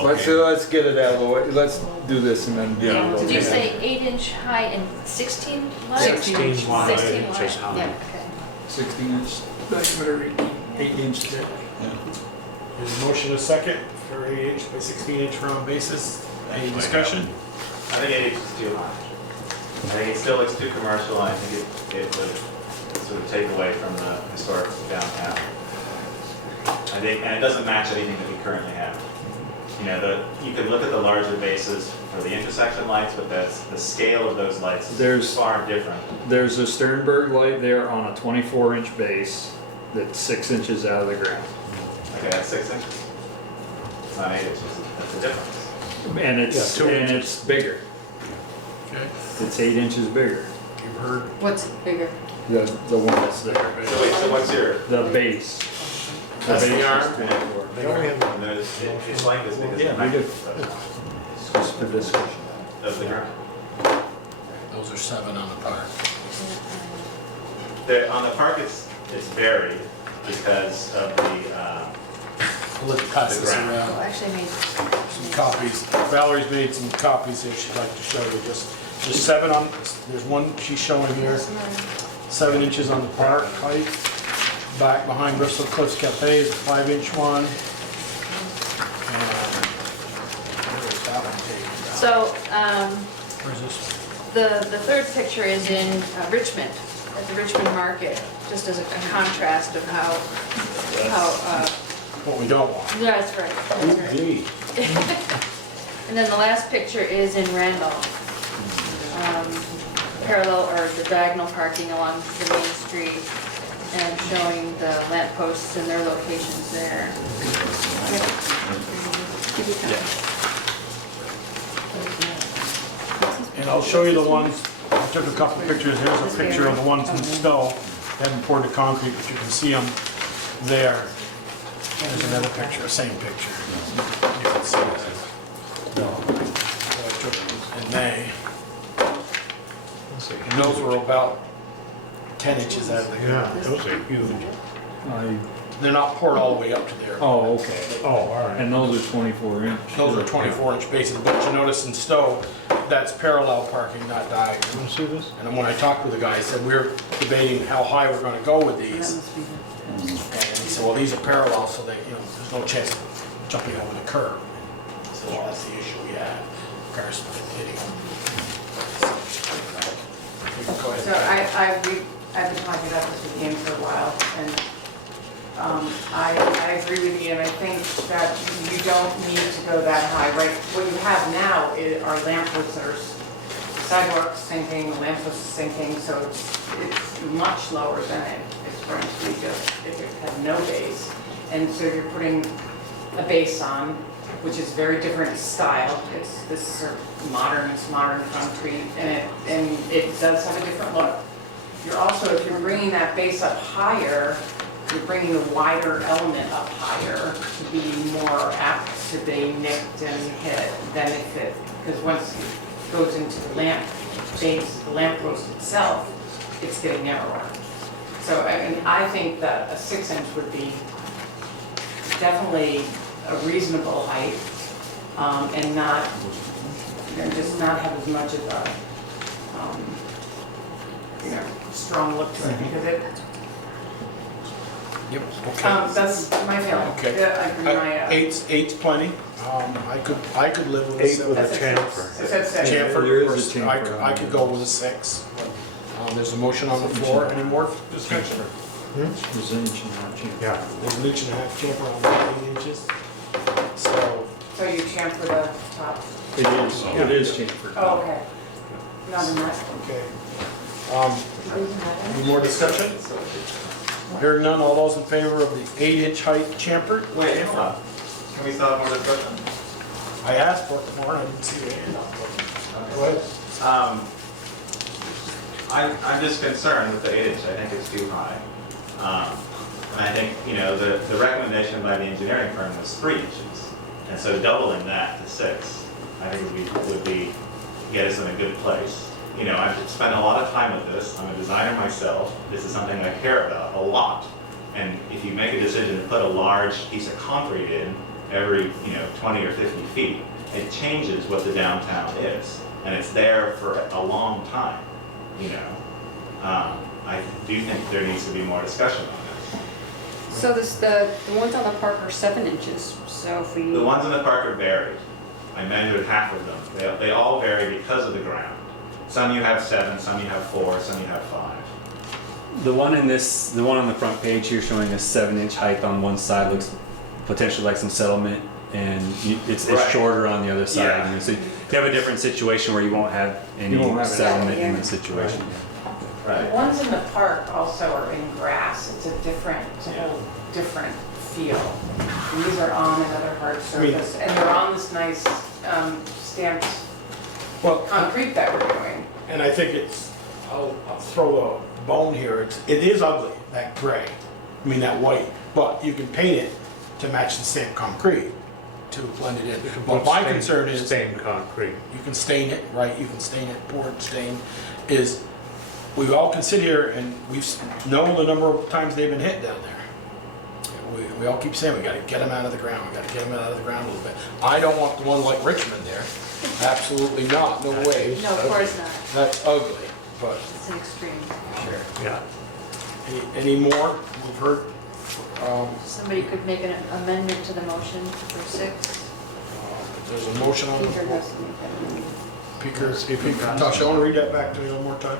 Let's get it out of the way. Let's do this and then. Yeah. Did you say 8-inch high and 16 wide? 16 wide. 16 wide. Just high. Yeah, okay. 16-inch diameter, 8-inch thick. There's a motion, a second, for 8-inch by 16-inch round basis. Any discussion? I think 8 inches is too high. I think it still looks too commercial, and I think it would sort of take away from the historic downtown. I think, and it doesn't match anything that we currently have. You know, you can look at the larger bases for the intersection lights, but the scale of those lights is far different. There's a Sternberg light there on a 24-inch base that's 6 inches out of the ground. Okay, that's 6 inches. It's not 8 inches. That's the difference. And it's bigger. Okay. It's 8 inches bigger. You've heard. What's bigger? The one that's there. So wait, so what's your? The base. That's base the is arm? 24. And it's like this because Yeah, we did. Just for discussion. of the ground. Those are 7 on the park. On the park, it's varied because of We'll pass the this ground. around. Well, actually, I made Some copies. Valerie made some copies here she'd like to show you. Just 7 on, there's one she's showing here. 7 inches on the park height. Back behind Bristol Cliffs Cafe is a 5-inch one. And where's that one taken? So, Where's this one? the third picture is in Richmond, at the Richmond Market, just as a contrast of how, What we don't want. yeah, that's right. That's right. Gee. And then the last picture is in Randolph. Parallel or the diagonal parking along the main street and showing the lamp posts and their locations there. And I'll show you the ones, I took a couple pictures. Here's a picture of the ones in Stowe. They haven't poured the concrete, but you can see them there. There's another picture, same picture. You can see that. That I took in May. And those were about 10 inches out of the ground. those are huge. They're not poured all the way up to there. Oh, okay. Oh, all right. And those are 24 inch. Those are 24-inch bases, but you notice in Stowe, that's parallel parking, not diagonal. You want to see this? And then when I talked with the guy, I said, we're debating how high we're gonna go with these. And he said, well, these are parallel, so they, there's no chance of jumping over the curb. So that's the issue we have, cars hitting them. Go So ahead. I've been talking about this with Ian for a while, and I agree with you, and I think that you don't need to go that high, right? What you have now are lamp posts that are sidewalks sinking, the lamp post is sinking, so it's much lower than it's going to be just if it had no base. And so you're putting a base on, which is very different style. This is sort of modern, it's modern concrete, and it does have a different look. You're also, if you're bringing that base up higher, you're bringing the wider element up higher to be more apt to be nicked and hit than if it, because once it goes into the lamp base, the lamp post itself, it's getting narrower. So I think that a 6-inch would be definitely a reasonable height, and not, just not have as much of a, strong look to it, because it, Yep, okay. that's my feeling. Okay. Yeah, I agree, Eight's plenty. I could live with a 8 with a That's chamfer. It said 6. chamfer. There is a I chamfer I could go with a 6. There's a motion on the floor. Any more discussion? There's an inch and a half chamfer. Yeah. There's an inch and a half chamfer on 18 inches. So, So you chamfer the top? It is chamfer. Oh, okay. Not in that. okay. Any more discussion? Hearing none, all those in favor of the 8-inch height chamfer? Wait, hold on. Can we still have more discussion? I asked for it more, I didn't see the hand up. Go ahead. I'm just concerned with the 8-inch. I think it's too high. And I think, the recommendation by the engineering firm was 3 inches. And so doubling that to 6, I think would be get us in a good place. I've spent a lot of time with this. I'm a designer myself. This is something I care about a lot. And if you make a decision to put a large piece of concrete in every, 20 or 50 feet, it changes what the downtown is. And it's there for a long time, I do think there needs to be more discussion on this. So the ones on the park are 7 inches, so if we. The ones in the park are varied. I measured half of them. They all vary because of the ground. Some you have 7, some you have 4, some you have 5. The one on the front page here showing a 7-inch height on one side looks potentially like some settlement, and it's Right. shorter on the other side. Yeah. So you have a different situation where you won't have any settlement in the situation. The Right. ones in the park also are in grass. It's a whole different feel. And these are on another hard surface, and they're on this nice stamped concrete that we're doing. And I think I'll throw a bone here, it is ugly, that gray, that white, but you can paint it to match the same concrete, to blend it in. But my concern is, Stained concrete. you can stain it, right, you can stain it, poured stain, is, we all can sit here and we've known the number of times they've been hit down there. We all keep saying, we gotta get them out of the ground, we gotta get them out of the ground a little bit. I don't want the one like Richmond there, absolutely not, no way. No, of course not. That's ugly, but. It's an extreme. Sure. Yeah. Any more? We've heard. Somebody could make an amendment to the motion for 6. There's a motion on the Peter floor. has to make that amendment. Peter, Natasha, I want to read that back to me one more time.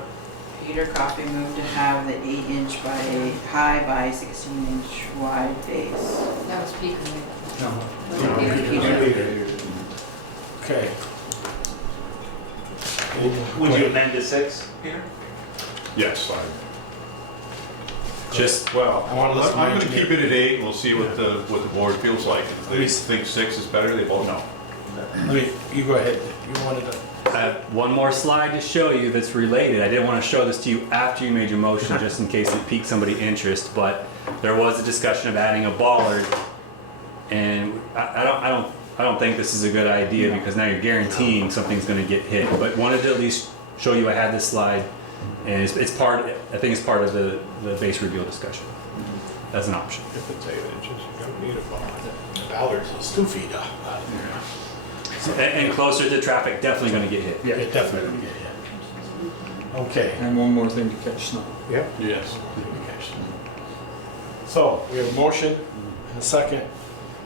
Peter Coffey moved to have the 8-inch high by 16-inch wide base. That was Peter. Okay. Would you amend to 6, Peter? Yes, I want to listen to my I'm gonna engineer. keep it at 8, and we'll see what the board feels like. If they think 6 is better, they vote no. You go ahead. You wanted to. I have one more slide to show you that's related. I didn't want to show this to you after you made your motion, just in case it piqued somebody's interest, but there was a discussion of adding a bollard, and I don't think this is a good idea, because now you're guaranteeing something's going to get hit. But wanted to at least show you I had this slide And it's part, I think it's part of the base reveal discussion. As an option. If it's 8 inches, you don't need a bond. Ballards is 2 feet up. And closer to traffic, definitely gonna get hit. Yeah, it definitely will get hit. Okay. And one more thing to catch snow. Yep. Yes. So, we have a motion and a second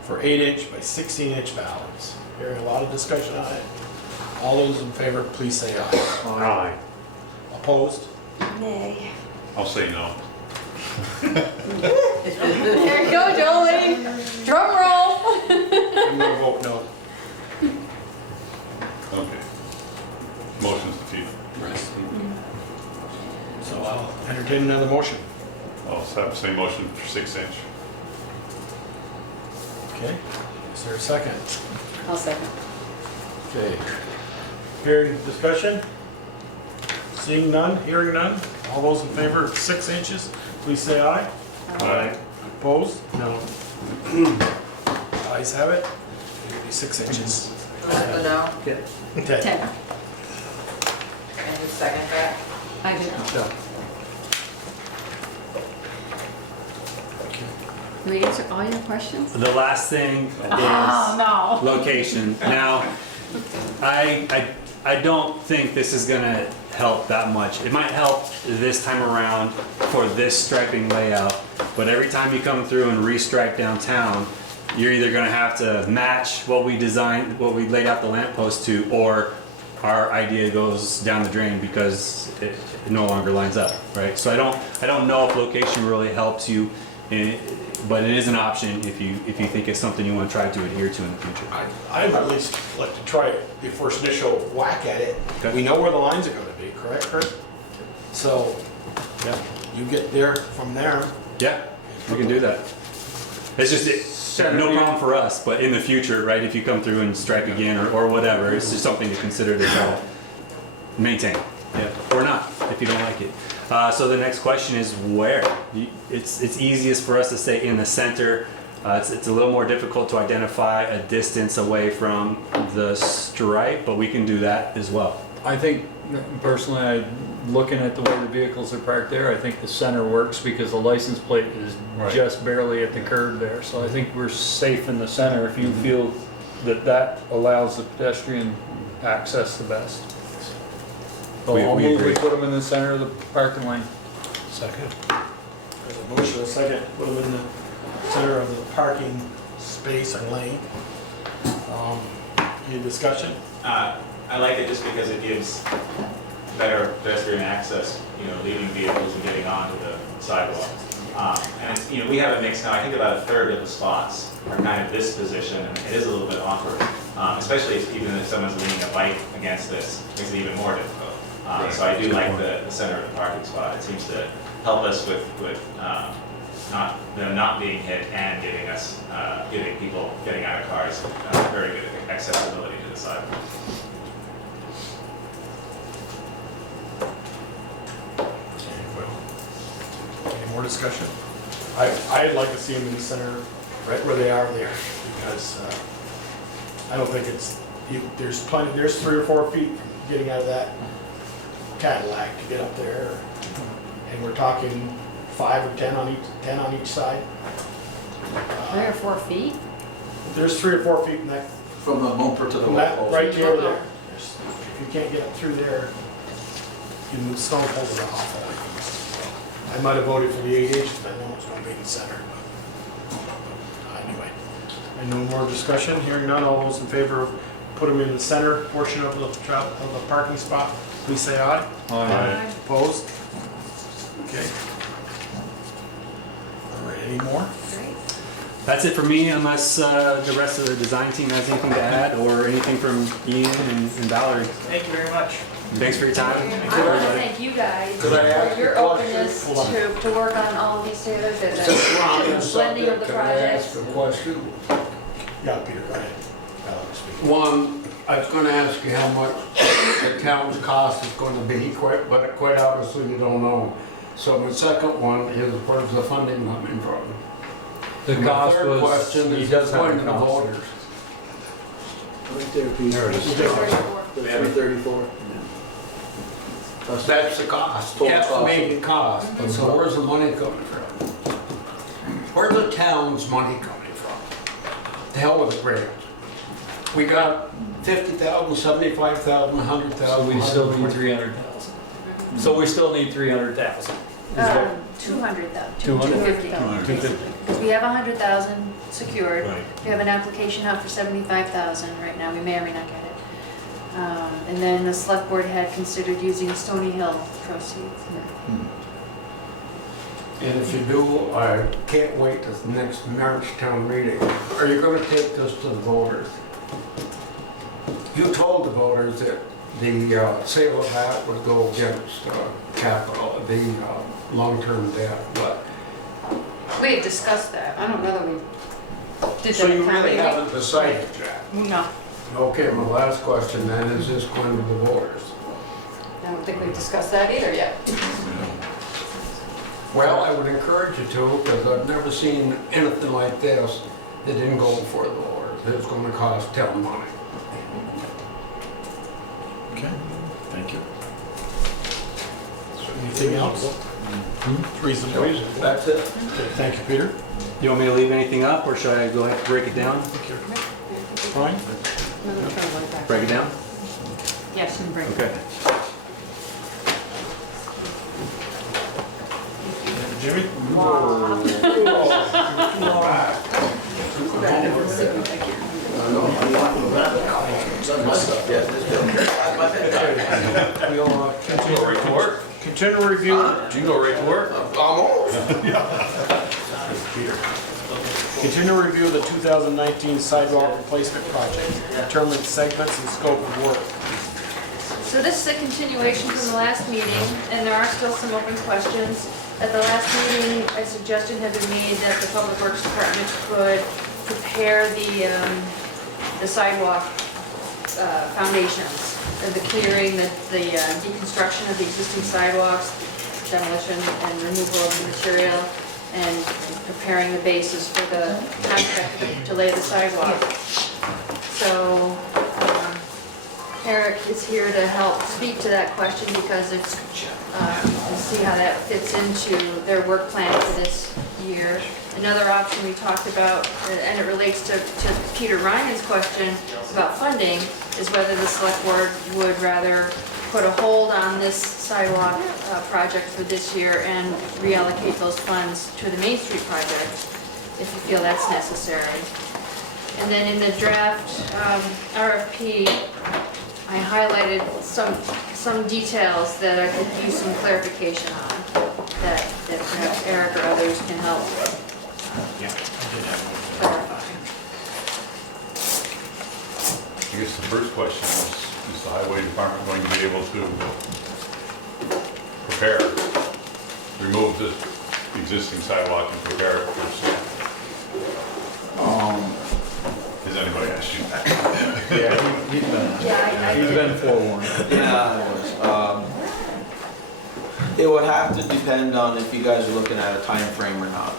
for 8-inch by 16-inch ballards. Hearing a lot of discussion on it. All those in favor, please say aye. Aye. Opposed? Nay. I'll say no. There you go, Jolie. Drum roll. I'm gonna vote no. Okay. Motion's defeated. So I'll entertain another motion. I'll have the same motion for 6-inch. Okay. Is there a second? I'll second. Okay. Hearing discussion? Seeing none, hearing none? All those in favor of 6 inches, please say aye. Aye. Opposed? No. Ayes have it. It'll be 6 inches. The no, 10. 10. and you second that? I do know. No. Did we answer all your questions? The last thing is Oh, no. location. Now, I don't think this is gonna help that much. It might help this time around for this striping layout, but every time you come through and restripe downtown, you're either gonna have to match what we designed, what we laid out the lamppost to, or our idea goes down the drain because it no longer lines up, right? So I don't know if location really helps you, but it is an option if you think it's something you want to try to adhere to in the future. I would at least like to try it, the first initial whack at it. Okay. We know where the lines are gonna be, correct, Chris? So, Yeah. you get there from there. Yeah, we can do that. It's just, no problem for us, but in the future, right, if you come through and stripe again or whatever, it's just something to consider to try to maintain. Yeah, or not, if you don't like it. So the next question is where? It's easiest for us to say in the center. It's a little more difficult to identify a distance away from the stripe, but we can do that as well. I think personally, looking at the way the vehicles are parked there, I think the center works because the license plate is just barely at the curb there. So I think we're safe in the center if you feel that allows the pedestrian access the best. So I'll move we put them in the center of the parking lane. Second. There's a motion, a second, put them in the center of the parking space or lane. Any discussion? I like it just because it gives better pedestrian access, leaving vehicles and getting onto the sidewalk. And it's, we have a mix now. I think about a third of the spots are kind of this position, and it is a little bit awkward, especially even if someone's leaning a bike against this, it makes it even more difficult. So I do like the center of the parking spot. It seems to help us with not being hit and giving people getting out of cars very good accessibility to the sidewalk. Any more discussion? I'd like to see them in the center, right where they are there, because I don't think there's 3 or 4 feet from getting out of that Cadillac to get up there, and we're talking 5 or 10 on each side. 3 or 4 feet? There's 3 or 4 feet in that. From the bumper to the From that, wall. right there. If you can't get up through there, you can stone pull it off. I might have voted for the 8 inches, but I know it's going to be in the center. Anyway, and no more discussion. Hearing none, all those in favor of put them in the center portion of the parking spot, please say aye. Aye. Opposed? Okay. All right, any more? That's it for me, unless the rest of the design team has anything to add, or anything from Ian and Valerie. Thank you very much. Thanks for your time. I want to thank you guys Could I ask for your a question? openness to work on all of these tailored visits, Since we're on to this the blending of subject, the can I ask projects. a question? Yeah, Peter, go ahead. One, I was gonna ask you how much the town's cost is gonna be, but quite obviously you don't know. So my second one is, where's the funding coming from? The My cost third was, question he is does have going a to the cost. voters. Right there, Peter. There it is. 34. That's the cost, Total cost. estimated cost. So where's the money coming from? Where's the town's money coming from? The hell with the grant. We got 50,000, 75,000, 100,000. So we still need 300,000. So we still need 300,000. 200,000, 200? 250. Because we have 100,000 secured. Right. We have an application out for 75,000 right now. We may or may not get it. And then the select board had considered using Stony Hill proceeds. And if you do, I can't wait till the next March town meeting. Are you gonna take this to the voters? You told the voters that the sale of that would go against capital, the long-term debt, but. We had discussed that. I don't know that we did So that you at town really meeting. haven't decided yet? No, Okay, my last question then, is this going to the voters? I don't think we've discussed that either yet. Well, I would encourage you to, because I've never seen anything like this that didn't go before the voters. It's gonna cost town money. Okay, thank you. Anything else? Reasonable. That's it. Okay, thank you, Peter. You want me to leave anything up, or should I go ahead and break it down? Fine. Break it down? Yes, and bring it. Okay. Jimmy? We'll continue right to work. Continue review. Do you go right to work? Almost. Peter. Continue review of the 2019 sidewalk replacement project. Determine segments and scope of work. So this is a continuation from the last meeting, and there are still some open questions. At the last meeting, a suggestion had been made that the Public Works Department could prepare the sidewalk foundations, the clearing, the deconstruction of the existing sidewalks, demolition and removal of the material, and preparing the basis for the contractor to lay the sidewalk. So Eric is here to help speak to that question because it's, we'll see how that fits into their work plan for this year. Another option we talked about, and it relates to Peter Ryan's question about funding, is whether the select board would rather put a hold on this sidewalk project for this year and reallocate those funds to the Main Street project, if you feel that's necessary. And then in the draft RFP, I highlighted some details that I could use some clarification on, that perhaps Eric or others can help clarify. I guess the first question is the highway department going to be able to prepare, remove the existing sidewalk and prepare it for sale? Has anybody asked you that? Yeah, he's been forewarned. Yeah. It would have to depend on if you guys are looking at a time frame or not.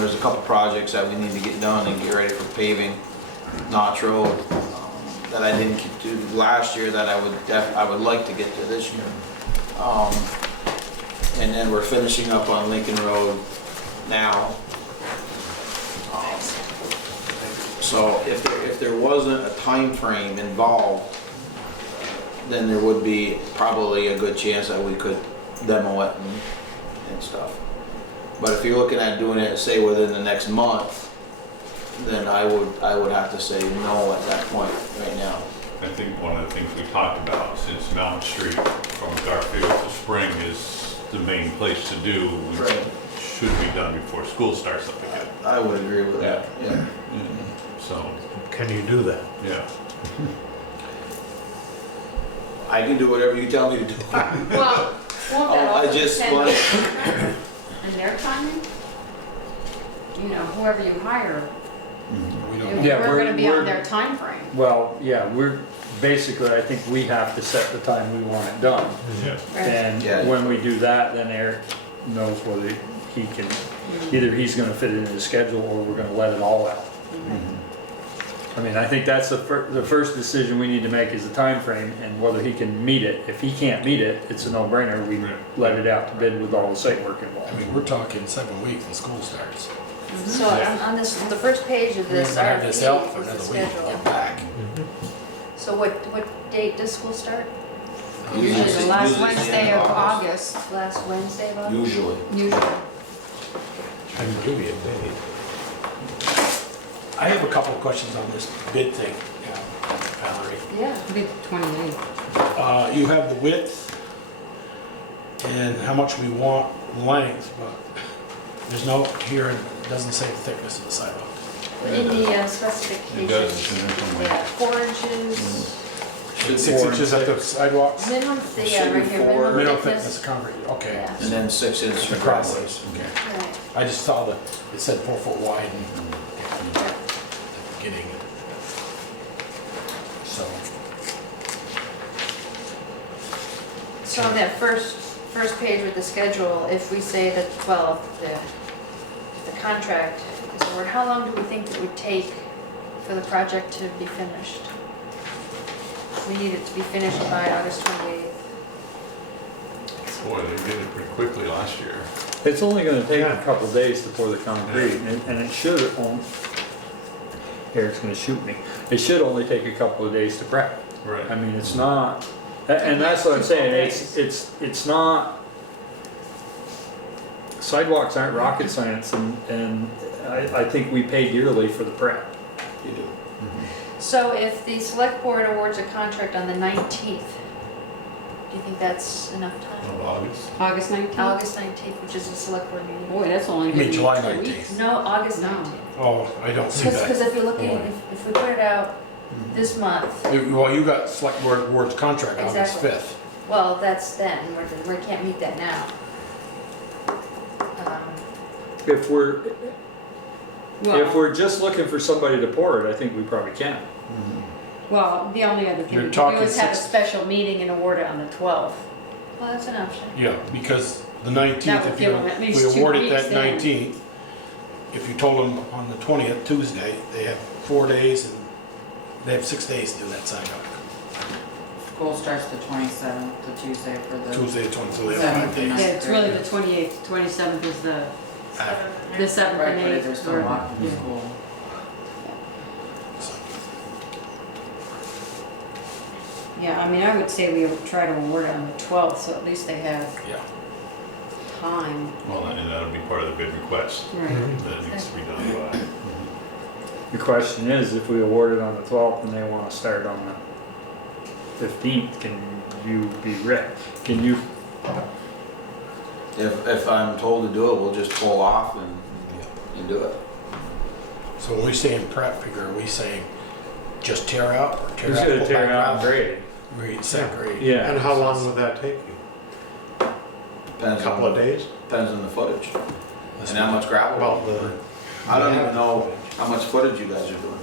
There's a couple projects that we need to get done and get ready for paving Notch Road that I didn't get to last year that I would like to get to this year. And then we're finishing up on Lincoln Road now. So if there wasn't a time frame involved, then there would be probably a good chance that we could demo it and stuff. But if you're looking at doing it, say within the next month, then I would have to say no at that point right now. I think one of the things we talked about, since Mountain Street from Garfield to Spring is the main place to do, Right. should be done before school starts up again. I would agree with that, yeah. So, Can you do that? yeah. I can do whatever you tell me to do. Well, won't that I also just depend on want- their timing and their timing? You know, whoever you hire, Yeah, we're gonna be on we're- their time frame. Well, yeah, we're, basically, I think we have to set the time we want it done. Yeah. Yeah. And when we do that, then Eric knows whether he can, either he's gonna fit it in his schedule or we're gonna let it all out. I mean, I think that's the first decision we need to make is the time frame and whether he can meet it. If he can't meet it, it's a no-brainer. We let it out to bid with all the site work involved. I mean, we're talking 7 weeks and school starts. So on this, the first page of this We're gonna have this out for RFP is the another week, schedule. get back. So what date does school start? Usually the last Usually it's the Wednesday end of of August. Last Wednesday of August? Usually. Usually. I can give you a date. I have a couple of questions on this bid thing, Valerie. Yeah. Maybe 28. You have the width and how much we want length, but there's no, here it doesn't say the thickness of the sidewalk. In the It specifications, does. yeah, 4 inches, 6 inches at the sidewalks? minimum, yeah, right here, minimum Minimum thickness. thickness of concrete, okay. Yeah. And then 6 inches for Across driveways. those, okay. Right. I just saw that, it said 4 foot wide and at the beginning. So, So on that first page with the schedule, if we say that, well, if the contract is awarded, how long do we think it would take for the project to be finished? We need it to be finished by August 28th. Boy, they did it pretty quickly last year. It's only gonna take a couple days to pour the concrete, and it should only, Eric's gonna shoot me. It should only take a couple of days to prep. Right. I mean, it's not, and that's what I'm saying, it's not, sidewalks aren't rocket science, and I think we pay dearly for the prep. You do. So if the select board awards a contract on the 19th, do you think that's enough time? Of August. August 19th? August 19th, which is a select board meeting. Boy, that's only I gonna mean, be July 2 19th. weeks. No, August No. 19th. oh, I don't see Because that. if you're looking, if we put it out this month, Well, you got select board awards contract August Exactly. 5th. well, that's then, we can't meet that now. If we're Well, just looking for somebody to pour it, I think we probably can. well, the only other thing You're we could talking do is have a 6 special meeting and award it on the 12th. Well, that's an option. Yeah, because the That 19th, would if give you, them at if least we 2 award it weeks that then. 19th, if you told them on the 20th, Tuesday, they have 4 days and they have 6 days to do that sidewalk. School starts the 27th, the Tuesday for the. Tuesday, 20th, so they have 5 7th and days. Yeah, it's really the 28th, 27th is the 7th Right, and but 8th. they're still or- walking to yeah. school. Yeah, I mean, I would say we would try to award it on the 12th, so at least they have Yeah. time. Well, and that'll be part of the bid request. Right. That needs to be done by. The question is, if we award it on the 12th and they want to start on the 15th, can you be ready? Can you, If I'm told to do it, we'll just pull off and do it. So when we say in prep figure, are we saying just tear out or tear who's out? gonna put tear back out and gravel? grade? Grade, set grade. Yeah. And how long would that take you? Depends A couple on, of days? depends on the footage and how much gravel. Well, the. I don't even know how much footage you guys are doing.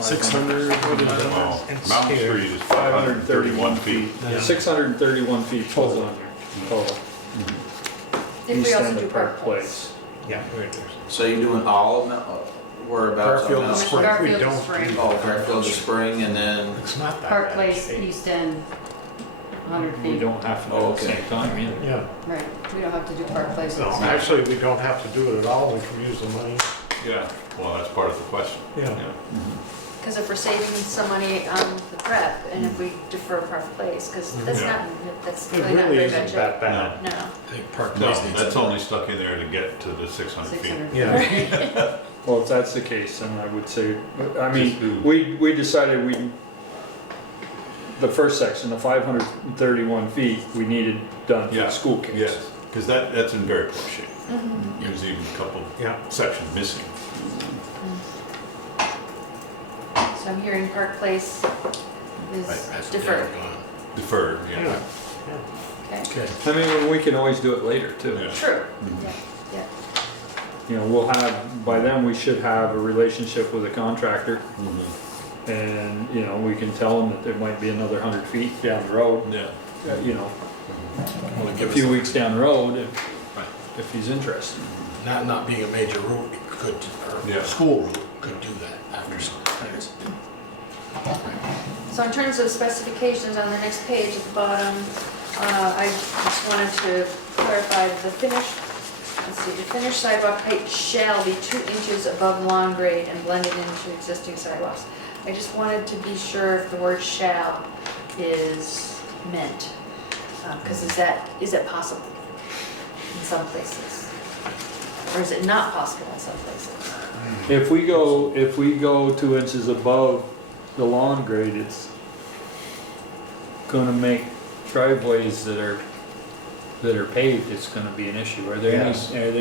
600, what is it? Well, Mountain Street is 531 feet. 631 feet total. Total. If we East also end do of Park Park Place. Place. Yeah, right there. So you're doing all of them, whereabouts on Garfield that? and Spring. Garfield We to don't Spring, Oh, Garfield to Spring and then, It's not that Park bad Place, shape. East End, 100 We feet. don't have to do it at the same time either. Yeah, Right, we don't have to do Park Place. no, actually, we don't have to do it at all, we can use the money. Yeah, well, that's part of the question. Yeah. Because if we're saving some money on the prep, and if we defer Park Place, because that's Yeah. not, that's It really not really very isn't bad that shape. bad. No. I think Park No, Place needs that's some only work. stuck in there to get to the 600 feet. 600. Yeah. Well, if that's the case, then I would say, I mean, we decided the first section, the 531 feet, we needed done for Yeah. the school kids. Yes, because that's in very poor shape. Mhm. There's even a couple Yeah. sections missing. So I'm hearing Park Place is That's deferred. Deferred, yeah. Yeah. Okay. Okay. I mean, we can always do it later too. Yeah. True. Mhm. Yeah. Yeah. You know, we'll have, by then we should have a relationship with a contractor Mhm. and, you know, we can tell them that there might be another 100 feet down the road, Yeah. you know, Only a give us few a- weeks down the road if, Right. if he's interested. Not being a major route, it could, or Yeah. school route could do that after school. Thanks. So in terms of specifications on the next page at the bottom, I just wanted to clarify the finished sidewalk height shall be 2 inches above lawn grade and blended into existing sidewalks. I just wanted to be sure if the word shall is meant, because is it possible in some places? Or is it not possible in some places? If we go 2 inches above the lawn grade, it's gonna make driveways that are paved, it's gonna be an issue. Are there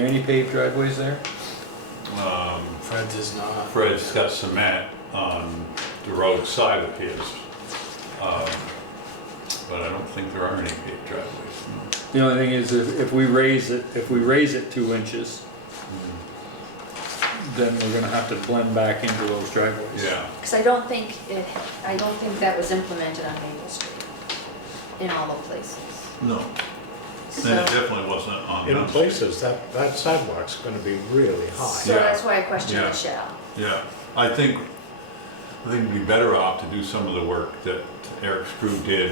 any paved driveways there? Fred's is not. Fred's got cement on the road side of his, but I don't think there are any paved driveways. The only thing is if we raise it 2 inches, then we're gonna have to blend back into those driveways. Yeah. Because I don't think that was implemented on Maple Street in all the places. No. So, And it definitely wasn't on. In places, that sidewalk's gonna be really high. so that's why I questioned the shall. Yeah, I think we'd be better off to do some of the work that Eric's crew did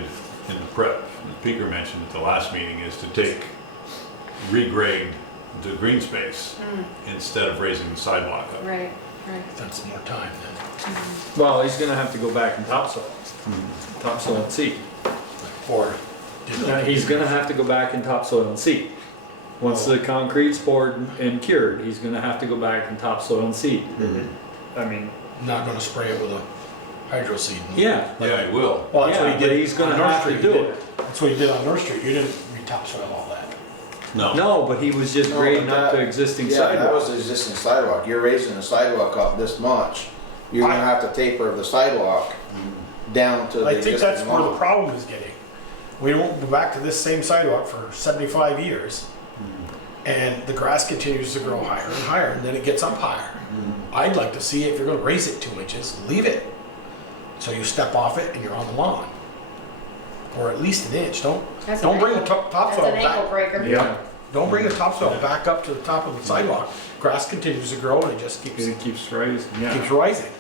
in the prep, as Peter mentioned at the last meeting, is to regrade the green space instead of raising the sidewalk up. Right. That's more time then. Well, he's gonna have to go back and topsoil and seed. Or He's gonna have to go back and topsoil and seed. Once the concrete's poured and cured, he's gonna have to go back and topsoil and seed. I mean, not gonna spray it with a hydro seed. yeah. Yeah, he will. Well, that's what he did. But he's gonna on North have to Street, do he did. it. That's what he did on North Street. You didn't re-topsoil all that. No, but he was just grading up to existing Yeah, that was sidewalk. the existing sidewalk. You're raising the sidewalk up this much. You're gonna have to taper the sidewalk down to the I think existing that's where the lawn. problem is getting. We won't go back to this same sidewalk for 75 years. And the grass continues to grow higher and higher, and then it gets up higher. I'd like to see if you're gonna raise it 2 inches, leave it. So you step off it and you're on the lawn. Or at least an inch. Don't bring the topsoil That's an ankle back. breaker. Yeah. Don't bring the topsoil back up to the top of the sidewalk. Grass continues to grow and it just keeps rising. keeps rising.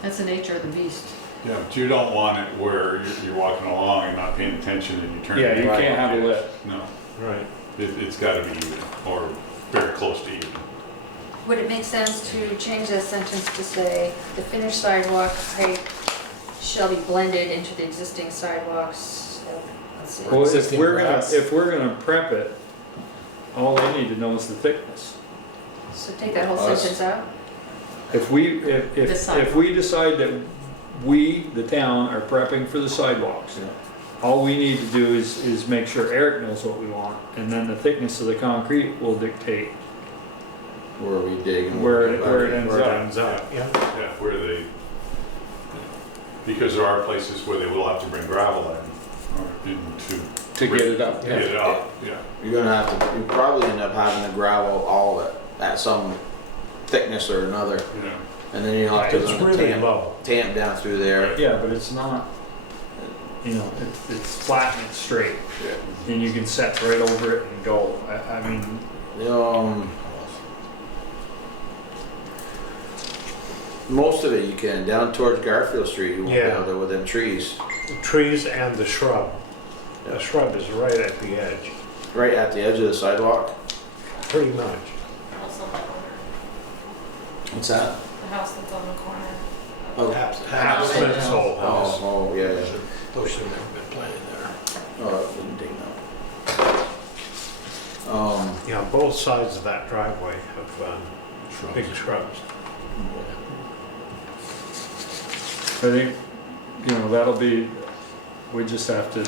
That's the nature of the beast. Yeah, but you don't want it where you're walking along and not paying attention and you turn. Yeah, the you drive can't on have a the lip. edge. No, Right. it's gotta be even, or very close to even. Would it make sense to change that sentence to say, the finished sidewalk height shall be blended into the existing sidewalks? Let's see. Well, Existing grass. if we're gonna prep it, all they need to know is the thickness. So take that whole Us. sentence out? If we decide that we, the town, are prepping for the sidewalks, all we need to do is make sure Eric knows what we want, and then the thickness of the concrete will dictate Where we dig and where we it ends up. Yeah. Yeah, where they, because there are places where they will have to bring gravel in, or To get it up. to get it up, yeah. You're gonna have to, you probably end up having to gravel all of it at some thickness or another. Yeah. And then you'll have to It's really low. tamp down through there. Yeah, but it's not, it's flat and it's straight, and you can set right over it and go. I mean, Most of it you can, down towards Garfield Street, you won't be Yeah. able to with them trees. The trees and the shrub. The shrub is right at the edge, Right at the edge of the sidewalk. pretty much. Also that corner, What's that? the house that's on the corner. Oh, Smith's old house. Oh, yeah, yeah. Those should have never been planted there. Oh, that wouldn't dig no. Yeah, both sides of that driveway have big shrubs. I think, that'll be, we just have to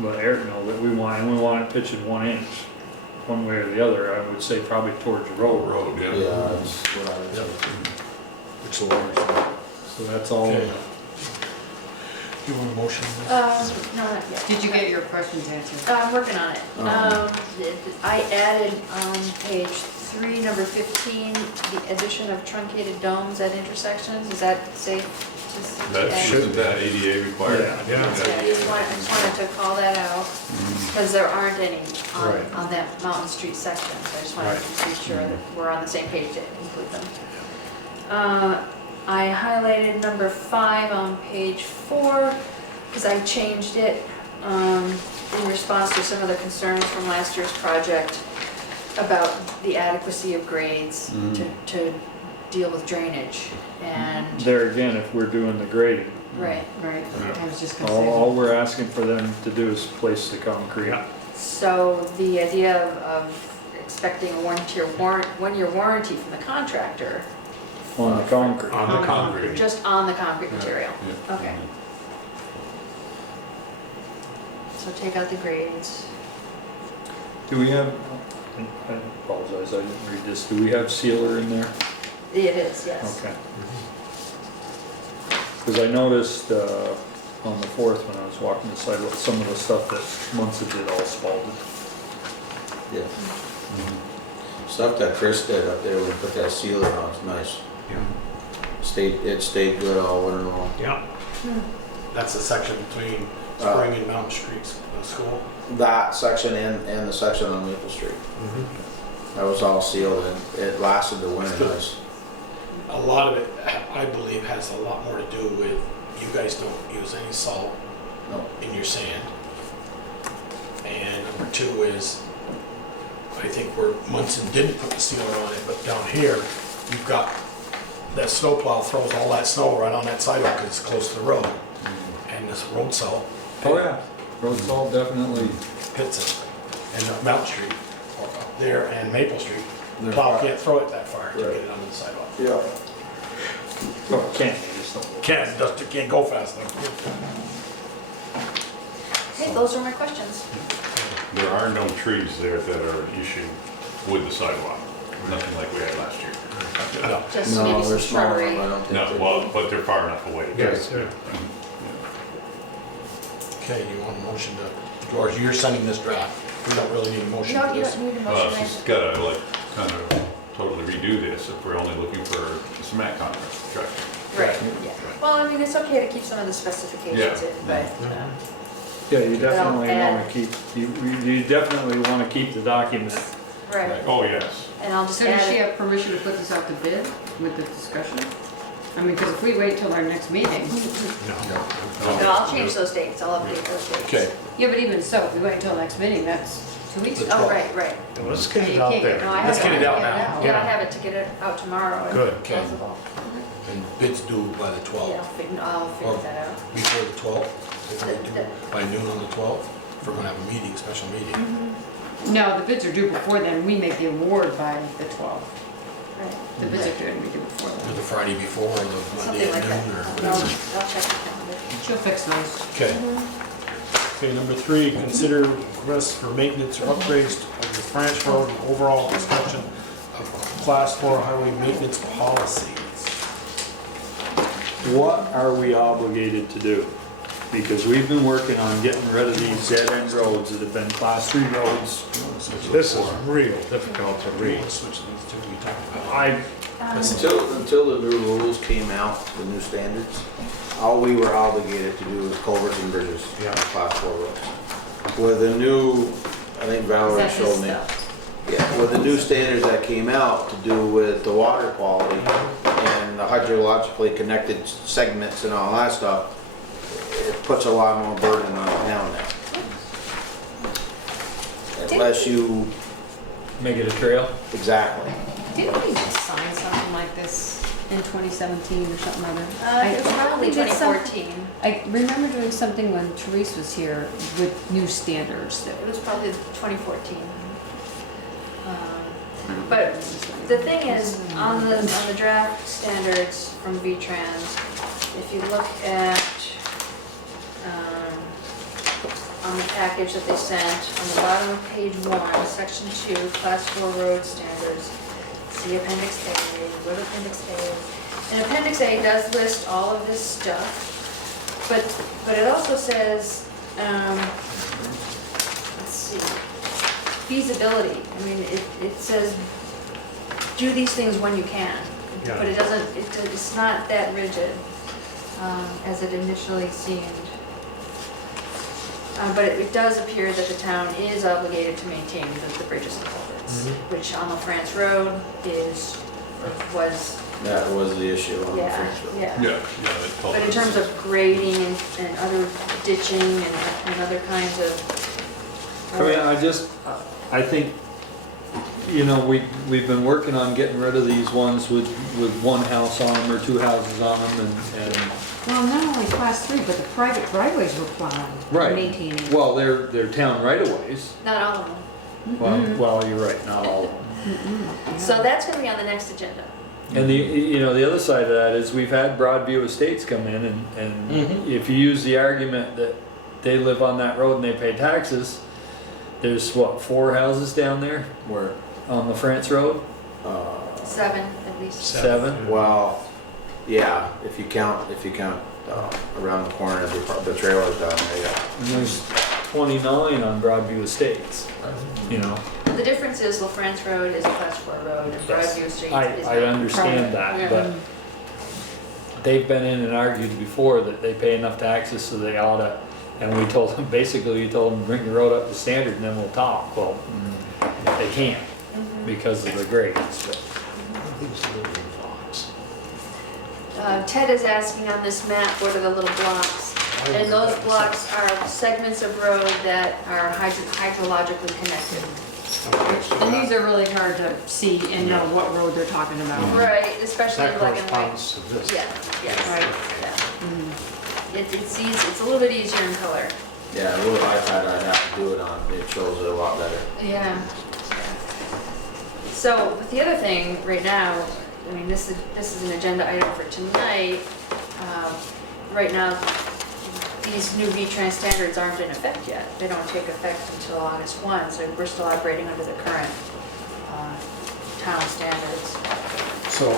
let Eric know that we want it pitched 1 inch, one way or the other. I would say probably towards the road. Yeah. Yeah, that's what I would say. Which the lower side. So that's all. Okay. You want a motion? No, not yet. Did you get your questions answered? I'm working on it. I added on page 3, number 15, the addition of truncated domes at intersections. Is that safe? Shouldn't that ADA required? Yeah. I just wanted to call that out, because there aren't any on that Mountain Street section. So I just wanted to be sure that we're on the same page to include them. I highlighted number 5 on page 4, because I changed it in response to some of the concerns from last year's project about the adequacy of grades to deal with drainage. And There again, if we're doing the grading, right. Right, I was just gonna say. all we're asking for them to do is place the concrete. So the idea of expecting a one-year warranty from the contractor, On the concrete. On the concrete. just on the concrete material. Yeah. Okay. So take out the grades. Do we have, I apologize, I didn't read this, do we have sealer in there? It is, yes. Okay. Because I noticed on the 4th when I was walking the sidewalk, some of the stuff that Munson did all spalted. Yeah. Stuff that Chris did up there when we put that sealer on, it's nice. It stayed good all winter long. Yeah. That's the section between Spring and Mountain Streets, the school. That section and the section on Maple Street. That was all sealed and it lasted the winter nice. A lot of it, I believe, has a lot more to do with you guys don't use any salt in your sand. And number 2 is, I think where Munson didn't put the sealer on it, but down here, you've got that snowplow throws all that snow right on that sidewalk because it's close to the road. And this road salt. Oh yeah, road salt definitely hits it. And Mountain Street, or up there, and Maple Street, the plow can't throw it that far to get it onto the sidewalk. Yeah. Oh, can't, they just don't. Can't go fast enough. Okay, those are my questions. There are no trees there that are an issue with the sidewalk. Nothing like we had last year. Just maybe some shrubbery. No, well, but they're far enough away. Yes. Okay, you want a motion to, George, you're sending this draft. We don't really need a motion No, for you this. don't need a Well, motion. it's just gotta like kind of totally redo this if we're only looking for a cement contract. Right, yeah. Well, I mean, it's okay to keep some of the specifications in, but, Yeah, you But I'll definitely add- want to keep, you definitely want to keep the document. right. Oh, yes. And I'll just So does add she it. have permission to put this out to bid with the discussion? I mean, because if we wait till our next meeting, No, I'll change those dates, I'll update those dates. Okay. yeah, but even so, if we wait until next meeting, that's 2 weeks. The Oh, 12th. right. Let's Yeah, get you it out can't get- there. no, I Let's have get it out now. Yeah, I have it to get it out tomorrow. if Good, okay. possible. And bids due by the 12th. Yeah, I'll figure that out. Before the 12th, if we do by noon on the 12th, if we're gonna have a meeting, special meeting. No, the bids are due before then. We make the award by the 12th. Right. The bids are going to be due before Or then. the Friday before, or the Monday Something at like that. noon, or I'll whatever. check the calendar. She'll fix those. Okay. Okay, number 3, consider requests for maintenance or upgrades of the Branch Road and overall discussion of Class 4 highway maintenance policies. What are we obligated to do? Because we've been working on getting rid of these dead-end roads that have been Class 3 roads. This is real difficult to read. Switch those two we talked about. Until the new rules came out, the new standards, all we were obligated to do was culverts and bridges on Class 4 roads. With the new, I think Valerie Is that his showed me. stuff? Yeah, with the new standards that came out to do with the water quality and the hydrologically connected segments and all that stuff, it puts a lot more burden on the town now. Unless you, Make it a trail? exactly. Didn't we just sign something like this in 2017 or something other? It was probably we did some- 2014. I remember doing something when Therese was here with new standards. It was probably 2014. But the thing is, on the draft standards from V-Trans, if you look at, on the package that they sent, on the bottom of page 1, section 2, class 4 road standards, see appendix A, go to appendix A. And appendix A does list all of this stuff, but it also says, let's see, feasibility. I mean, it says, do these things when you can, but it doesn't, it's not that rigid as it initially seemed. But it does appear that the town is obligated to maintain the bridges and culverts, which on the France Road was That was the issue on the Yeah, French Road. yeah. Yeah, But in terms of grading and other ditching and other kinds of. I mean, I think, you know, we've been working on getting rid of these ones with one house on them or two houses on them and. Well, not only class 3, but the private driveways were plowed, Right. maintaining. Well, they're town right-of-ways. Not all of them. Well, you're right, not all of them. So that's gonna be on the next agenda. And the other side of that is we've had Broadview Estates come in and if you use the argument that they live on that road and they pay taxes, there's what, 4 houses down there? Where? On the France Road? 7 at least. 7? Well, yeah, if you count around the corner, the trailers down there, yeah. And there's 29 on Broadview Estates, you know? The difference is LaFrance Road is a class 4 road and Broadview Street is not. I understand that, but they've been in and argued before that they pay enough taxes so they ought to, and we told them, basically we told them bring the road up to standard and then we'll talk. Well, they can't because of the grades. But. Ted is asking on this map, what are the little blocks? And those blocks are segments of road that are hydrologically connected. And these are really hard to see and know what road they're talking about. Right, especially That black and white. corresponds to this. Yeah, yes. Right. Yeah. It's a little bit easier in color. Yeah, a little iPad I'd have to do it on, it shows it a lot better. Yeah. So, but the other thing right now, I mean, this is an agenda item for tonight. Right now, these new V-Trans standards aren't in effect yet. They don't take effect until August 1, so we're still operating under the current town standards. So,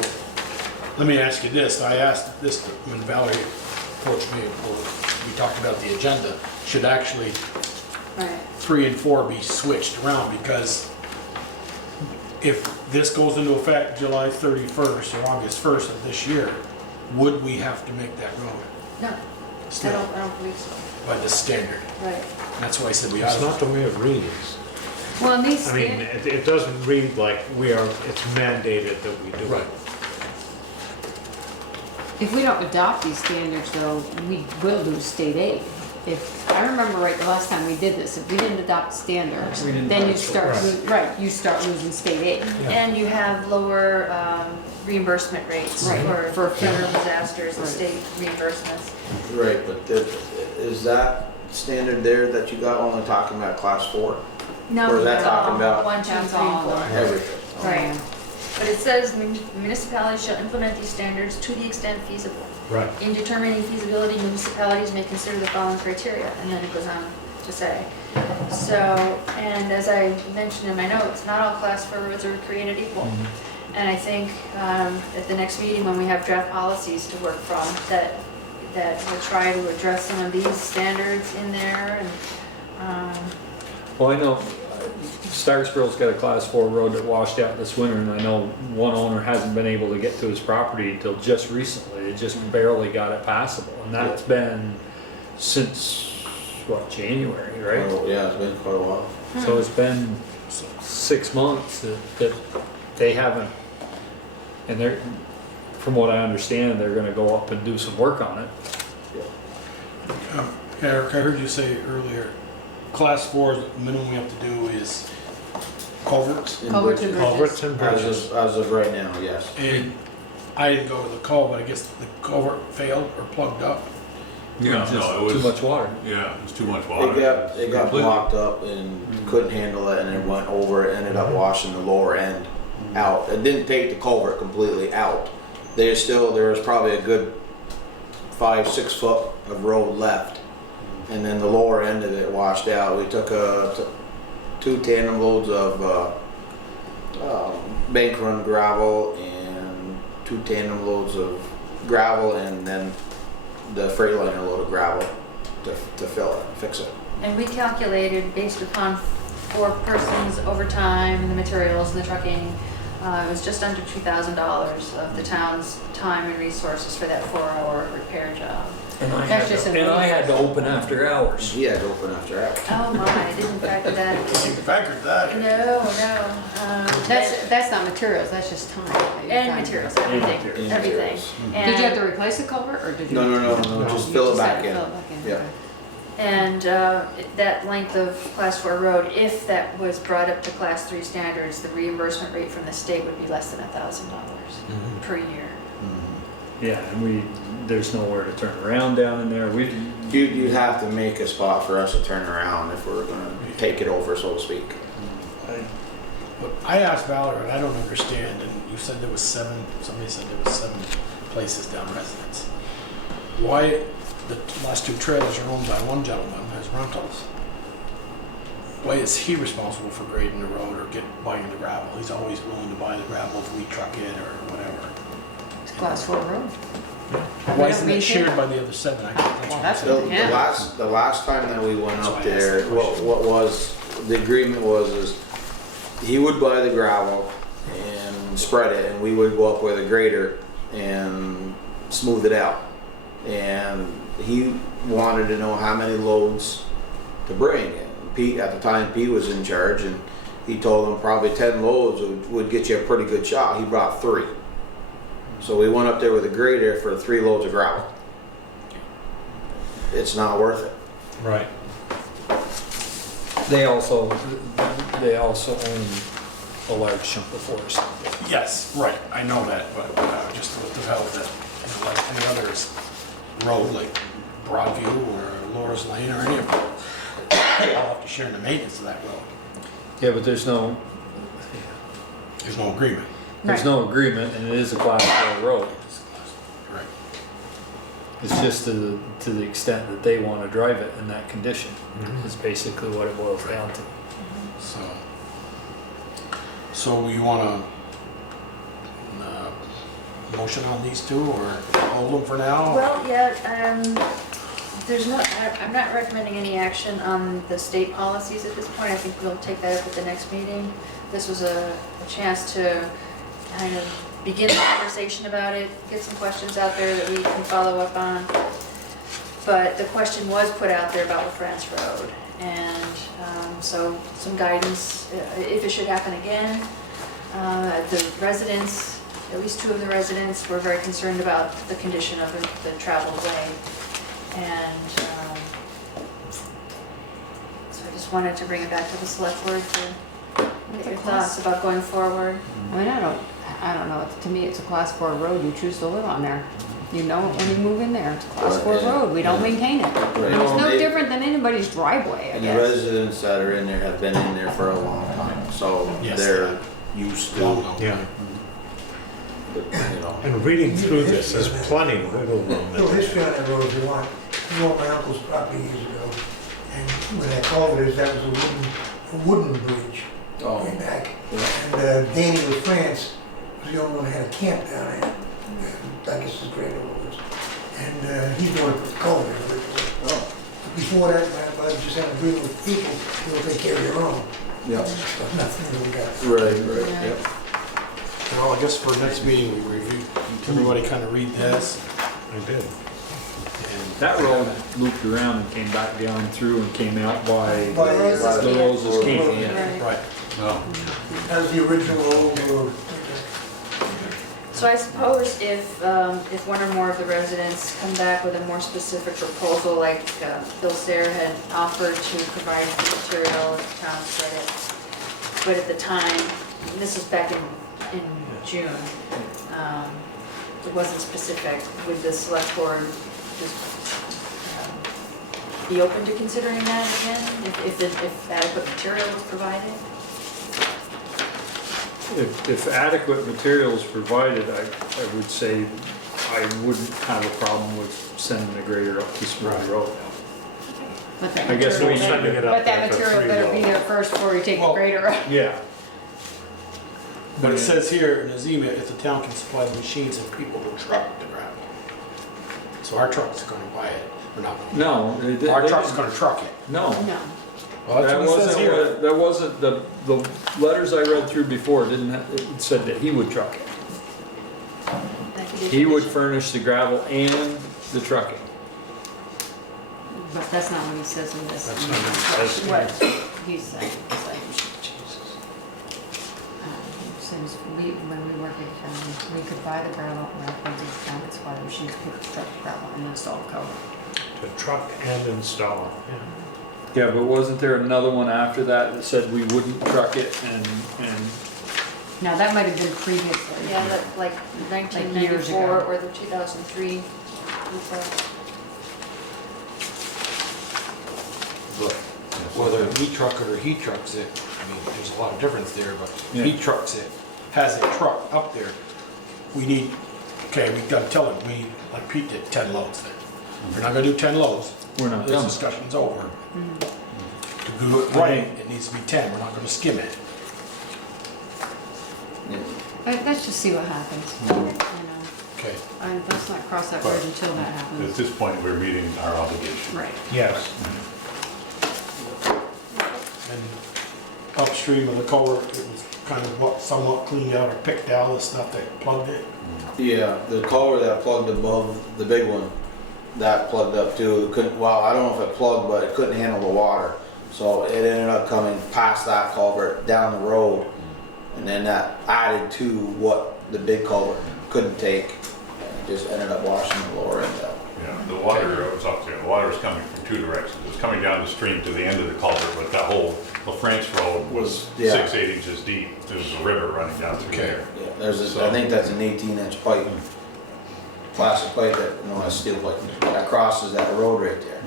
let me ask you this, I asked this when Valerie approached me, we talked about the agenda, should actually Right. 3 and 4 be switched around, because if this goes into effect July 31st or August 1st of this year, would we have to make that road? No, Still, I don't believe so. by the standard. Right. That's why I said we It's ought not the way it reads. Well, and these I mean, it doesn't read like it's mandated that we do it. If we don't adopt these standards though, we will lose state aid. If, I remember right the last time we did this, if we didn't adopt standards, We didn't then you adopt start, it. you start losing state aid. And you have lower reimbursement rates Right. for federal disasters and state reimbursements. Right, but is that standard there that you got only talking about class 4? No, Or is that talking about 1, 2, 3, and 4. everything? Right. But it says municipalities shall implement these standards to the extent feasible. Right. In determining feasibility, municipalities may consider the following criteria, and then it goes on to say. So, and as I mentioned in my notes, not all class 4 roads are created equal. And I think at the next meeting, when we have draft policies to work from, that we'll try to address some of these standards in there. And Well, I know Starksboro's got a class 4 road that washed out this winter, and I know one owner hasn't been able to get to his property until just recently. They just barely got it passable, and that's been since, what, January, right? Oh, yeah, it's been quite a while. So it's been 6 months that they haven't, and they're, from what I understand, they're gonna go up and do some work on it. Eric, I heard you say earlier, class 4, the minimum we have to do is culverts. Culverts and bridges. Culverts and bridges. As of right now, yes. And I didn't go to the culvert, I guess the culvert failed or plugged up. Yeah, no, it was. Too much water. Yeah, it was too much water. It got Completely. blocked up and couldn't handle it, and it went over, it ended up washing the lower end out. It didn't take the culvert completely out. There was probably a good 5-6 foot of road left, and then the lower end of it washed out. We took 2 tandem loads of bank run gravel and 2 tandem loads of gravel, and then the Freightliner load of gravel to fill it, fix it. And we calculated based upon 4 persons overtime, and the materials and the trucking, it was just under $2,000 of the town's time and resources for that 4-hour repair job. And That's just an I had to open after hours. He had to open after hours. Oh my, I didn't factor that. You factored that. No. That's not materials, that's just time. that you're And trying to- materials, everything, And everything. materials. Did you have to replace the culvert, or did you? No, just You fill it just had back to in. fill it back in, Yeah. okay. And that length of class 4 road, if that was brought up to class 3 standards, the reimbursement rate from the state would be less than $1,000 per year. Yeah, and there's nowhere to turn around down in there. You'd have to make a spot for us to turn around if we were gonna take it over, so to speak. But I asked Valerie, and I don't understand, and you said there was somebody said there was 7 places down Residence. Why the last 2 trailers are owned by one gentleman as rentals? Why is he responsible for grading the road or buying the gravel? He's always willing to buy the gravel if we truck it or whatever. It's class 4 road. Why isn't it shared by the other 7? The last time that we went up there, what was, the agreement is he would buy the gravel and spread it, and we would go up with a grader and smooth it out. And he wanted to know how many loads to bring. And Pete, at the time, Pete was in charge, and he told him probably 10 loads would get you a pretty good shot. He brought 3. So we went up there with a grader for 3 loads of gravel. It's not worth it. Right. They also own a large chunk of forest. Yes, right. I know that, but just with the help that, like any others road, like Broadview or Laura's Lane or any of them, all have to share in the maintenance of that road. Yeah, but there's no agreement. There's no agreement, and it is a class 4 road. Right. It's just to the extent that they want to drive it in that condition. Is basically what it boils down to. So you want a motion on these 2 or hold them for now? Well, yeah, I'm not recommending any action on the state policies at this point. I think we'll take that up at the next meeting. This was a chance to kind of begin the conversation about it, get some questions out there that we can follow up on. But the question was put out there about LaFrance Road, and so some guidance, if it should happen again. The residents, at least 2 of the residents, were very concerned about the condition of the traveled way. And so I just wanted to bring it back to the select board to get your thoughts about going forward. I mean, I don't know, to me, it's a class 4 road, you choose to live on there. You know it when you move in there, it's a class 4 road, we don't maintain it. And it's no different than anybody's driveway, I And the guess. residents that are in there have been in there for a long time, so Yes, they're used to. Yeah. You know. And reading through this, there's plenty of wiggle room. Little history on that road if you want. I bought my uncle's property years ago, and when that culvert is, that was a wooden bridge way back. And Danny LaFrance was the only one that had a camp down there. I guess his granddaughter was. And he's the one that put the culvert in originally. Before that, I just had an agreement with people, they'll take care of their own. Yeah. Nothing really got. Right, yep. Well, I guess for next meeting, we review, everybody kind of read this. I did. That road looped around and came back down through and came out by the Roses Roses Camp. Camp. Yeah. Right. That was the original old road. So I suppose if one or more of the residents come back with a more specific proposal, like Bill Sayre had offered to provide the material if the town credit, but at the time, and this was back in June, it wasn't specific, would the select board just be open to considering that again, if adequate material was provided? If adequate material is provided, I would say I wouldn't have a problem with sending the grader up to Smooth Road. But that I guess we material- sending it up But that there for material free better be though. there first before you take the grader up. Yeah. But it says here in his email, if the town can supply the machines and people to truck the gravel. So our truck's gonna buy it, or not? No. Our truck's gonna truck it. No. No. Well, that's what it says here. That wasn't, the letters I read through before it said that he would truck it. He would furnish the gravel and the trucking. But that's not what he says in this. That's not what he says here. What he's saying, it's like, since when we work at county, we could buy the gravel and wrap it down its water machines, pick the truck gravel and install cover. To truck and install, Yeah, but wasn't there another one after that that said we wouldn't truck it and Now, that might have been previously. Yeah, that, like years 1994 ago. or the 2003 report. But whether he truck it or he trucks it, I mean, there's a lot of difference there, but he trucks it, has it trucked up there. We need, okay, we gotta tell him, like Pete did, 10 loads then. We're not gonna do 10 loads. we're not This done? discussion's over. To do it right, it needs to be 10, we're not gonna skim it. Let's just see what happens, you know. Okay. Let's not cross that bridge until that At happens. this point, we're meeting our obligation. Right. yes. And upstream of the culvert, it was kind of somewhat cleaned out or picked out the stuff that plugged it. Yeah, the culvert that plugged above the big one, that plugged up too. It couldn't, well, I don't know if it plugged, but it couldn't handle the water. So it ended up coming past that culvert down the road. And then that added to what the big culvert couldn't take. And just ended up washing the lower end out. Yeah, the water was up there. The water was coming from two directions. It was coming down the stream to the end of the culvert, but that whole La France Road was 6-8 inches deep. There was a river running down through there. Yeah, there's this, I think that's an 18-inch pipe, plastic pipe that, no, that's steel pipe, that crosses that road right there.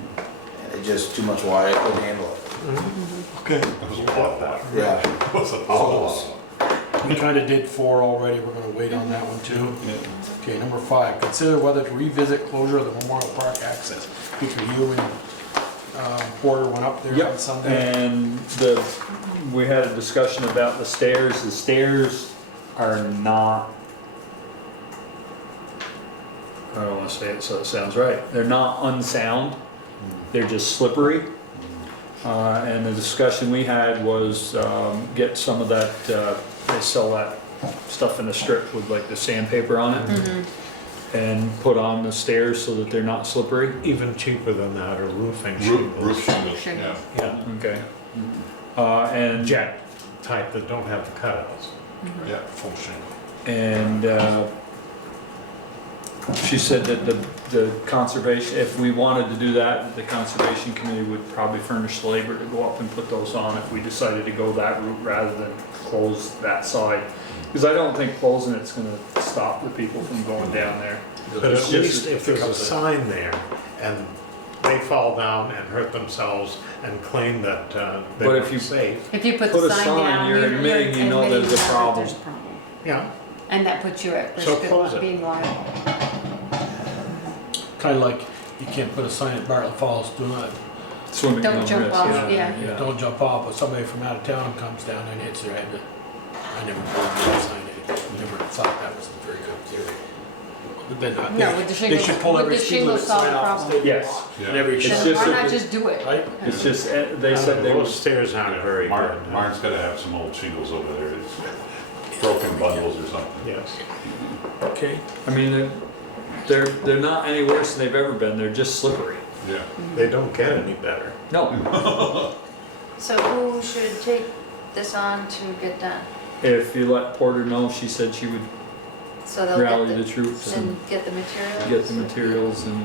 And it just too much water, it couldn't handle it. Okay. It was a lot of water. Yeah. It was a lot of water. We kind of did 4 already, we're gonna wait on that one too. Okay, number 5, consider whether to revisit closure of the Memorial Park access. Peter, you and Porter went up there on Sunday. And we had a discussion about the stairs. The stairs are not, I don't want to say it so it sounds right. They're not unsound. They're just slippery. And the discussion we had was get some of that, they sell that stuff in a strip with like the sandpaper on it. And put on the stairs so that they're not slippery. Even cheaper than that, or roofing shingles. Roof shingles, yeah. Yeah. Okay. And Jet type that don't have the cutouts. Yeah. Full shingle. And she said that the conservation, if we wanted to do that, the conservation committee would probably furnish the labor to go up and put those on if we decided to go that route rather than close that side. Because I don't think closing it's gonna stop the people from going down there. But at least if there's a sign there and they fall down and hurt themselves and claim that they But if weren't you- safe. If you put the sign down, you're admitting you know there's a problem. There's a problem. Yeah. And that puts you at So risk close of it. being liable. Kind of like, you can't put a sign at Bartlett Falls, do not, Swimming Don't no jump risk, off, yeah. yeah. don't jump off, but somebody from out of town comes down and hits their head. I never believed that sign, I never thought that was a very good theory. But then, No, with the they shingles, should pull with every the speed shingles limit solve sign the off the problem. state Yes. law. Yeah. And every It's Then just why that not the- just do it? right? It's just, they said they Those was, stairs aren't very good. Martin's gotta have some old shingles over there. It's broken bundles or something. Yes. Okay. I mean, they're not any worse than they've ever been, they're just slippery. Yeah. They don't get any better. No. So who should take this on to get done? If you let Porter know, she said she would So they'll rally get the troops and and get the materials? get the materials and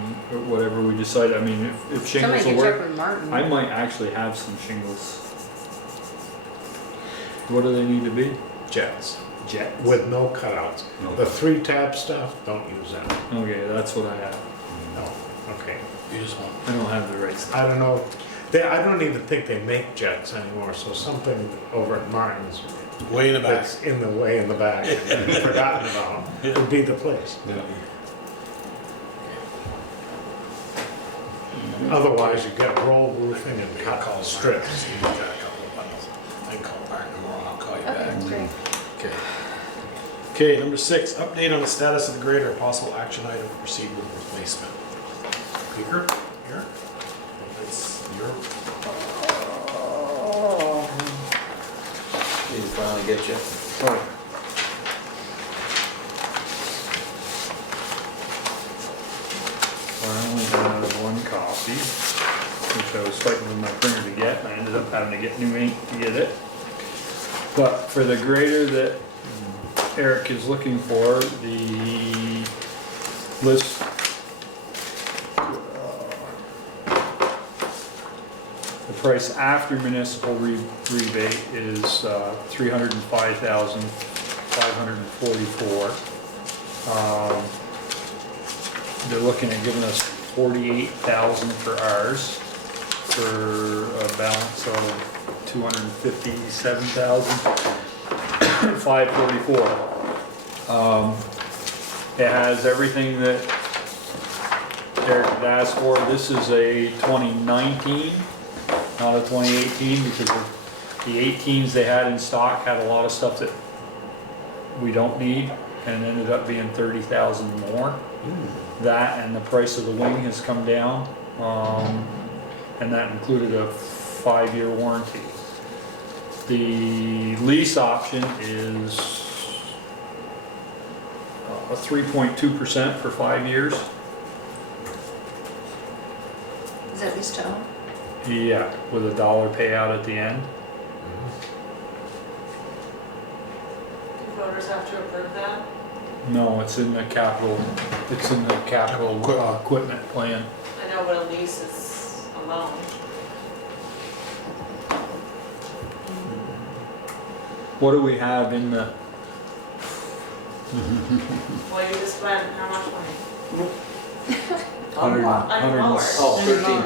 whatever we decide. I mean, if shingles Somebody will can check work, with Martin. I might actually have some shingles. What do they need to be? Jets. Jets. With no cutouts. No. The 3-tab stuff, don't use that. Okay, that's what I have. No. Okay. You just want, I don't have the right stuff. I don't know. I don't even think they make jets anymore, so something over at Martin's way in the back. that's in the way in the back and forgotten about would be the place. Otherwise, you get roll roofing and cut strips. You got a couple of bundles. I can call Barton tomorrow and I'll call you back. Okay, great. Okay. Okay, number 6, update on the status of the grader, possible action item to proceed with replacement. Peter, here? It's your, Did he finally get you? I only have one copy. which I was fighting with my printer to get, and I ended up having to get new ink to get it. But for the grader that Eric is looking for, the list, the price after municipal rebate is $305,544. They're looking at giving us $48,000 for ours, for a balance of $257,544. It has everything that Eric had asked for. This is a 2019, not a 2018, because the 18s they had in stock had a lot of stuff that we don't need, and ended up being 30,000 more. That and the price of the wing has come down, and that included a 5-year warranty. The lease option is 3.2% for 5 years. Is that lease to own? Yeah, with $1 payout at the end. Do voters have to approve that? No, it's in the capital equipment plan. I know, but a lease is a loan. What do we have in the? Well, you just spent how much money? On the mower. On your mower. Oh, 13.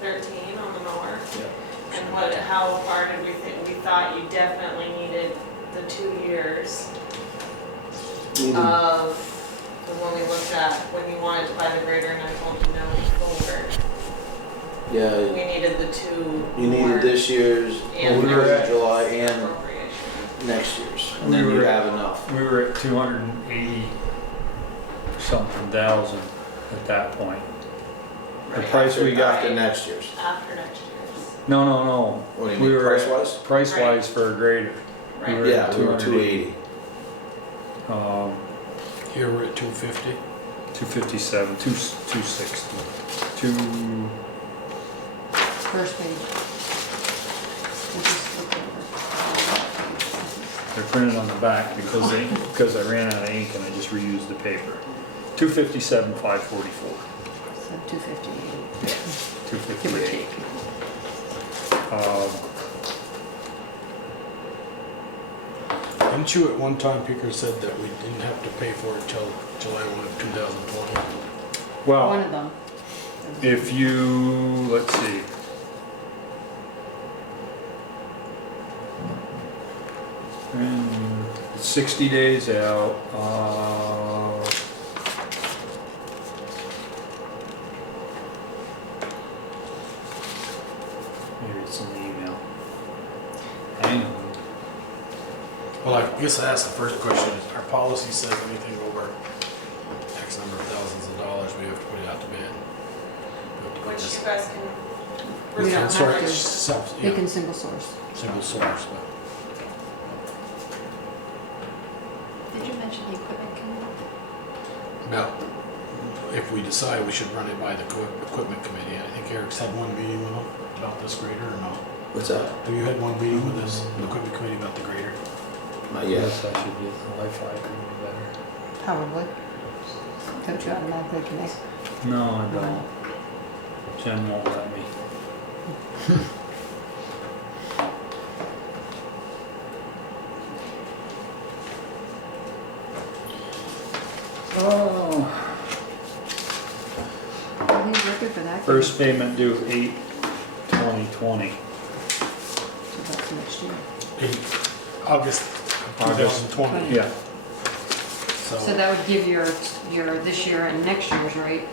13 on the mower? Yeah. And how far did we think, we thought you definitely needed the 2 years of, when we looked at, when you wanted to buy the grader and I told you no forward. Yeah, We needed the 2 you needed this year's, and July, and appropriation. next year's, and then you have enough. We were at 280 something thousand at that point. The price we got. After next year's. After next year's. No. What do you We mean, were price-wise? Price-wise for a grader. We were Yeah, at we were 280. Here we're at 250. 257, 260, First page. They're printed on the back because I ran out of ink and I just reused the paper. 257,544. So 258. Yeah, 258. Give or take. Didn't you at one time, Peter, said that we didn't have to pay for it till July 1 of 2020? Well, One of them. if you, let's see. It's 60 days out. Maybe it's in the email. Hang on. Well, I guess I asked the first question, is our policy says anything over X number of thousands of dollars, we have to put it out to bid. Which you guys can. We don't Sorry, have to. yeah, They can single source. single source, but. Did you mention the equipment committee? About if we decide we should run it by the equipment committee. I think Eric's had one meeting with them about this grader or not? What's that? Have you had one meeting with this, the equipment committee about the grader? Not yet. Yes, I should get the Wi-Fi better. Probably. Don't you automatically connect? No, I don't. Jen won't let me. Oh. Everything's record for that. First payment due 8/20/20. So that's next year. August 2020. Yeah. So that would give your this year and next year's, right?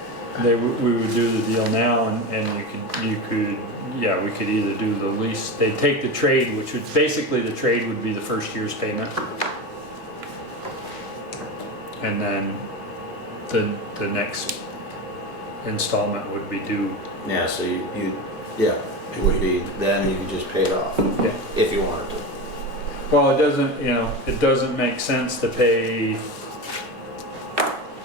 We would do the deal now and you could, yeah, we could either do the lease, they'd take the trade, which would, basically the trade would be the first year's payment. And then the next installment would be due. Yeah, so yeah, it would be, then you could just pay it off. Yeah. If you wanted to. Well, it doesn't make sense to pay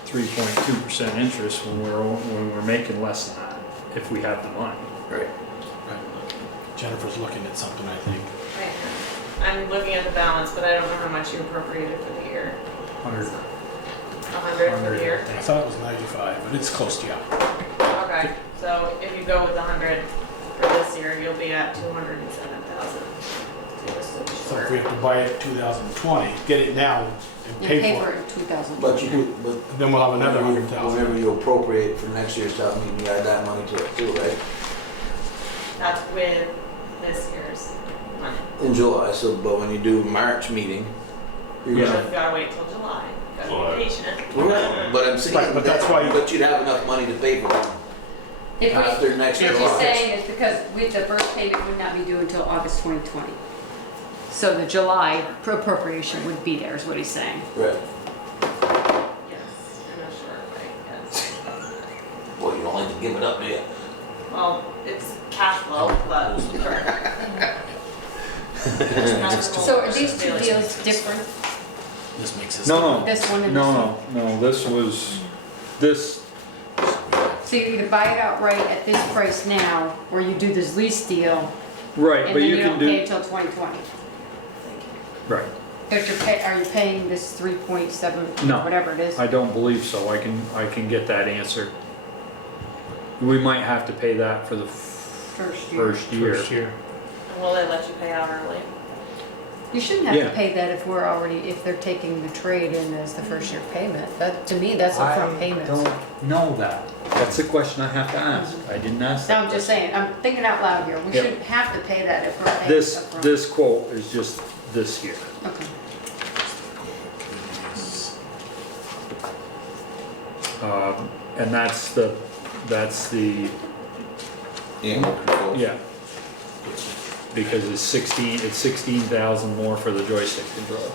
3.2% interest when we're making less than that. if we have the money. Right. Jennifer's looking at something, I think. Right. I'm looking at the balance, but I don't know how much you appropriated for the year. 100. 100 for the year? I thought it was 95, but it's close to you. Okay, so if you go with 100 for this year, you'll be at 207,000. So if we have to buy it 2020, get it now and You pay for it. in 2000. But you could, but. Then we'll have another 100,000. Whenever you appropriate for next year's stuff, you can add that money to it too, right? That's with this year's money. In July, so, but when you do March meeting, you're You gonna. gotta wait till July. You gotta be patient. Right, but I'm saying, Right, but that's why you- but you'd have enough money to pay for them If we, after next year. what you're saying is because with the first payment would not be due until August 2020. So the July appropriation would be there, is what he's saying. Right. Yes, in a short way, yes. Well, you don't like to give it up, do you? Well, it's cash flow, but sure. So are these two deals different? This makes this. No, This one and no, this was, this, So you either buy it outright at this price now, or you do this lease deal, right, and but then you you can don't pay do, until 2020. right. If are you paying this 3.7, No. whatever it is? I don't believe so. I can get that answer. We might have to pay that for the First year. first year. And will they let you pay out early? You shouldn't have Yeah. to pay that if we're already, if they're taking the trade in as the first year payment. That, to me, that's upfront payments. I don't know that. That's a question I have to ask. I didn't ask No, that. I'm just saying, I'm thinking out loud here. We Yep. shouldn't have to pay that if we're paying This, upfront. this quote is just this year. Okay. And that's the, Animal control. yeah. Because it's 16,000 more for the joystick control.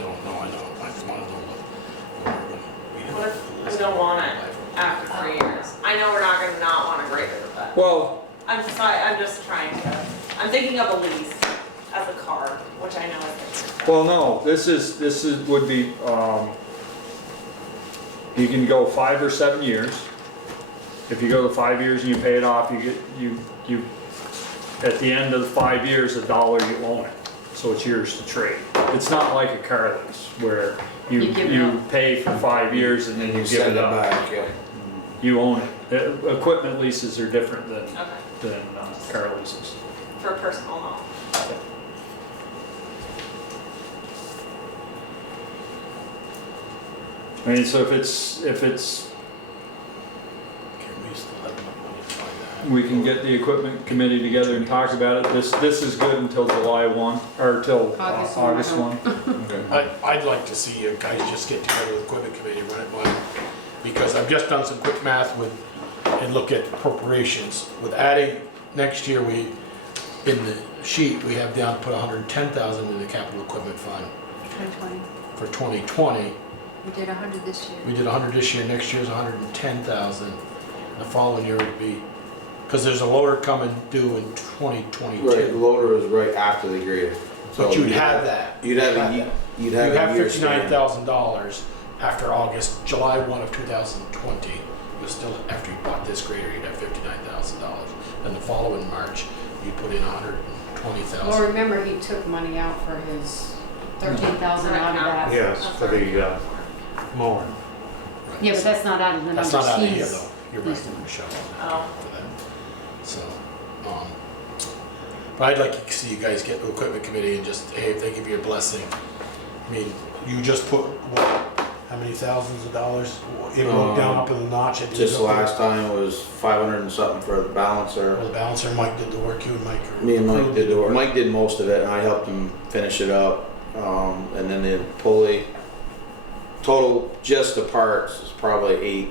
No, I know. I just want to know. What if we don't want it after 3 years? I know we're not gonna not want a grader, but Well, I'm just trying to, I'm thinking of a lease as a car, which I know is different. well, no, this would be, you can go 5 or 7 years. If you go to 5 years and you pay it off, you get, you, at the end of the 5 years, $1 you own it. So it's yours to trade. It's not like a car lease where You give it you up. pay for 5 years and then you give Send it it up. back, yeah. You own it. Equipment leases are different Okay, than car leases. for personal home. I mean, so if it's, Okay, we still have enough money to buy that. we can get the equipment committee together and talk about it. This is good until July 1, or till August August 1. 1. I'd like to see you guys just get together with the equipment committee, run it by, because I've just done some quick math and look at appropriations. With adding, next year, in the sheet, we have down to put 110,000 in the capital equipment fund 2020. for 2020. We did 100 this year. We did 100 this year, next year's 110,000. The following year would be, because there's a loader coming due in 2022. Right, the loader is right after the grader. But you'd have that. You'd have a year span. $59,000 after August, July 1 of 2020. You'll still, after you bought this grader, you'd have $59,000. Then the following March, you'd put in $120,000. Well, remember, he took money out for his 13,000 out of that. Yes, for the mower. Yeah, but that's not out of the numbers. That's not out of here he's- though. You're right, Michelle, Oh. for that. So, but I'd like to see you guys get the equipment committee and just, hey, if they give you a blessing. I mean, you just put, what, how many thousands of dollars? It broke down up in the notch. Just last time it was 500 and something for the balancer. Well, the balancer, Mike did the work, you and Mike. Me and Mike did the work. Mike did most of it and I helped him finish it up. And then the pulley, total, just the parts is probably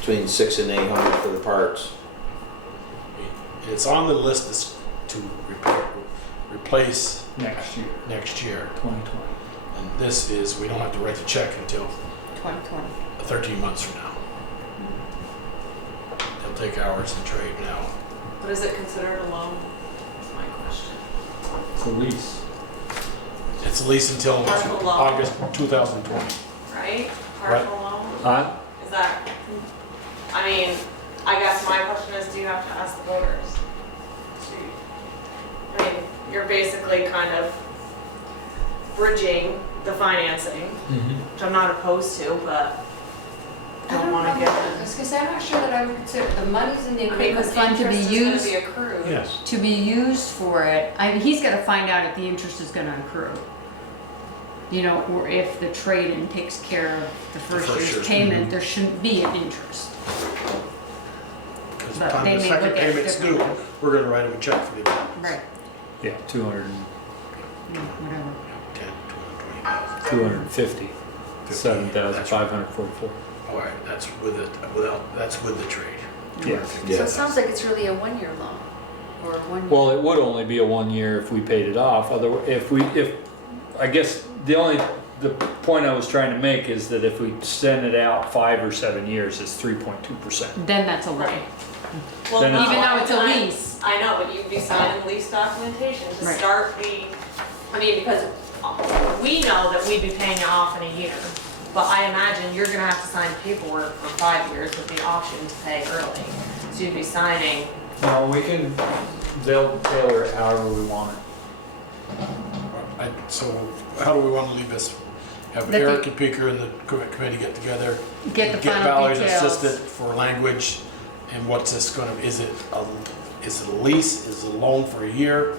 between 600 and 800 for the parts. It's on the list to replace Next year, next year. 2020. And this is, we don't have to write the check until 2020. 13 months from now. They'll take ours and trade now. But is it considered a loan? That's my question. It's a lease. It's a lease until Partial loan. August 2020. Right? Partial loan? Huh? Is that I mean, I guess my question is, do you have to ask the voters? I mean, you're basically kind of bridging the financing, which I'm not opposed to, but don't want to get. I was gonna say, I'm not sure that I would consider, the money's in the I mean, equipment fund to be interest is gonna used, be accrued. Yes. to be used for it. I mean, he's gotta find out if the interest is gonna accrue. You know, or if the trade-in takes care of the first year's payment, there shouldn't be an interest. Because But by they the may second look at it payment's due, differently. we're gonna write him a check for the balance. Right, Yeah, 200, whatever. 10, 220,000. 250, That's 7,544. All right, that's with it, that's with the trade. Yes. So it sounds like it's really a one-year loan, or 1 year. Well, it would only be a 1 year if we paid it off. I guess the point I was trying to make is that if we send it out 5 or 7 years, it's 3.2%. Then that's a loan. Well, Then no, Even though it's a I- lease. I know, but you'd be signing lease documentation to Right. start I mean, because we know that we'd be paying it off in a year. But I imagine you're gonna have to sign paperwork for 5 years with the option to pay early. So you'd be signing, No, they'll tailor it however we want it. So how do we want to leave this? Have Let Eric the- and Peter and the committee get together, Get the get final Valerie's details. assistant for language, and what's this gonna, is it a lease, is it a loan for a year?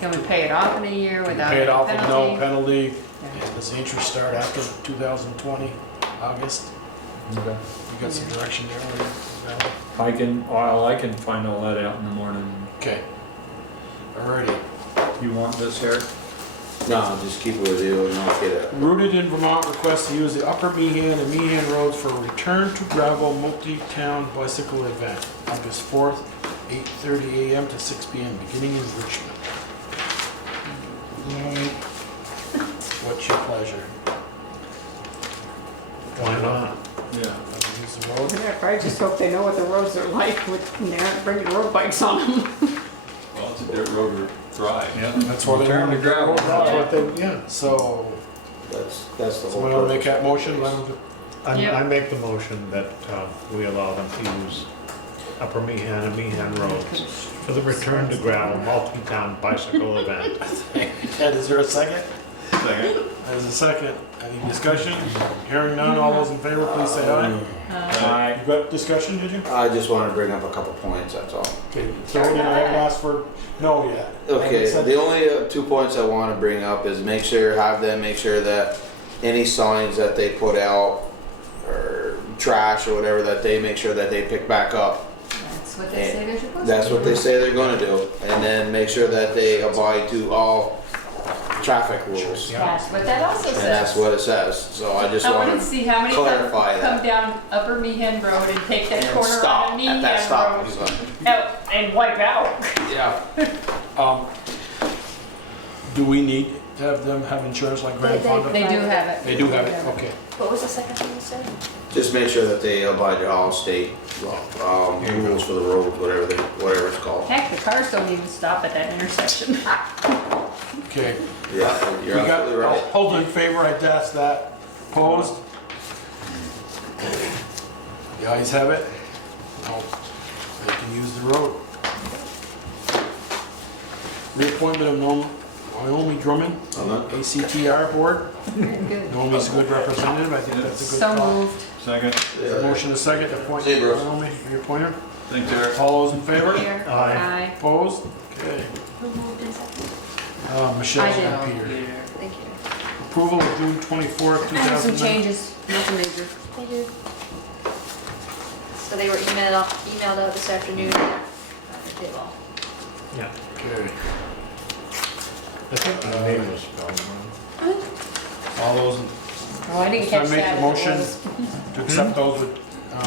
Can we pay it off in a year Can we without pay it any off with no penalty? penalty? And does the interest start after 2020, August? Okay. You got some direction there? I can find all that out in the morning. Okay. Alrighty. You want this, Eric? No, just keep it with you and I'll get it. Rooted in Vermont requests to use the Upper Meehan and Meehan roads for a return to gravel multi-town bicycle event, August 4th, 8:30 a.m. to 6 p.m., beginning in Richmond. What's your pleasure? Why not? Yeah. Use the road? I just hope they know what the roads are like when they're not bringing road bikes on them. Well, it's a dirt road or drive. Yeah, that's why they Return want to gravel. That's what they, yeah, so, That's the whole somebody want to make that purpose. motion, let them, Yep. I make the motion that we allow them to use Upper Meehan and Meehan roads for the return to gravel multi-town bicycle event. Ed, is there a second? Second. There's a second. Any discussion? Hearing none, all those in favor, please say aye. You got discussion, did you? I just wanted to bring up a couple points, that's all. Okay, Tony, I haven't asked for no yet. Okay, Said- the only 2 points I want to bring up is make sure that any signs that they put out or trash or whatever, that they make sure that they pick back up. That's what they say they're supposed to. That's what they say they're gonna do. And then make sure that they abide to all traffic rules. That's what that also And that's says. what it says, so I just I want want to see how many clarify come that. down Upper Meehan Road and take that And corner stop on at Meehan that stop Road sign. and wipe out. Yeah. Do we need to have them have insurance like Grand Fonda? They do have it. They do have it, okay. What was the second thing you said? Just make sure that they abide to all state rules for the road, whatever it's called. Heck, the cars don't even stop at that intersection. Okay. Yeah, We you're got, absolutely right. hold in favor, I'd ask that. Opposed? The ayes have it. Now, they can use the road. Reappointment of Naomi Drummond, ACTR Board. Good. Naomi's a good representative, I think that's a good So call. moved. Second. Motion is second to appoint See you, Bruce. Naomi, reappoint her. Thanks, Eric. All those in favor? Here. Aye. Opposed? Okay. Who moved in second? Michelle I and did. Peter. Thank you. Approval of June 24th, I have some 2009. changes, nothing major. Thank you. So they were emailed out this afternoon. Table. Yeah. Okay. I think the name was spelled wrong. All those, Oh, I didn't so I catch make that. the motion to accept those with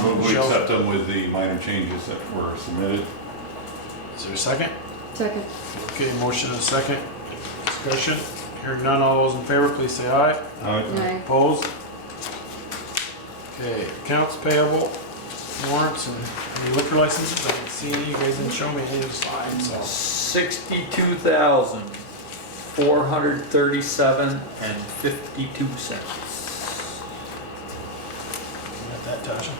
Move we Michelle's. accept them with the minor changes that were submitted. Is there a second? Second. Okay, motion and a second. Discussion. Hearing none, all those in favor, please say aye. Aye. Opposed? Okay, accounts payable, warrants, and any liquor licenses. I didn't see any, you guys didn't show me any of the slides, so. 62,437.52 cents. You got that, Tasha?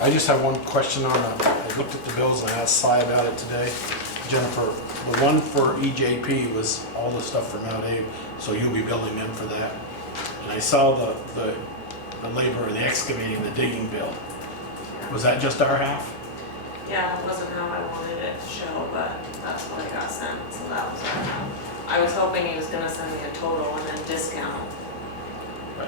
I just have one question on I looked at the bills and I asked Cy about it today. Jennifer, the one for EJP was all the stuff for Mount Abe, so you'll be billing them for that. And I saw the labor, the excavating, the digging bill. Was that just our half? Yeah, it wasn't how I wanted it to show, but that's what I got sent, so that was our half. I was hoping he was gonna send me a total and then discount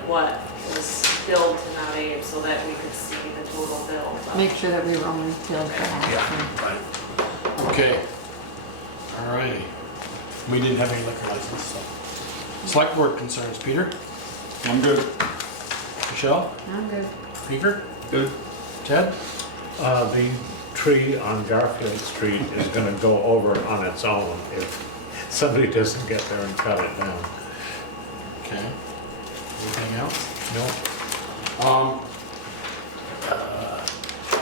what was billed to Mount Abe so that we could see the total bill. but- Make sure that we were only billed for half. Yeah, right. Okay. All righty. We didn't have any liquor license, so. Select board concerns, Peter? I'm good. Michelle? I'm good. Peter? Good. Ted? The tree on Garfield Street is gonna go over on its own if somebody doesn't get there and cut it down. Okay. Anything else? No?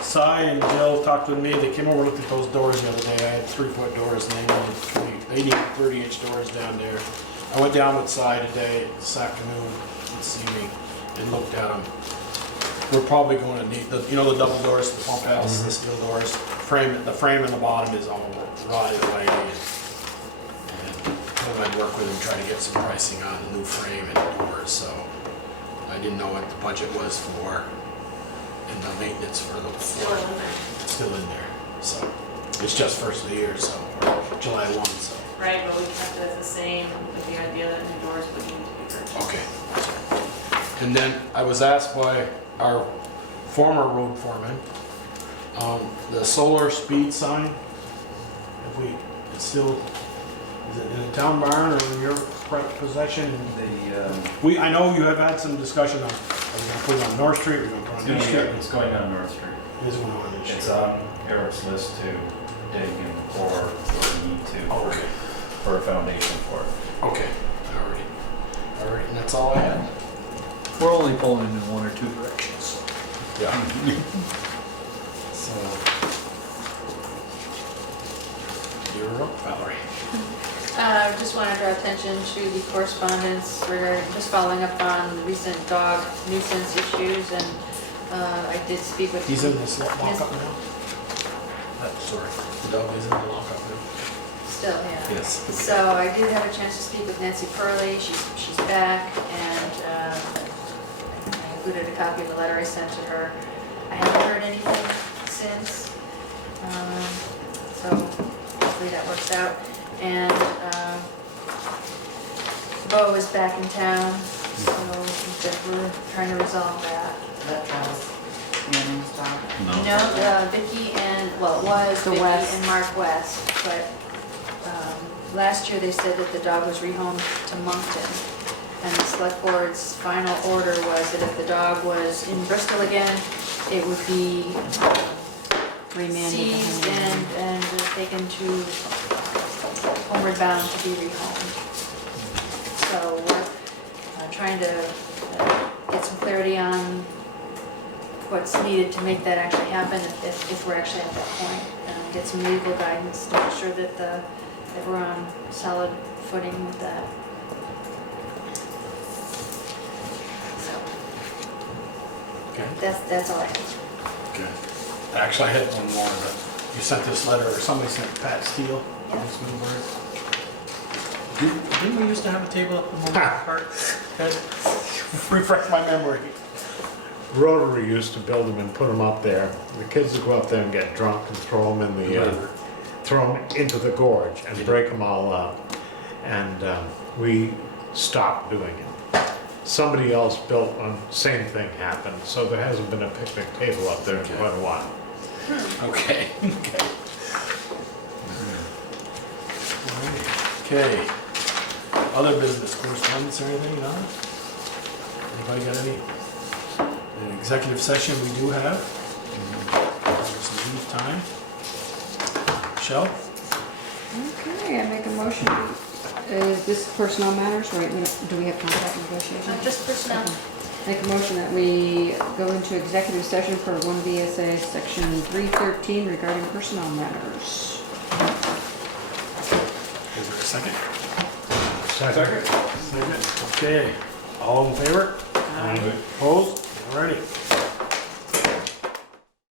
Cy and Jill talked with me, they came over and looked at those doors the other day, I had 3-foot doors and they needed 30-inch doors down there. I went down with Cy today, this afternoon, to see me, and looked at them. We're probably going to need, the double doors, the pump house, the steel doors, the frame in the bottom is all rotted away. And I'd work with him, try to get some pricing on the new frame and doors, so I didn't know what the budget was for and the maintenance for the Still in there. It's still in there, so it's just first of the year, so or July 1, so. Right, but we kept it the same with the idea that new doors would need to be purchased. Okay. And then I was asked by our former road foreman, the solar speed sign, it's still, is it in the town barn or in your possession? I know you have had some discussion on, are we gonna put it on North Street, or are we gonna put it on East Street? It's going on North Street. It is going on East Street. It's on Eric's list to dig and pour where we need to for a foundation for it. Okay, all right, and that's all I had? We're only pulling in one or two directions. Yeah. So, you're up, Valerie. Just want to draw attention to the correspondence regarding, just following up on the recent dog nuisance issues, and I did speak with. He's in this lockup now? Sorry, the dog is in the lockup now. Still, yeah. Yes. Okay. So I did have a chance to speak with Nancy Purley, she's back, and I included a copy of the letter I sent to her. I haven't heard anything since, so hopefully that works out. And Bo is back in town, so we're trying to resolve that. That Travis Manning's dog. No, Vicky and, well, it was The Vicky West. and Mark West, but last year they said that the dog was rehomed to Moncton. And the select board's final order was that if the dog was in Bristol again, it would be Remanded to seized home. and taken to homeward bound to be rehomed. So we're trying to get some clarity on what's needed to make that actually happen, if we're actually at that point. And get some legal guidance to make sure that we're on solid footing with that. So, Okay. that's all I have. Okay. Actually, I had one more, but you sent this letter, or somebody sent Pat Steele. Yeah. Didn't we used to have a table up in the park? Refresh my memory. Rotary used to build them and put them up there. The kids would go up there and get drunk and throw them in the, throw them into the gorge and break them all up. And we stopped doing it. Somebody else built one, same thing happened. So there hasn't been a picnic table up there in quite a while. Okay. Okay. Other business correspondence or anything, no? Anybody got any? An executive session we do have. Some leave time. Michelle? Okay, I make a motion, is this personnel matters, right? Do we have contract negotiations? Just personnel. Make a motion that we go into executive session for 1 VSA section 313 regarding personnel matters. Is there a second? Second. Okay. All in favor? Aye. Opposed? Alrighty.